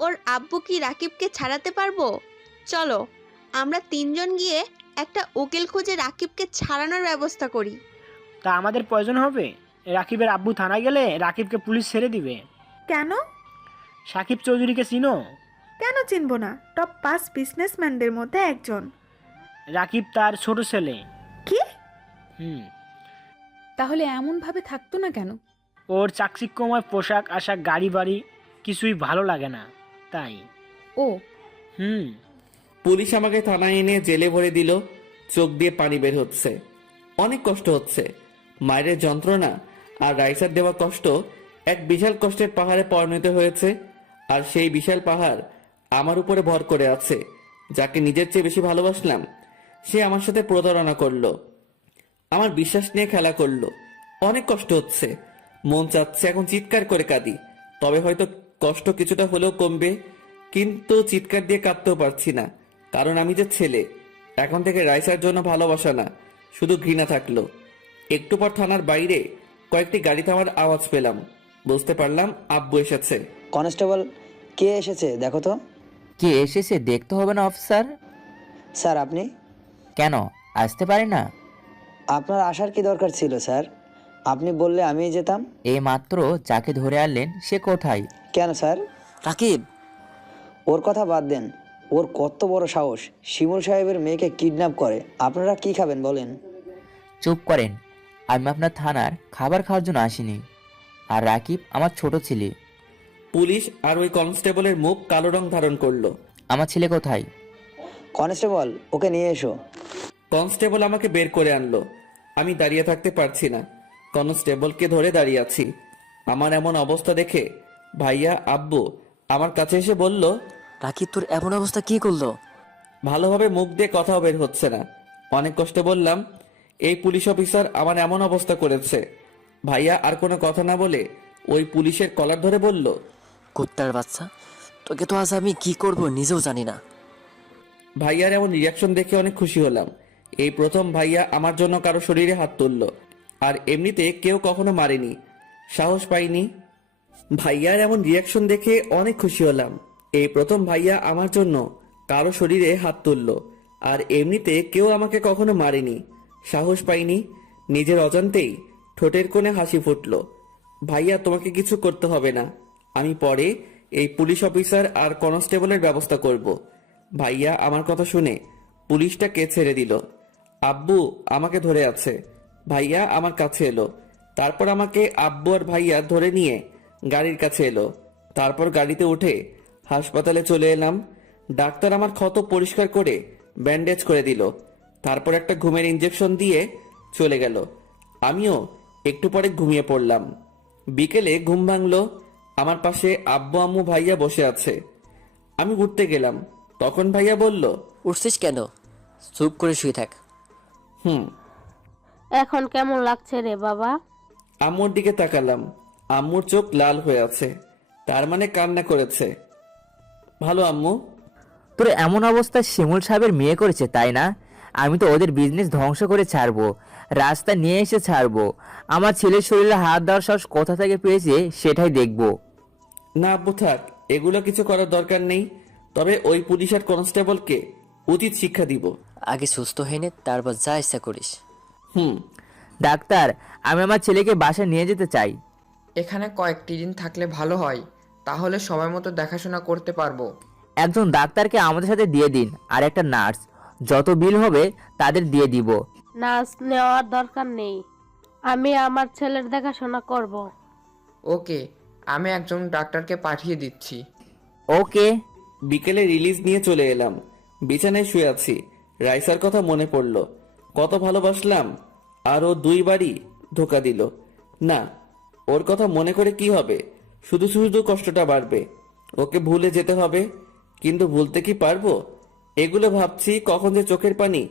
ওর আব্বু কি রাকিবকে ছাড়াতে পারবো? চলো, আমরা তিনজন গিয়ে একটা উকিল খুঁজে রাকিবকে ছাড়ানোর ব্যবস্থা করি। তা আমাদের প্রয়োজন হবে? রাকিবের আব্বু থানায় গেলে রাকিবকে পুলিশ ছেড়ে দিবে। কেন? সাকিব চৌধুরীকে চিনো? কেন চিনবো না? টপ 5 বিজনেসম্যানদের মধ্যে একজন। রাকিব তার ছোট ছেলে। কি? তাহলে এমন ভাবে থাকতো না কেন? ওর চাকচিক্যময় পোশাক আশাক গাড়ি বাড়ি কিছুই ভালো লাগে না, তাই। ও। পুলিশ আমাকে থানায় এনে জেলে ভরে দিল। চোখ দিয়ে পানি বের হচ্ছে। অনেক কষ্ট হচ্ছে। মায়ের যন্ত্রণা আর রাইসার দেওয়া কষ্ট এক বিশাল কষ্টের পাহাড়ে পরিণত হয়েছে। আর সেই বিশাল পাহাড় আমার উপরে ভর করে আছে। যাকে নিজের চেয়ে বেশি ভালোবাসলাম, সে আমার সাথে প্রতারণা করলো। আমার বিশ্বাস নিয়ে খেলা করলো। অনেক কষ্ট হচ্ছে। মন চাচ্ছে এখন চিৎকার করে কাঁদি, তবে হয়তো কষ্ট কিছুটা হলেও কমবে। কিন্তু চিৎকার দিয়ে কাঁদতেও পারছি না, কারণ আমি যে ছেলে। এখন থেকে রাইসার জন্য ভালোবাসা না, শুধু ঘৃণা থাকলো। একটু পর থানার বাইরে কয়েকটি গাড়ি থামার আওয়াজ পেলাম। বুঝতে পারলাম আব্বু এসেছে। কনস্টেবল, কে এসেছে দেখো তো। কে এসেছে দেখতে হবে না অফিসার? স্যার, আপনি কেন আসতে পারি না? আপনার আসার কি দরকার ছিল স্যার? আপনি বললে আমিই যেতাম। এই মাত্র যাকে ধরে আনলেন সে কোথায়? কেন স্যার? রাকিব। ওর কথা বাদ দেন। ওর কত বড় সাহস শিমুল সাহেবের মেয়েকে কিডন্যাপ করে। আপনারা কি খাবেন বলেন? চুপ করেন। আমি আপনার থানার খাবার খাওয়ার জন্য আসিনি। আর রাকিব আমার ছোট ছেলে। পুলিশ আর ওই কনস্টেবলের মুখ কালো রং ধারণ করলো। আমার ছেলে কোথায়? কনস্টেবল, ওকে নিয়ে এসো। কনস্টেবল আমাকে বের করে আনলো। আমি দাঁড়িয়ে থাকতে পারছি না, কনস্টেবলকে ধরে দাঁড়িয়ে আছি। আমার এমন অবস্থা দেখে ভাইয়া আব্বু আমার কাছে এসে বলল, রাকিব, তোর এমন অবস্থা কি করলো? ভালোভাবে মুখ দিয়ে কথাও বের হচ্ছে না। অনেক কষ্টে বললাম, এই পুলিশ অফিসার আমার এমন অবস্থা করেছে। ভাইয়া আর কোনো কথা না বলে ওই পুলিশের কলার ধরে বলল, কুত্তার বাচ্চা, তোকে তো আজ আমি কি করব নিজেও জানি না। ভাইয়ার এমন রিয়াকশন দেখে অনেক খুশি হলাম। এই প্রথম ভাইয়া আমার জন্য কারো শরীরে হাত তুলল। আর এমনিতে কেউ কখনো মারেনি, সাহস পাইনি। ভাইয়ার এমন রিয়াকশন দেখে অনেক খুশি হলাম। এই প্রথম ভাইয়া আমার জন্য কারো শরীরে হাত তুলল। আর এমনিতে কেউ আমাকে কখনো মারেনি, সাহস পাইনি। নিজের অজান্তেই ঠোঁটের কোণে হাসি ফুটল। ভাইয়া, তোমাকে কিছু করতে হবে না, আমি পরে এই পুলিশ অফিসার আর কনস্টেবলের ব্যবস্থা করব। ভাইয়া আমার কথা শুনে পুলিশটাকে ছেড়ে দিল। আব্বু আমাকে ধরে আছে। ভাইয়া আমার কাছে এলো। তারপর আমাকে আব্বু আর ভাইয়া ধরে নিয়ে গাড়ির কাছে এলো। তারপর গাড়িতে উঠে হাসপাতালে চলে এলাম। ডাক্তার আমার ক্ষত পরিষ্কার করে ব্যান্ডেজ করে দিল। তারপর একটা ঘুমের ইঞ্জেকশন দিয়ে চলে গেল। আমিও একটু পরে ঘুমিয়ে পড়লাম। বিকেলে ঘুম ভাঙলো। আমার পাশে আব্বু আম্মু ভাইয়া বসে আছে। আমি উঠতে গেলাম, তখন ভাইয়া বলল, উঠছিস কেন? চুপ করে শুয়ে থাক। এখন কেমন লাগছে রে বাবা? আম্মুর দিকে তাকালাম। আম্মুর চোখ লাল হয়ে আছে, তার মানে কান্না করেছে। ভালো আম্মু। তোর এমন অবস্থা শিমুল সাহেবের মেয়ে করেছে, তাই না? আমি তো ওদের বিজনেস ধ্বংস করে ছাড়বো, রাস্তা নিয়ে এসে ছাড়বো। আমার ছেলের শরীরে হাত দেওয়ার সাহস কোথা থেকে পেয়েছে সেটাই দেখবো। না আব্বু, থাক, এগুলো কিছু করার দরকার নেই। তবে ওই পুলিশ আর কনস্টেবলকে উচিত শিক্ষা দিব। আগে সুস্থ হয়ে নে, তারপর যা ইচ্ছা করিস। হুম। ডাক্তার, আমি আমার ছেলেকে বাসায় নিয়ে যেতে চাই। এখানে কয়েকটি দিন থাকলে ভালো হয়, তাহলে সময় মতো দেখাশোনা করতে পারবো। একজন ডাক্তারকে আমাদের সাথে দিয়ে দিন, আর একটা নার্স। যত বিল হবে তাদের দিয়ে দিব। নার্স নেওয়ার দরকার নেই, আমি আমার ছেলের দেখাশোনা করব। ওকে, আমি একজন ডাক্তারকে পাঠিয়ে দিচ্ছি। ওকে। বিকেলে রিলিজ নিয়ে চলে এলাম। বিছানায় শুয়ে আছি। রাইসার কথা মনে পড়ল। কত ভালোবাসলাম, আর ও 2 বারই ধোকা দিল। না, ওর কথা মনে করে কি হবে? শুধু শুধু কষ্টটা বাড়বে। ওকে ভুলে যেতে হবে, কিন্তু ভুলতে কি পারবো? এগুলো ভাবছি, কখন যে চোখের পানি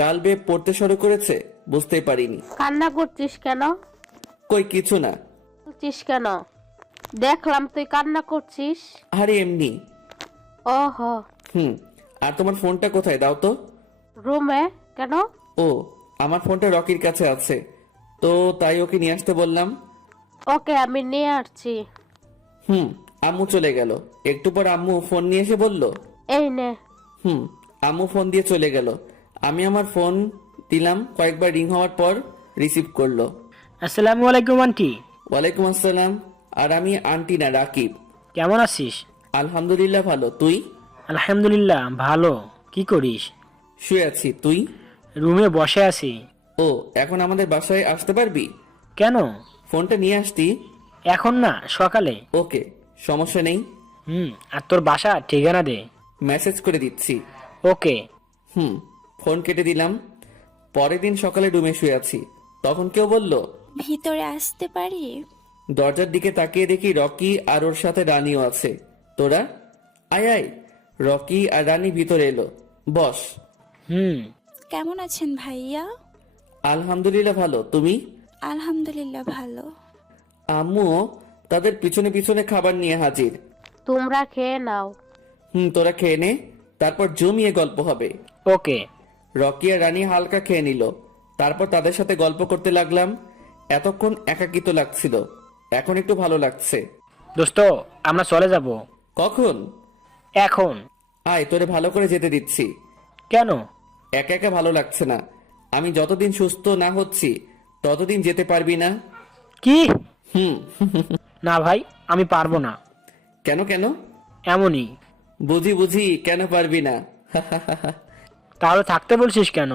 গাল বেয়ে পড়তে শুরু করেছে বুঝতেই পারিনি। কান্না করছিস কেন? কই কিছু না। করছিস কেন? দেখলাম তুই কান্না করছিস। আরে এমনি। ওহো। আর তোমার ফোনটা কোথায়, দাও তো। রুমে। কেন? ও, আমার ফোনটা রকির কাছে আছে, তো তাই ওকে নিয়ে আসতে বললাম। ওকে, আমি নিয়ে আসছি। আম্মু চলে গেল। একটু পর আম্মু ফোন নিয়ে এসে বলল, এই নে। আম্মু ফোন দিয়ে চলে গেল। আমি আমার ফোন দিলাম, কয়েকবার রিং হওয়ার পর রিসিভ করলো। আসসালামু আলাইকুম আন্টি। ওয়ালাইকুম আসসালাম। আর আমি আন্টি না, রাকিব। কেমন আছিস? আলহামদুলিল্লাহ ভালো, তুই? আলহামদুলিল্লাহ ভালো। কি করিস? শুয়ে আছি, তুই? রুমে বসে আছি। ও, এখন আমাদের বাসায় আসতে পারবি? কেন? ফোনটা নিয়ে আসতি। এখন না, সকালে। ওকে, সমস্যা নেই। আর তোর বাসা ঠিকানা দে। মেসেজ করে দিচ্ছি। ওকে। ফোন কেটে দিলাম। পরের দিন সকালে রুমে শুয়ে আছি, তখন কেউ বলল, ভিতরে আসতে পারি? দরজার দিকে তাকিয়ে দেখি রকি আর ওর সাথে রানীও আছে। তোরা আয় আয়। রকি আর রানী ভিতরে এলো। বস। কেমন আছেন ভাইয়া? আলহামদুলিল্লাহ ভালো, তুমি? আলহামদুলিল্লাহ ভালো। আম্মুও তাদের পিছনে পিছনে খাবার নিয়ে হাজির। তোমরা খেয়ে নাও। তোরা খেয়ে নে, তারপর জমিয়ে গল্প হবে। ওকে। রকি আর রানী হালকা খেয়ে নিল। তারপর তাদের সাথে গল্প করতে লাগলাম। এতক্ষণ একাকিত্ব লাগছিল, এখন একটু ভালো লাগছে। দোস্ত, আমরা চলে যাব। কখন? এখন। আয়, তোরে ভালো করে যেতে দিচ্ছি। কেন? একা একা ভালো লাগছে না। আমি যতদিন সুস্থ না হচ্ছি ততদিন যেতে পারবি না। কি? না ভাই, আমি পারবো না। কেন কেন? এমনই। বুঝি বুঝি, কেন পারবি না? তাহলে থাকতে বলছিস কেন?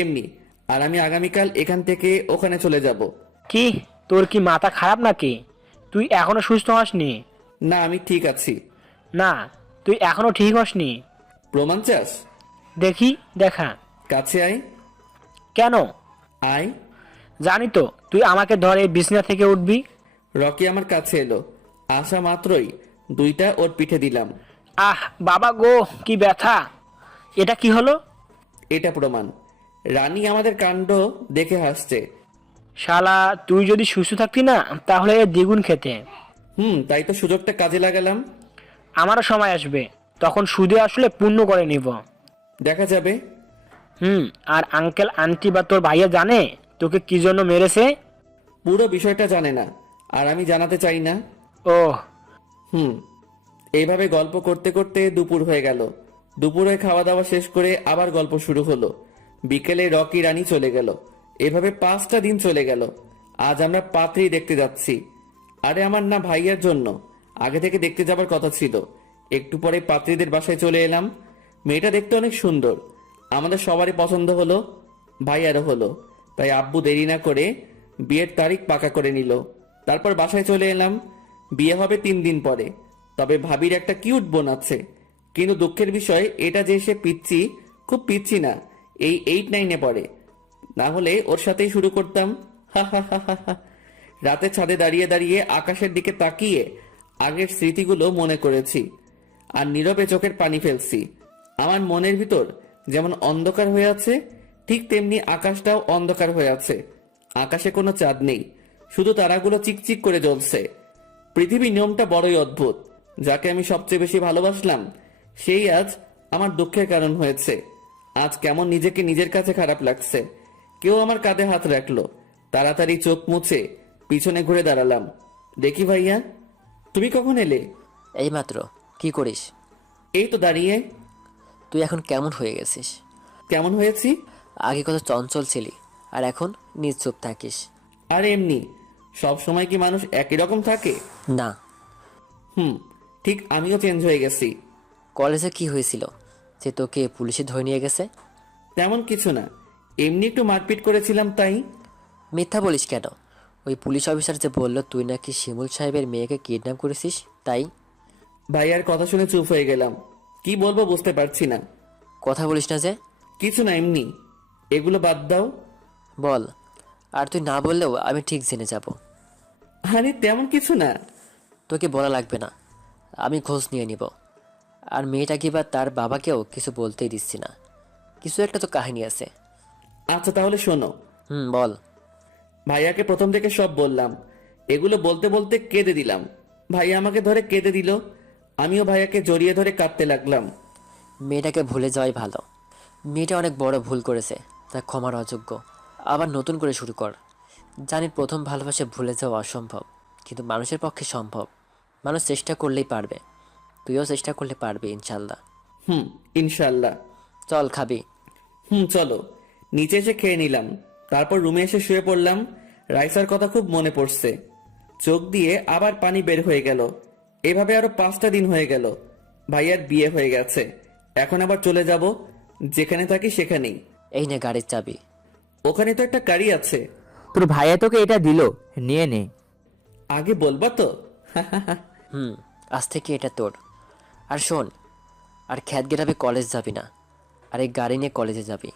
এমনি। আর আমি আগামীকাল এখান থেকে ওখানে চলে যাব। কি, তোর কি মাথা খারাপ নাকি? তুই এখনো সুস্থ হসনি? না, আমি ঠিক আছি। না, তুই এখনো ঠিক হসনি। প্রমাণ চাস? দেখি, দেখা। কাছে আয়। কেন? আয়। জানি তো তুই আমাকে ধরে বিছানা থেকে উঠবি। রকি আমার কাছে এলো। আসা মাত্রই 2টা ওর পিঠে দিলাম। আহ বাবা গো, কি ব্যথা! এটা কি হলো? এটা প্রমাণ। রানী আমাদের কাণ্ড দেখে হাসছে। শালা, তুই যদি সুস্থ থাকতি না তাহলে দ্বিগুণ খেতে। তাই তো সুযোগটা কাজে লাগালাম। আমারও সময় আসবে, তখন সুদে আসলে পূর্ণ করে নিব। দেখা যাবে। আর আঙ্কেল আন্টি বা তোর ভাইয়া জানে তোকে কি জন্য মেরেছে? পুরো বিষয়টা জানে না, আর আমি জানাতে চাই না। ওহ। এইভাবে গল্প করতে করতে দুপুর হয়ে গেল। দুপুরে খাওয়া দাওয়া শেষ করে আবার গল্প শুরু হলো। বিকেলে রকি রানী চলে গেল। এভাবে 5টা দিন চলে গেল। আজ আমরা পাত্রী দেখতে যাচ্ছি। আরে আমার না ভাইয়ার জন্য, আগে থেকে দেখতে যাবার কথা ছিল। একটু পরে পাত্রীদের বাসায় চলে এলাম। মেয়েটা দেখতে অনেক সুন্দর, আমাদের সবারই পছন্দ হলো, ভাইয়ারও হলো। তাই আব্বু দেরি না করে বিয়ের তারিখ পাকা করে নিল। তারপর বাসায় চলে এলাম। বিয়ে হবে 3 দিন পরে। তবে ভাবির একটা কিউট বোন আছে, কিন্তু দুঃখের বিষয় এটা যে সে পিচ্ছি, খুব পিচ্ছি না, এই 8-9-এ পড়ে। না হলে ওর সাথেই শুরু করতাম। রাতে ছাদে দাঁড়িয়ে দাঁড়িয়ে আকাশের দিকে তাকিয়ে আগের স্মৃতিগুলো মনে করেছি, আর নীরবে চোখের পানি ফেলছি। আমার মনের ভিতর যেমন অন্ধকার হয়ে আছে, ঠিক তেমনি আকাশটাও অন্ধকার হয়ে আছে। আকাশে কোনো চাঁদ নেই, শুধু তারাগুলো চিকচিক করে জ্বলছে। পৃথিবীর নিয়মটা বড়ই অদ্ভুত। যাকে আমি সবচেয়ে বেশি ভালোবাসলাম সেই আজ আমার দুঃখের কারণ হয়েছে। আজ কেমন নিজেকে নিজের কাছে খারাপ লাগছে। কেউ আমার কাঁধে হাত রাখলো। তাড়াতাড়ি চোখ মুছে পিছনে ঘুরে দাঁড়ালাম। দেখি ভাইয়া, তুমি কখন এলে? এইমাত্র। কি করিস? এই তো দাঁড়িয়ে। তুই এখন কেমন হয়ে গেছিস? কেমন হয়েছি? আগে কত চঞ্চল ছিলি, আর এখন নিশ্চুপ থাকিস। আর এমনি সব সময় কি মানুষ একই রকম থাকে? না। ঠিক আমিও চেঞ্জ হয়ে গেছি। কলেজে কি হয়েছিল যে তোকে পুলিশে ধরে নিয়ে গেছে? তেমন কিছু না, এমনি একটু মারপিট করেছিলাম তাই। মিথ্যা বলিস কেন? ওই পুলিশ অফিসার যে বলল তুই নাকি শিমুল সাহেবের মেয়েকে কিডন্যাপ করেছিস, তাই? ভাইয়ার কথা শুনে চুপ হয়ে গেলাম। কি বলবো বুঝতে পারছি না। কথা বলিস না যে? কিছু না, এমনি। এগুলো বাদ দাও। বল। আর তুই না বললেও আমি ঠিক জেনে যাব। আরে তেমন কিছু না। তোকে বলা লাগবে না, আমি খোঁজ নিয়ে নিব। আর মেয়েটাকে বা তার বাবাকেও কিছু বলতেই দিচ্ছি না। কিছু একটা তো কাহিনী আছে। আচ্ছা তাহলে শোনো। বল। ভাইয়াকে প্রথম থেকে সব বললাম। এগুলো বলতে বলতে কেঁদে দিলাম। ভাইয়া আমাকে ধরে কেঁদে দিল, আমিও ভাইয়াকে জড়িয়ে ধরে কাঁদতে লাগলাম। মেয়েটাকে ভুলে যাওয়াই ভালো। মেয়েটা অনেক বড় ভুল করেছে, তা ক্ষমার অযোগ্য। আবার নতুন করে শুরু কর। জানি প্রথম ভালোবাসা ভুলে যাওয়া অসম্ভব, কিন্তু মানুষের পক্ষে সম্ভব। মানুষ চেষ্টা করলেই পারবে। তুইও চেষ্টা করলে পারবি ইনশাল্লাহ। ইনশাল্লাহ। চল খাবি? চলো। নিচে এসে খেয়ে নিলাম, তারপর রুমে এসে শুয়ে পড়লাম। রাইসার কথা খুব মনে পড়ছে। চোখ দিয়ে আবার পানি বের হয়ে গেল। এভাবে আরো 5টা দিন হয়ে গেল। ভাইয়ার বিয়ে হয়ে গেছে, এখন আবার চলে যাব যেখানে থাকি সেখানেই। এই নে গাড়ির চাবি। ওখানে তো একটা গাড়ি আছে। তোর ভাইয়া তোকে এটা দিল, নিয়ে নে। আগে বলবা তো? আজ থেকে এটা তোর। আর শোন, আর খ্যাত গেরাবে কলেজ যাবি না, আর এই গাড়ি নিয়ে কলেজে যাবি।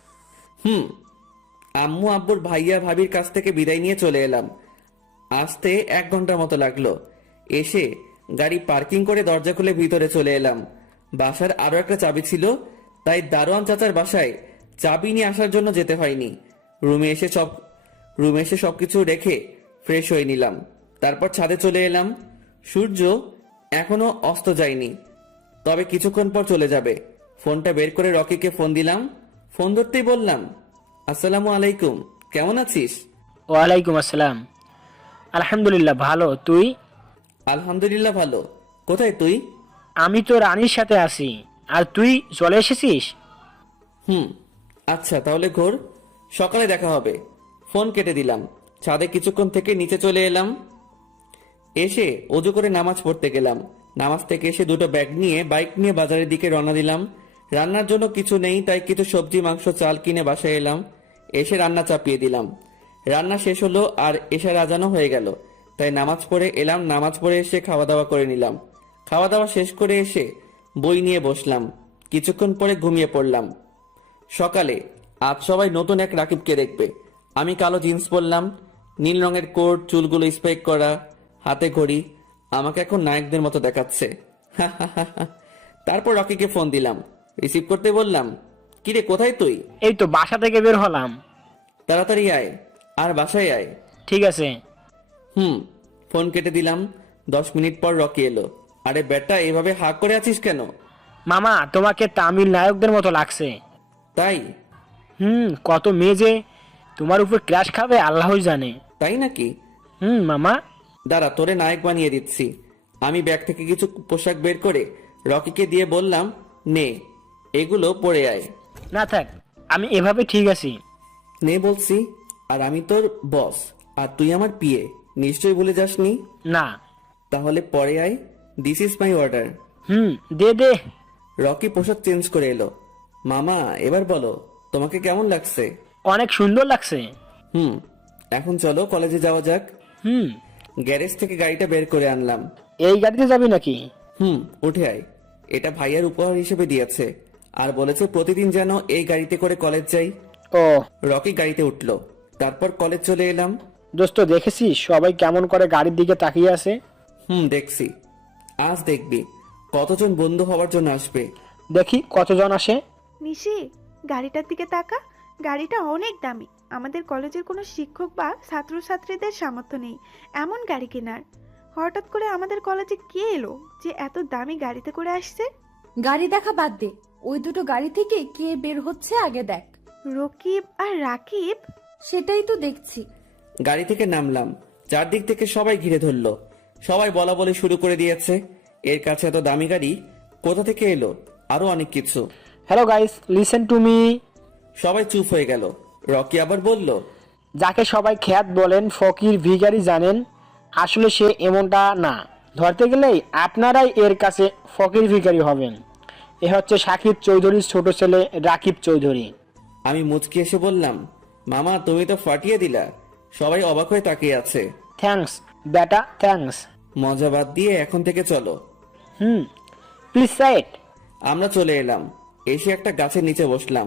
আম্মু আব্বুর ভাইয়া ভাবির কাছ থেকে বিদায় নিয়ে চলে এলাম। আসতে 1 ঘন্টার মতো লাগলো। এসে গাড়ি পার্কিং করে দরজা খুলে ভিতরে চলে এলাম। বাসার আরো একটা চাবি ছিল, তাই দারোয়ান চাচার বাসায় চাবি নিয়ে আসার জন্য যেতে হয়নি। রুমে এসে সবকিছু রেখে ফ্রেশ হয়ে নিলাম। তারপর ছাদে চলে এলাম। সূর্য এখনো অস্ত যায়নি, তবে কিছুক্ষণ পর চলে যাবে। ফোনটা বের করে রকিকে ফোন দিলাম। ফোন ধরতেই বললাম, আসসালামু আলাইকুম, কেমন আছিস? ওয়ালাইকুম আসসালাম। আলহামদুলিল্লাহ ভালো, তুই? আলহামদুলিল্লাহ ভালো। কোথায় তুই? আমি তো রানীর সাথে আছি। আর তুই চলে এসেছিস? আচ্ছা তাহলে ঘোর, সকালে দেখা হবে। ফোন কেটে দিলাম। ছাদে কিছুক্ষণ থেকে নিচে চলে এলাম। এসে অজু করে নামাজ পড়তে গেলাম। নামাজ থেকে এসে 2টো ব্যাগ নিয়ে বাইক নিয়ে বাজারের দিকে রওনা দিলাম। রান্নার জন্য কিছু নেই, তাই কিছু সবজি মাংস চাল কিনে বাসায় এলাম। এসে রান্না চাপিয়ে দিলাম। রান্না শেষ হলো আর এশার আজানও হয়ে গেল, তাই নামাজ পড়ে এলাম। নামাজ পড়ে এসে খাওয়া দাওয়া করে নিলাম। খাওয়া দাওয়া শেষ করে এসে বই নিয়ে বসলাম। কিছুক্ষণ পরে ঘুমিয়ে পড়লাম। সকালে আজ সবাই নতুন এক রাকিবকে দেখবে। আমি কালো জিন্স পরলাম, নীল রঙের কোট, চুলগুলো স্প্রেক করা, হাতে ঘড়ি। আমাকে এখন নায়কদের মতো দেখাচ্ছে। তারপর রকিকে ফোন দিলাম। রিসিভ করতে বললাম, কিরে কোথায় তুই? এই তো বাসা থেকে বের হলাম। তাড়াতাড়ি আয়, আর বাসায় আয়। ঠিক আছে। ফোন কেটে দিলাম। 10 মিনিট পর রকি এলো। আরে বেটা, এভাবে হাঁ করে আছিস কেন? মামা, তোমাকে তামিল নায়কদের মতো লাগছে। তাই? কত মেয়ে যে তোমার উপর ক্রাশ খাবে আল্লাহই জানে। তাই নাকি? মামা দাঁড়া, তোরে নায়ক বানিয়ে দিচ্ছি। আমি ব্যাগ থেকে কিছু পোশাক বের করে রকিকে দিয়ে বললাম, নে এগুলো পরে আয়। না থাক, আমি এভাবে ঠিক আছি। নে বলছি। আর আমি তোর বস, আর তুই আমার পিএ, নিশ্চয়ই ভুলে যাসনি? না। তাহলে পরে আয়, দিস ইজ মাই অর্ডার। দে দে। রকি পোশাক চেঞ্জ করে এলো। মামা এবার বলো, তোমাকে কেমন লাগছে? অনেক সুন্দর লাগছে। এখন চলো কলেজে যাওয়া যাক। গ্যারেজ থেকে গাড়িটা বের করে আনলাম। এই গাড়িতে যাবি নাকি? উঠে আয়। এটা ভাইয়ার উপহার হিসেবে দিয়েছে, আর বলেছে প্রতিদিন যেন এই গাড়িতে করে কলেজ যাই। ও। রকি গাড়িতে উঠলো। তারপর কলেজ চলে এলাম। দোস্ত, দেখেছিস সবাই কেমন করে গাড়ির দিকে তাকিয়ে আছে? দেখছি। আজ দেখবি কতজন বন্ধু হওয়ার জন্য আসবে। দেখি কতজন আসে। নিশি, গাড়িটার দিকে তাকা। গাড়িটা অনেক দামি। আমাদের কলেজের কোনো শিক্ষক বা ছাত্রছাত্রীদের সামর্থ্য নেই এমন গাড়ি কেনার। হঠাৎ করে আমাদের কলেজে কে এলো যে এত দামি গাড়িতে করে আসছে? গাড়ি দেখা বাদ দে, ওই দুটো গাড়ি থেকে কে বের হচ্ছে আগে দেখ। রকিব আর রাকিব? সেটাই তো দেখছি। গাড়ি থেকে নামলাম। চারদিক থেকে সবাই ঘিরে ধরলো। সবাই বলা বলি শুরু করে দিয়েছে, এর কাছে এত দামি গাড়ি কোথা থেকে এলো, আরো অনেক কিছু। Hello guys, listen to me. সবাই চুপ হয়ে গেল। রকি আবার বলল, যাকে সবাই খ্যাত বলেন, ফকির ভিখারি জানেন, আসলে সে এমনটা না। ধরতে গেলেই আপনারাই এর কাছে ফকির ভিখারি হবেন। এ হচ্ছে সাকিব চৌধুরীর ছোট ছেলে রাকিব চৌধুরী। আমি মুচকি এসে বললাম, মামা তুমি তো ফাটিয়ে দিলা। সবাই অবাক হয়ে তাকিয়ে আছে। থ্যাঙ্কস বেটা, থ্যাঙ্কস। মজা বাদ দিয়ে এখন থেকে চলো। Please side. আমরা চলে এলাম, এসে একটা গাছের নিচে বসলাম।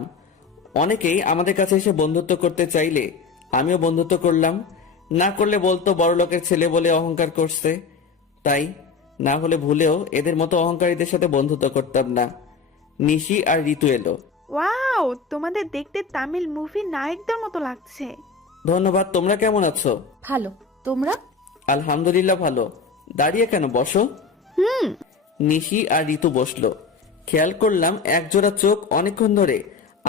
অনেকেই আমাদের কাছে এসে বন্ধুত্ব করতে চাইলে আমিও বন্ধুত্ব করলাম। না করলে বলতো বড় লোকের ছেলে বলে অহংকার করছে। তাই না হলে ভুলেও এদের মতো অহংকারীদের সাথে বন্ধুত্ব করতাম না। নিশি আর ঋতু এলো। ওয়াও, তোমাদের দেখতে তামিল মুভি নায়কদের মতো লাগছে। ধন্যবাদ। তোমরা কেমন আছো? ভালো, তোমরা? আলহামদুলিল্লাহ ভালো। দাঁড়িয়ে কেন, বসো। নিশি আর ঋতু বসলো। খেয়াল করলাম একজোড়া চোখ অনেকক্ষণ ধরে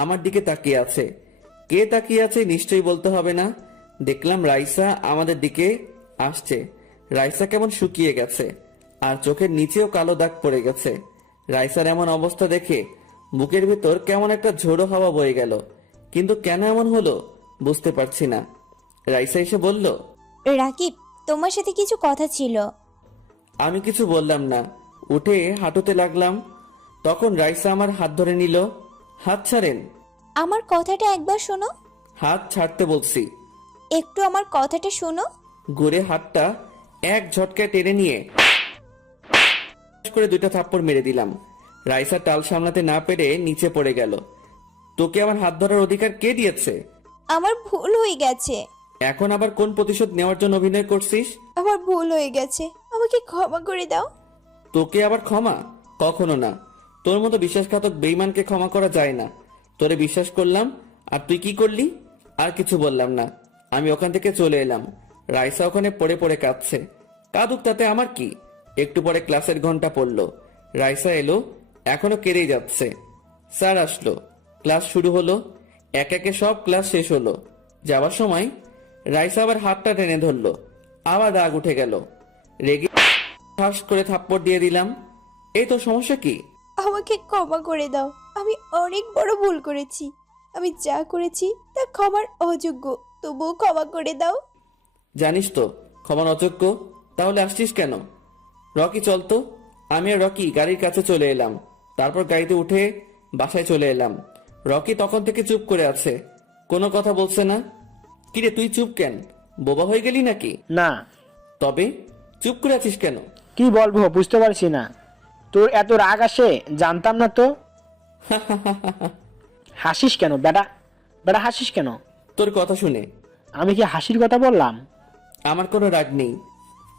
আমার দিকে তাকিয়ে আছে। কে তাকিয়ে আছে নিশ্চয়ই বলতে হবে না। দেখলাম রাইসা আমাদের দিকে আসছে। রাইসা কেমন শুকিয়ে গেছে আর চোখের নিচেও কালো দাগ পড়ে গেছে। রাইসার এমন অবস্থা দেখে বুকের ভিতর কেমন একটা ঝোড়ো হাওয়া বয়ে গেল, কিন্তু কেন এমন হলো বুঝতে পারছি না। রাইসা এসে বলল, রাকিব, তোমার সাথে কিছু কথা ছিল। আমি কিছু বললাম না, উঠে হাঁটুতে লাগলাম। তখন রাইসা আমার হাত ধরে নিল। হাত ছাড়েন। আমার কথাটা একবার শোনো। হাত ছাড়তে বলছি। একটু আমার কথাটা শোনো। ঘুরে হাতটা এক ঝটকায় টেনে নিয়ে করে 2টা থাপ্পড় মেরে দিলাম। রাইসা টাল সামলাতে না পেরে নিচে পড়ে গেল। তোকে আমার হাত ধরার অধিকার কে দিয়েছে? আমার ভুল হয়ে গেছে। এখন আবার কোন প্রতিশোধ নেওয়ার জন্য অভিনয় করছিস? আমার ভুল হয়ে গেছে, আমাকে ক্ষমা করে দাও। তোকে আবার ক্ষমা? কখনো না। তোর মতো বিশ্বাসঘাতক বেঈমানকে ক্ষমা করা যায় না। তোরে বিশ্বাস করলাম আর তুই কি করলি? আর কিছু বললাম না, আমি ওখান থেকে চলে এলাম। রাইসা ওখানে পড়ে পড়ে কাঁদছে। কাঁদুক, তাতে আমার কি। একটু পরে ক্লাসের ঘন্টা পড়লো। রাইসা এলো, এখনো কেঁদেই যাচ্ছে। স্যার আসলো, ক্লাস শুরু হলো। এক একে সব ক্লাস শেষ হলো। যাওয়ার সময় রাইসা আবার হাতটা টেনে ধরলো। আবার রাগ উঠে গেল। রেগে ঠাস করে থাপ্পড় দিয়ে দিলাম। এই তো সমস্যা কি? আমাকে ক্ষমা করে দাও, আমি অনেক বড় ভুল করেছি। আমি যা করেছি তা ক্ষমার অযোগ্য, তবুও ক্ষমা করে দাও। জানিস তো ক্ষমার অযোগ্য, তাহলে আসছিস কেন? রকি চল তো। আমি আর রকি গাড়ির কাছে চলে এলাম। তারপর গাড়িতে উঠে বাসায় চলে এলাম। রকি তখন থেকে চুপ করে আছে, কোনো কথা বলছে না। কিরে তুই চুপ কেন? বোবা হয়ে গেলি নাকি? না। তবে চুপ করে আছিস কেন? কি বলবো বুঝতে পারছি না। তোর এত রাগ আসে জানতাম না তো। হাসিস কেন বেটা? বেটা হাসিস কেন? তোর কথা শুনে। আমি কি হাসির কথা বললাম? আমার কোনো রাগ নেই।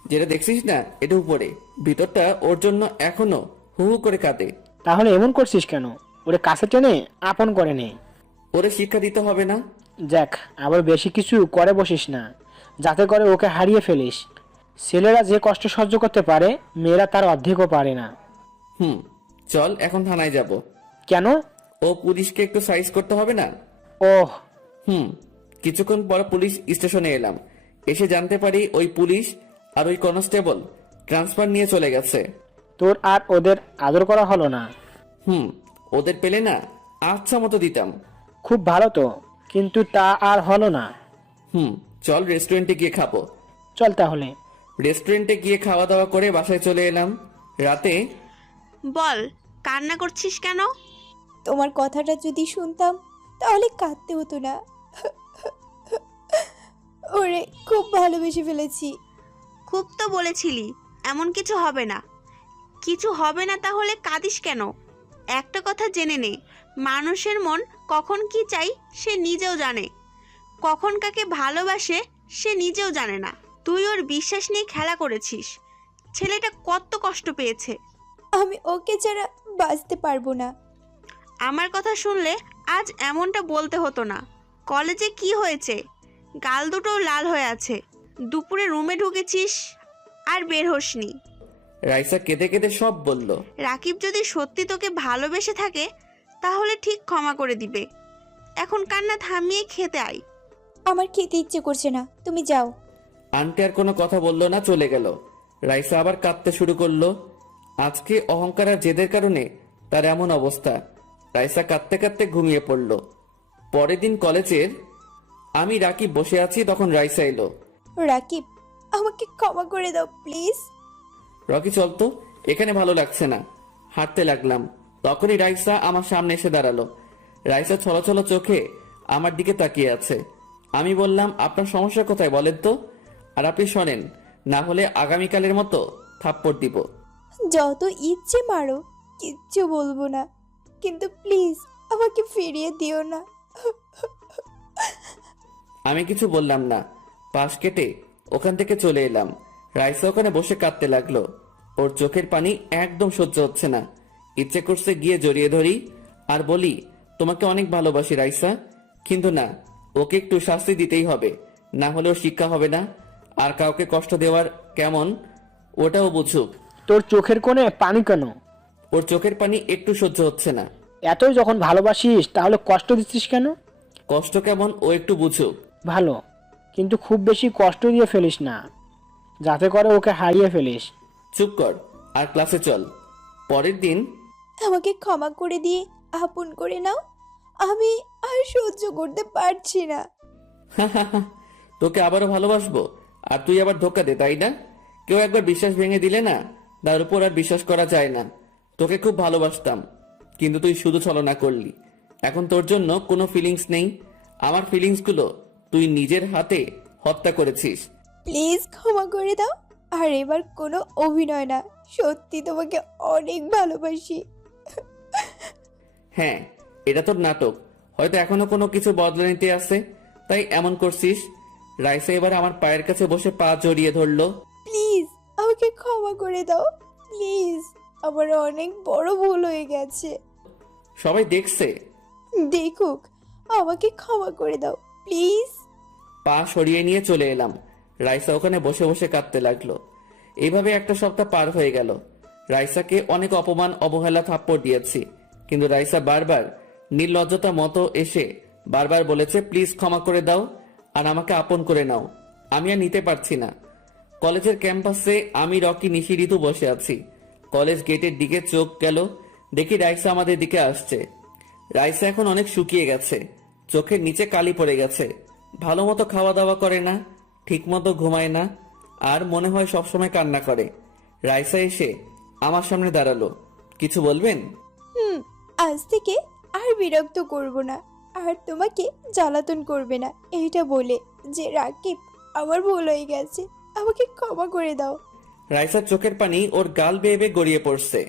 যেটা দেখছিস না এটা উপরে, ভিতরটা ওর জন্য এখনো হু হু করে কাঁদে। তাহলে এমন করছিস কেন? ওরে কাছে টেনে আপন করে নে। ওরে শিক্ষা দিতে হবে না? যাক, আবার বেশি কিছু করে বসিস না, যাতে করে ওকে হারিয়ে ফেলিস। ছেলেরা যে কষ্ট সহ্য করতে পারে, মেয়েরা তার অর্ধেকও পারে না। চল এখন থানায় যাব। কেন? ও পুলিশকে একটু সাইজ করতে হবে না? ওহ। কিছুক্ষণ পর পুলিশ স্টেশনে এলাম। এসে জানতে পারি ওই পুলিশ আর ওই কনস্টেবল ট্রান্সফার নিয়ে চলে গেছে। তোর আর ওদের আদর করা হলো না? ওদের পেলে না আচ্ছা মতো দিতাম। খুব ভালো তো, কিন্তু তা আর হলো না। চল রেস্টুরেন্টে গিয়ে খাবো। চল তাহলে। রেস্টুরেন্টে গিয়ে খাওয়া দাওয়া করে বাসায় চলে এলাম। রাতে বল, কান্না করছিস কেন? তোমার কথাটা যদি শুনতাম তাহলে কাঁদতে হতো না। ওরে খুব ভালোবেসে ফেলেছি। খুব তো বলেছিলি এমন কিছু হবে না। কিছু হবে না তাহলে কাঁদিস কেন? একটা কথা জেনে নে, মানুষের মন কখন কি চাই সে নিজেও জানে, কখন কাকে ভালোবাসে সে নিজেও জানে না। তুই ওর বিশ্বাস নিয়ে খেলা করেছিস। ছেলেটা কত কষ্ট পেয়েছে। আমি ওকে ছাড়া বাঁচতে পারবো না। আমার কথা শুনলে আজ এমনটা বলতে হতো না। কলেজে কি হয়েছে? গাল দুটো লাল হয়ে আছে। দুপুরে রুমে ঢুকেছিস আর বের হসনি। রাইসা কেঁদে কেঁদে সব বলল। রাকিব যদি সত্যি তোকে ভালোবেসে থাকে তাহলে ঠিক ক্ষমা করে দিবে। এখন কান্না থামিয়ে খেতে আয়। আমার খেতে ইচ্ছে করছে না, তুমি যাও। আন্টি আর কোনো কথা বললো না, চলে গেল। রাইসা আবার কাঁদতে শুরু করলো। আজকে অহংকার আর জেদের কারণে তার এমন অবস্থা। রাইসা কাঁদতে কাঁদতে ঘুমিয়ে পড়ল। পরের দিন কলেজের আমি রাকিব বসে আছি, তখন রাইসা এলো। রাকিব, আমাকে ক্ষমা করে দাও প্লিজ। রকি চল তো, এখানে ভালো লাগছে না। হাঁটতে লাগলাম, তখনই রাইসা আমার সামনে এসে দাঁড়ালো। রাইসা ছলছল চোখে আমার দিকে তাকিয়ে আছে। আমি বললাম, আপনার সমস্যা কোথায় বলেন তো? আর আপনি শোনেন, না হলে আগামীকালের মতো থাপ্পড় দিব। যত ইচ্ছে মারো, কিচ্ছু বলবো না, কিন্তু প্লিজ আমাকে ফিরিয়ে দিও না। আমি কিছু বললাম না, পাশ কেটে ওখান থেকে চলে এলাম। রাইসা ওখানে বসে কাঁদতে লাগলো। ওর চোখের পানি একদম সহ্য হচ্ছে না। ইচ্ছে করছে গিয়ে জড়িয়ে ধরি আর বলি, তোমাকে অনেক ভালোবাসি রাইসা, কিন্তু না, ওকে একটু শাস্তি দিতেই হবে, না হলে ওর শিক্ষা হবে না। আর কাউকে কষ্ট দেওয়ার কেমন ওটাও বুঝুক। তোর চোখের কোণে পানি কেন? ওর চোখের পানি একটু সহ্য হচ্ছে না। এতই যখন ভালোবাসিস তাহলে কষ্ট দিচ্ছিস কেন? কষ্ট কেমন ও একটু বুঝুক। ভালো, কিন্তু খুব বেশি কষ্ট দিয়ে ফেলিস না, যাতে করে ওকে হারিয়ে ফেলিস। চুপ কর আর ক্লাসে চল। পরের দিন আমাকে ক্ষমা করে দিয়ে আপন করে নাও, আমি আর সহ্য করতে পারছি না। তোকে আবারও ভালোবাসবো আর তুই আবার ধোকা দে, তাই না? কেউ একবার বিশ্বাস ভেঙে দিলে না, তার উপর আর বিশ্বাস করা যায় না। তোকে খুব ভালোবাসতাম, কিন্তু তুই শুধু ছলনা করলি। এখন তোর জন্য কোনো ফিলিংস নেই। আমার ফিলিংসগুলো তুই নিজের হাতে হত্যা করেছিস। প্লিজ ক্ষমা করে দাও, আর এবার কোনো অভিনয় না, সত্যি তোমাকে অনেক ভালোবাসি। হ্যাঁ, এটা তোর নাটক, হয়তো এখনো কোনো কিছু বদলে নিতে আছে, তাই এমন করছিস। রাইসা এবার আমার পায়ের কাছে বসে পা জড়িয়ে ধরলো। প্লিজ আমাকে ক্ষমা করে দাও, প্লিজ, আমার অনেক বড় ভুল হয়ে গেছে। সবাই দেখছে, দেখুক, আমাকে ক্ষমা করে দাও প্লিজ। পা সরিয়ে নিয়ে চলে এলাম। রাইসা ওখানে বসে বসে কাঁদতে লাগলো। এইভাবে একটা সপ্তাহ পার হয়ে গেল। রাইসাকে অনেক অপমান অবহেলা থাপ্পড় দিয়েছি, কিন্তু রাইসা বারবার নির্লজ্জতা মতো এসে বারবার বলেছে, প্লিজ ক্ষমা করে দাও আর আমাকে আপন করে নাও। আমি আর নিতে পারছি না। কলেজের ক্যাম্পাসে আমি, রকি, নিশি, ঋতু বসে আছি। কলেজ গেটের দিকে চোখ গেল, দেখি রাইসা আমাদের দিকে আসছে। রাইসা এখন অনেক শুকিয়ে গেছে, চোখের নিচে কালি পড়ে গেছে। ভালো মতো খাওয়া দাওয়া করে না, ঠিক মতো ঘুমায় না, আর মনে হয় সবসময় কান্না করে। রাইসা এসে আমার সামনে দাঁড়ালো। কিছু বলবেন? আজ থেকে আর বিরক্ত করব না, আর তোমাকে জ্বালাতন করবে না, এইটা বলে যে রাকিব, আমার ভুল হয়ে গেছে, আমাকে ক্ষমা করে দাও। রাইসার চোখের পানি ওর গাল বেয়ে বেয়ে গড়িয়ে পড়ছে।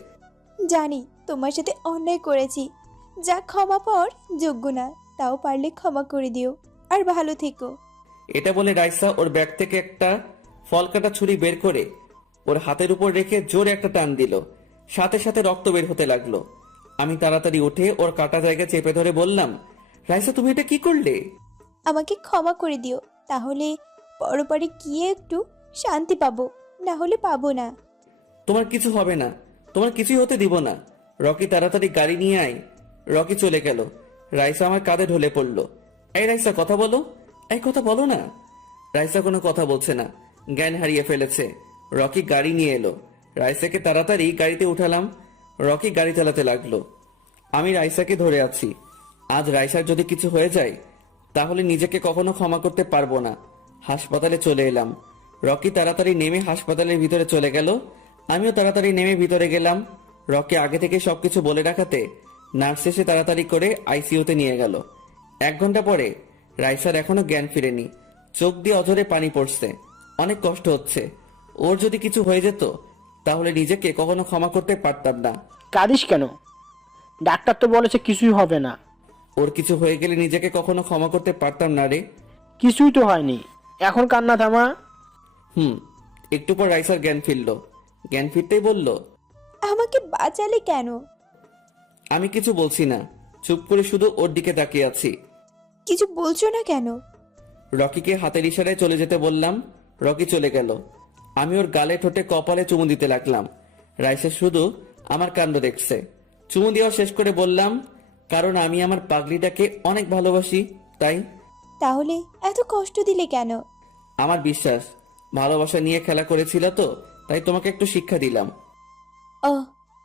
জানি তোমার সাথে অন্যায় করেছি, যা ক্ষমা পাওয়ার যোগ্য না, তাও পারলে ক্ষমা করে দিও, আর ভালো থেকো। এটা বলে রাইসা ওর ব্যাগ থেকে একটা ফল কাটা ছুরি বের করে ওর হাতের উপর রেখে জোরে একটা টান দিল। সাথে সাথে রক্ত বের হতে লাগলো। আমি তাড়াতাড়ি উঠে ওর কাটা জায়গা চেপে ধরে বললাম, রাইসা তুমি এটা কি করলে? আমাকে ক্ষমা করে দিও, তাহলে পরপারে গিয়ে একটু শান্তি পাবো, না হলে পাবো না। তোমার কিছু হবে না, তোমার কিছুই হতে দিব না। রকি তাড়াতাড়ি গাড়ি নিয়ে আয়। রকি চলে গেল। রাইসা আমার কাঁধে ঢলে পড়লো। এই রাইসা কথা বলো, এই কথা বলো না। রাইসা কোনো কথা বলছে না, জ্ঞান হারিয়ে ফেলেছে। রকি গাড়ি নিয়ে এলো। রাইসাকে তাড়াতাড়ি গাড়িতে উঠালাম। রকি গাড়ি চালাতে লাগলো। আমি রাইসাকে ধরে আছি। আজ রাইসার যদি কিছু হয়ে যায় তাহলে নিজেকে কখনো ক্ষমা করতে পারবো না। হাসপাতালে চলে এলাম। রকি তাড়াতাড়ি নেমে হাসপাতালের ভিতরে চলে গেল। আমিও তাড়াতাড়ি নেমে ভিতরে গেলাম। রকি আগে থেকে সবকিছু বলে রাখাতে নার্স এসে তাড়াতাড়ি করে আইসিইউতে নিয়ে গেল। 1 ঘন্টা পরে রাইসার এখনো জ্ঞান ফিরেনি। চোখ দিয়ে অঝরে পানি পড়ছে। অনেক কষ্ট হচ্ছে। ওর যদি কিছু হয়ে যেত তাহলে নিজেকে কখনো ক্ষমা করতে পারতাম না। কাঁদিস কেন? ডাক্তার তো বলেছে কিছুই হবে না। ওর কিছু হয়ে গেলে নিজেকে কখনো ক্ষমা করতে পারতাম না রে। কিছুই তো হয়নি, এখন কান্না থামা। একটু পর রাইসার জ্ঞান ফিরল। জ্ঞান ফিরতেই বলল, আমাকে বাঁচালে কেন? আমি কিছু বলছি না, চুপ করে শুধু ওর দিকে তাকিয়ে আছি। কিছু বলছো না কেন? রকিকে হাতের ইশারায় চলে যেতে বললাম। রকি চলে গেল। আমি ওর গালে, ঠোঁটে, কপালে চুমু দিতে লাগলাম। রাইসা শুধু আমার কাণ্ড দেখছে। চুমু দেওয়া শেষ করে বললাম, কারণ আমি আমার পাগলিটাকে অনেক ভালোবাসি, তাই। তাহলে এত কষ্ট দিলে কেন? আমার বিশ্বাস ভালোবাসা নিয়ে খেলা করেছিল তো, তাই তোমাকে একটু শিক্ষা দিলাম। ও,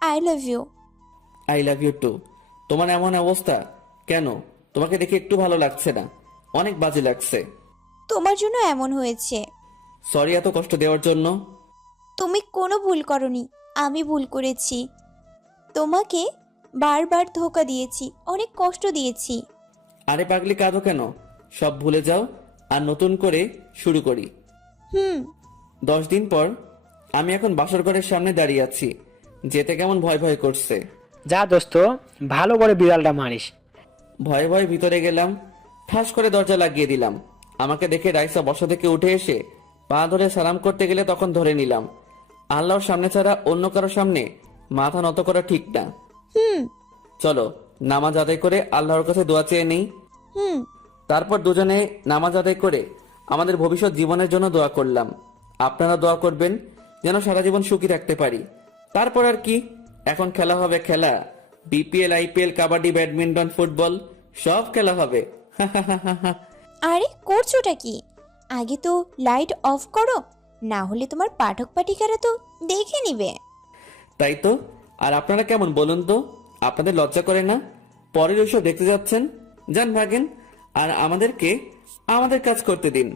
I love you. I love you too. তোমার এমন অবস্থা কেন? তোমাকে দেখে একটু ভালো লাগছে না। অনেক বাজে লাগছে। তোমার জন্য এমন হয়েছে। সরি এত কষ্ট দেওয়ার জন্য। তুমি কোনো ভুল করনি, আমি ভুল করেছি। তোমাকে বারবার ধোকা দিয়েছি, অনেক কষ্ট দিয়েছি। আরে পাগলি কাঁদো কেন? সব ভুলে যাও আর নতুন করে শুরু করি। 10 দিন পর আমি এখন বাসর ঘরের সামনে দাঁড়িয়ে আছি। যেতে কেমন ভয় ভয় করছে। যা দোস্ত, ভালো করে বিড়ালটা মারিস। ভয়ে ভয়ে ভিতরে গেলাম, ঠাস করে দরজা লাগিয়ে দিলাম। আমাকে দেখে রাইসা বসা থেকে উঠে এসে পা ধরে সালাম করতে গেলে তখন ধরে নিলাম, আল্লাহর সামনে ছাড়া অন্য কারো সামনে মাথা নত করা ঠিক না। চলো নামাজ আদায় করে আল্লাহর কাছে দোয়া চেয়ে নেই। তারপর দুজনে নামাজ আদায় করে আমাদের ভবিষ্যৎ জীবনের জন্য দোয়া করলাম। আপনারা দোয়া করবেন যেন সারা জীবন সুখী থাকতে পারি। তারপর আর কি, এখন খেলা হবে খেলা। BPL, IPL, kabaddi, badminton, football সব খেলা হবে। আরে করছোটা কি? আগে তো লাইট অফ করো, না হলে তোমার পাঠক পাঠিকারা তো দেখে নিবে। তাই তো। আর আপনারা কেমন বলুন তো? আপনাদের লজ্জা করে না? পরের ওইসব দেখতে যাচ্ছেন? যান ভাগেন, আর আমাদেরকে আমাদের কাজ করতে দিন।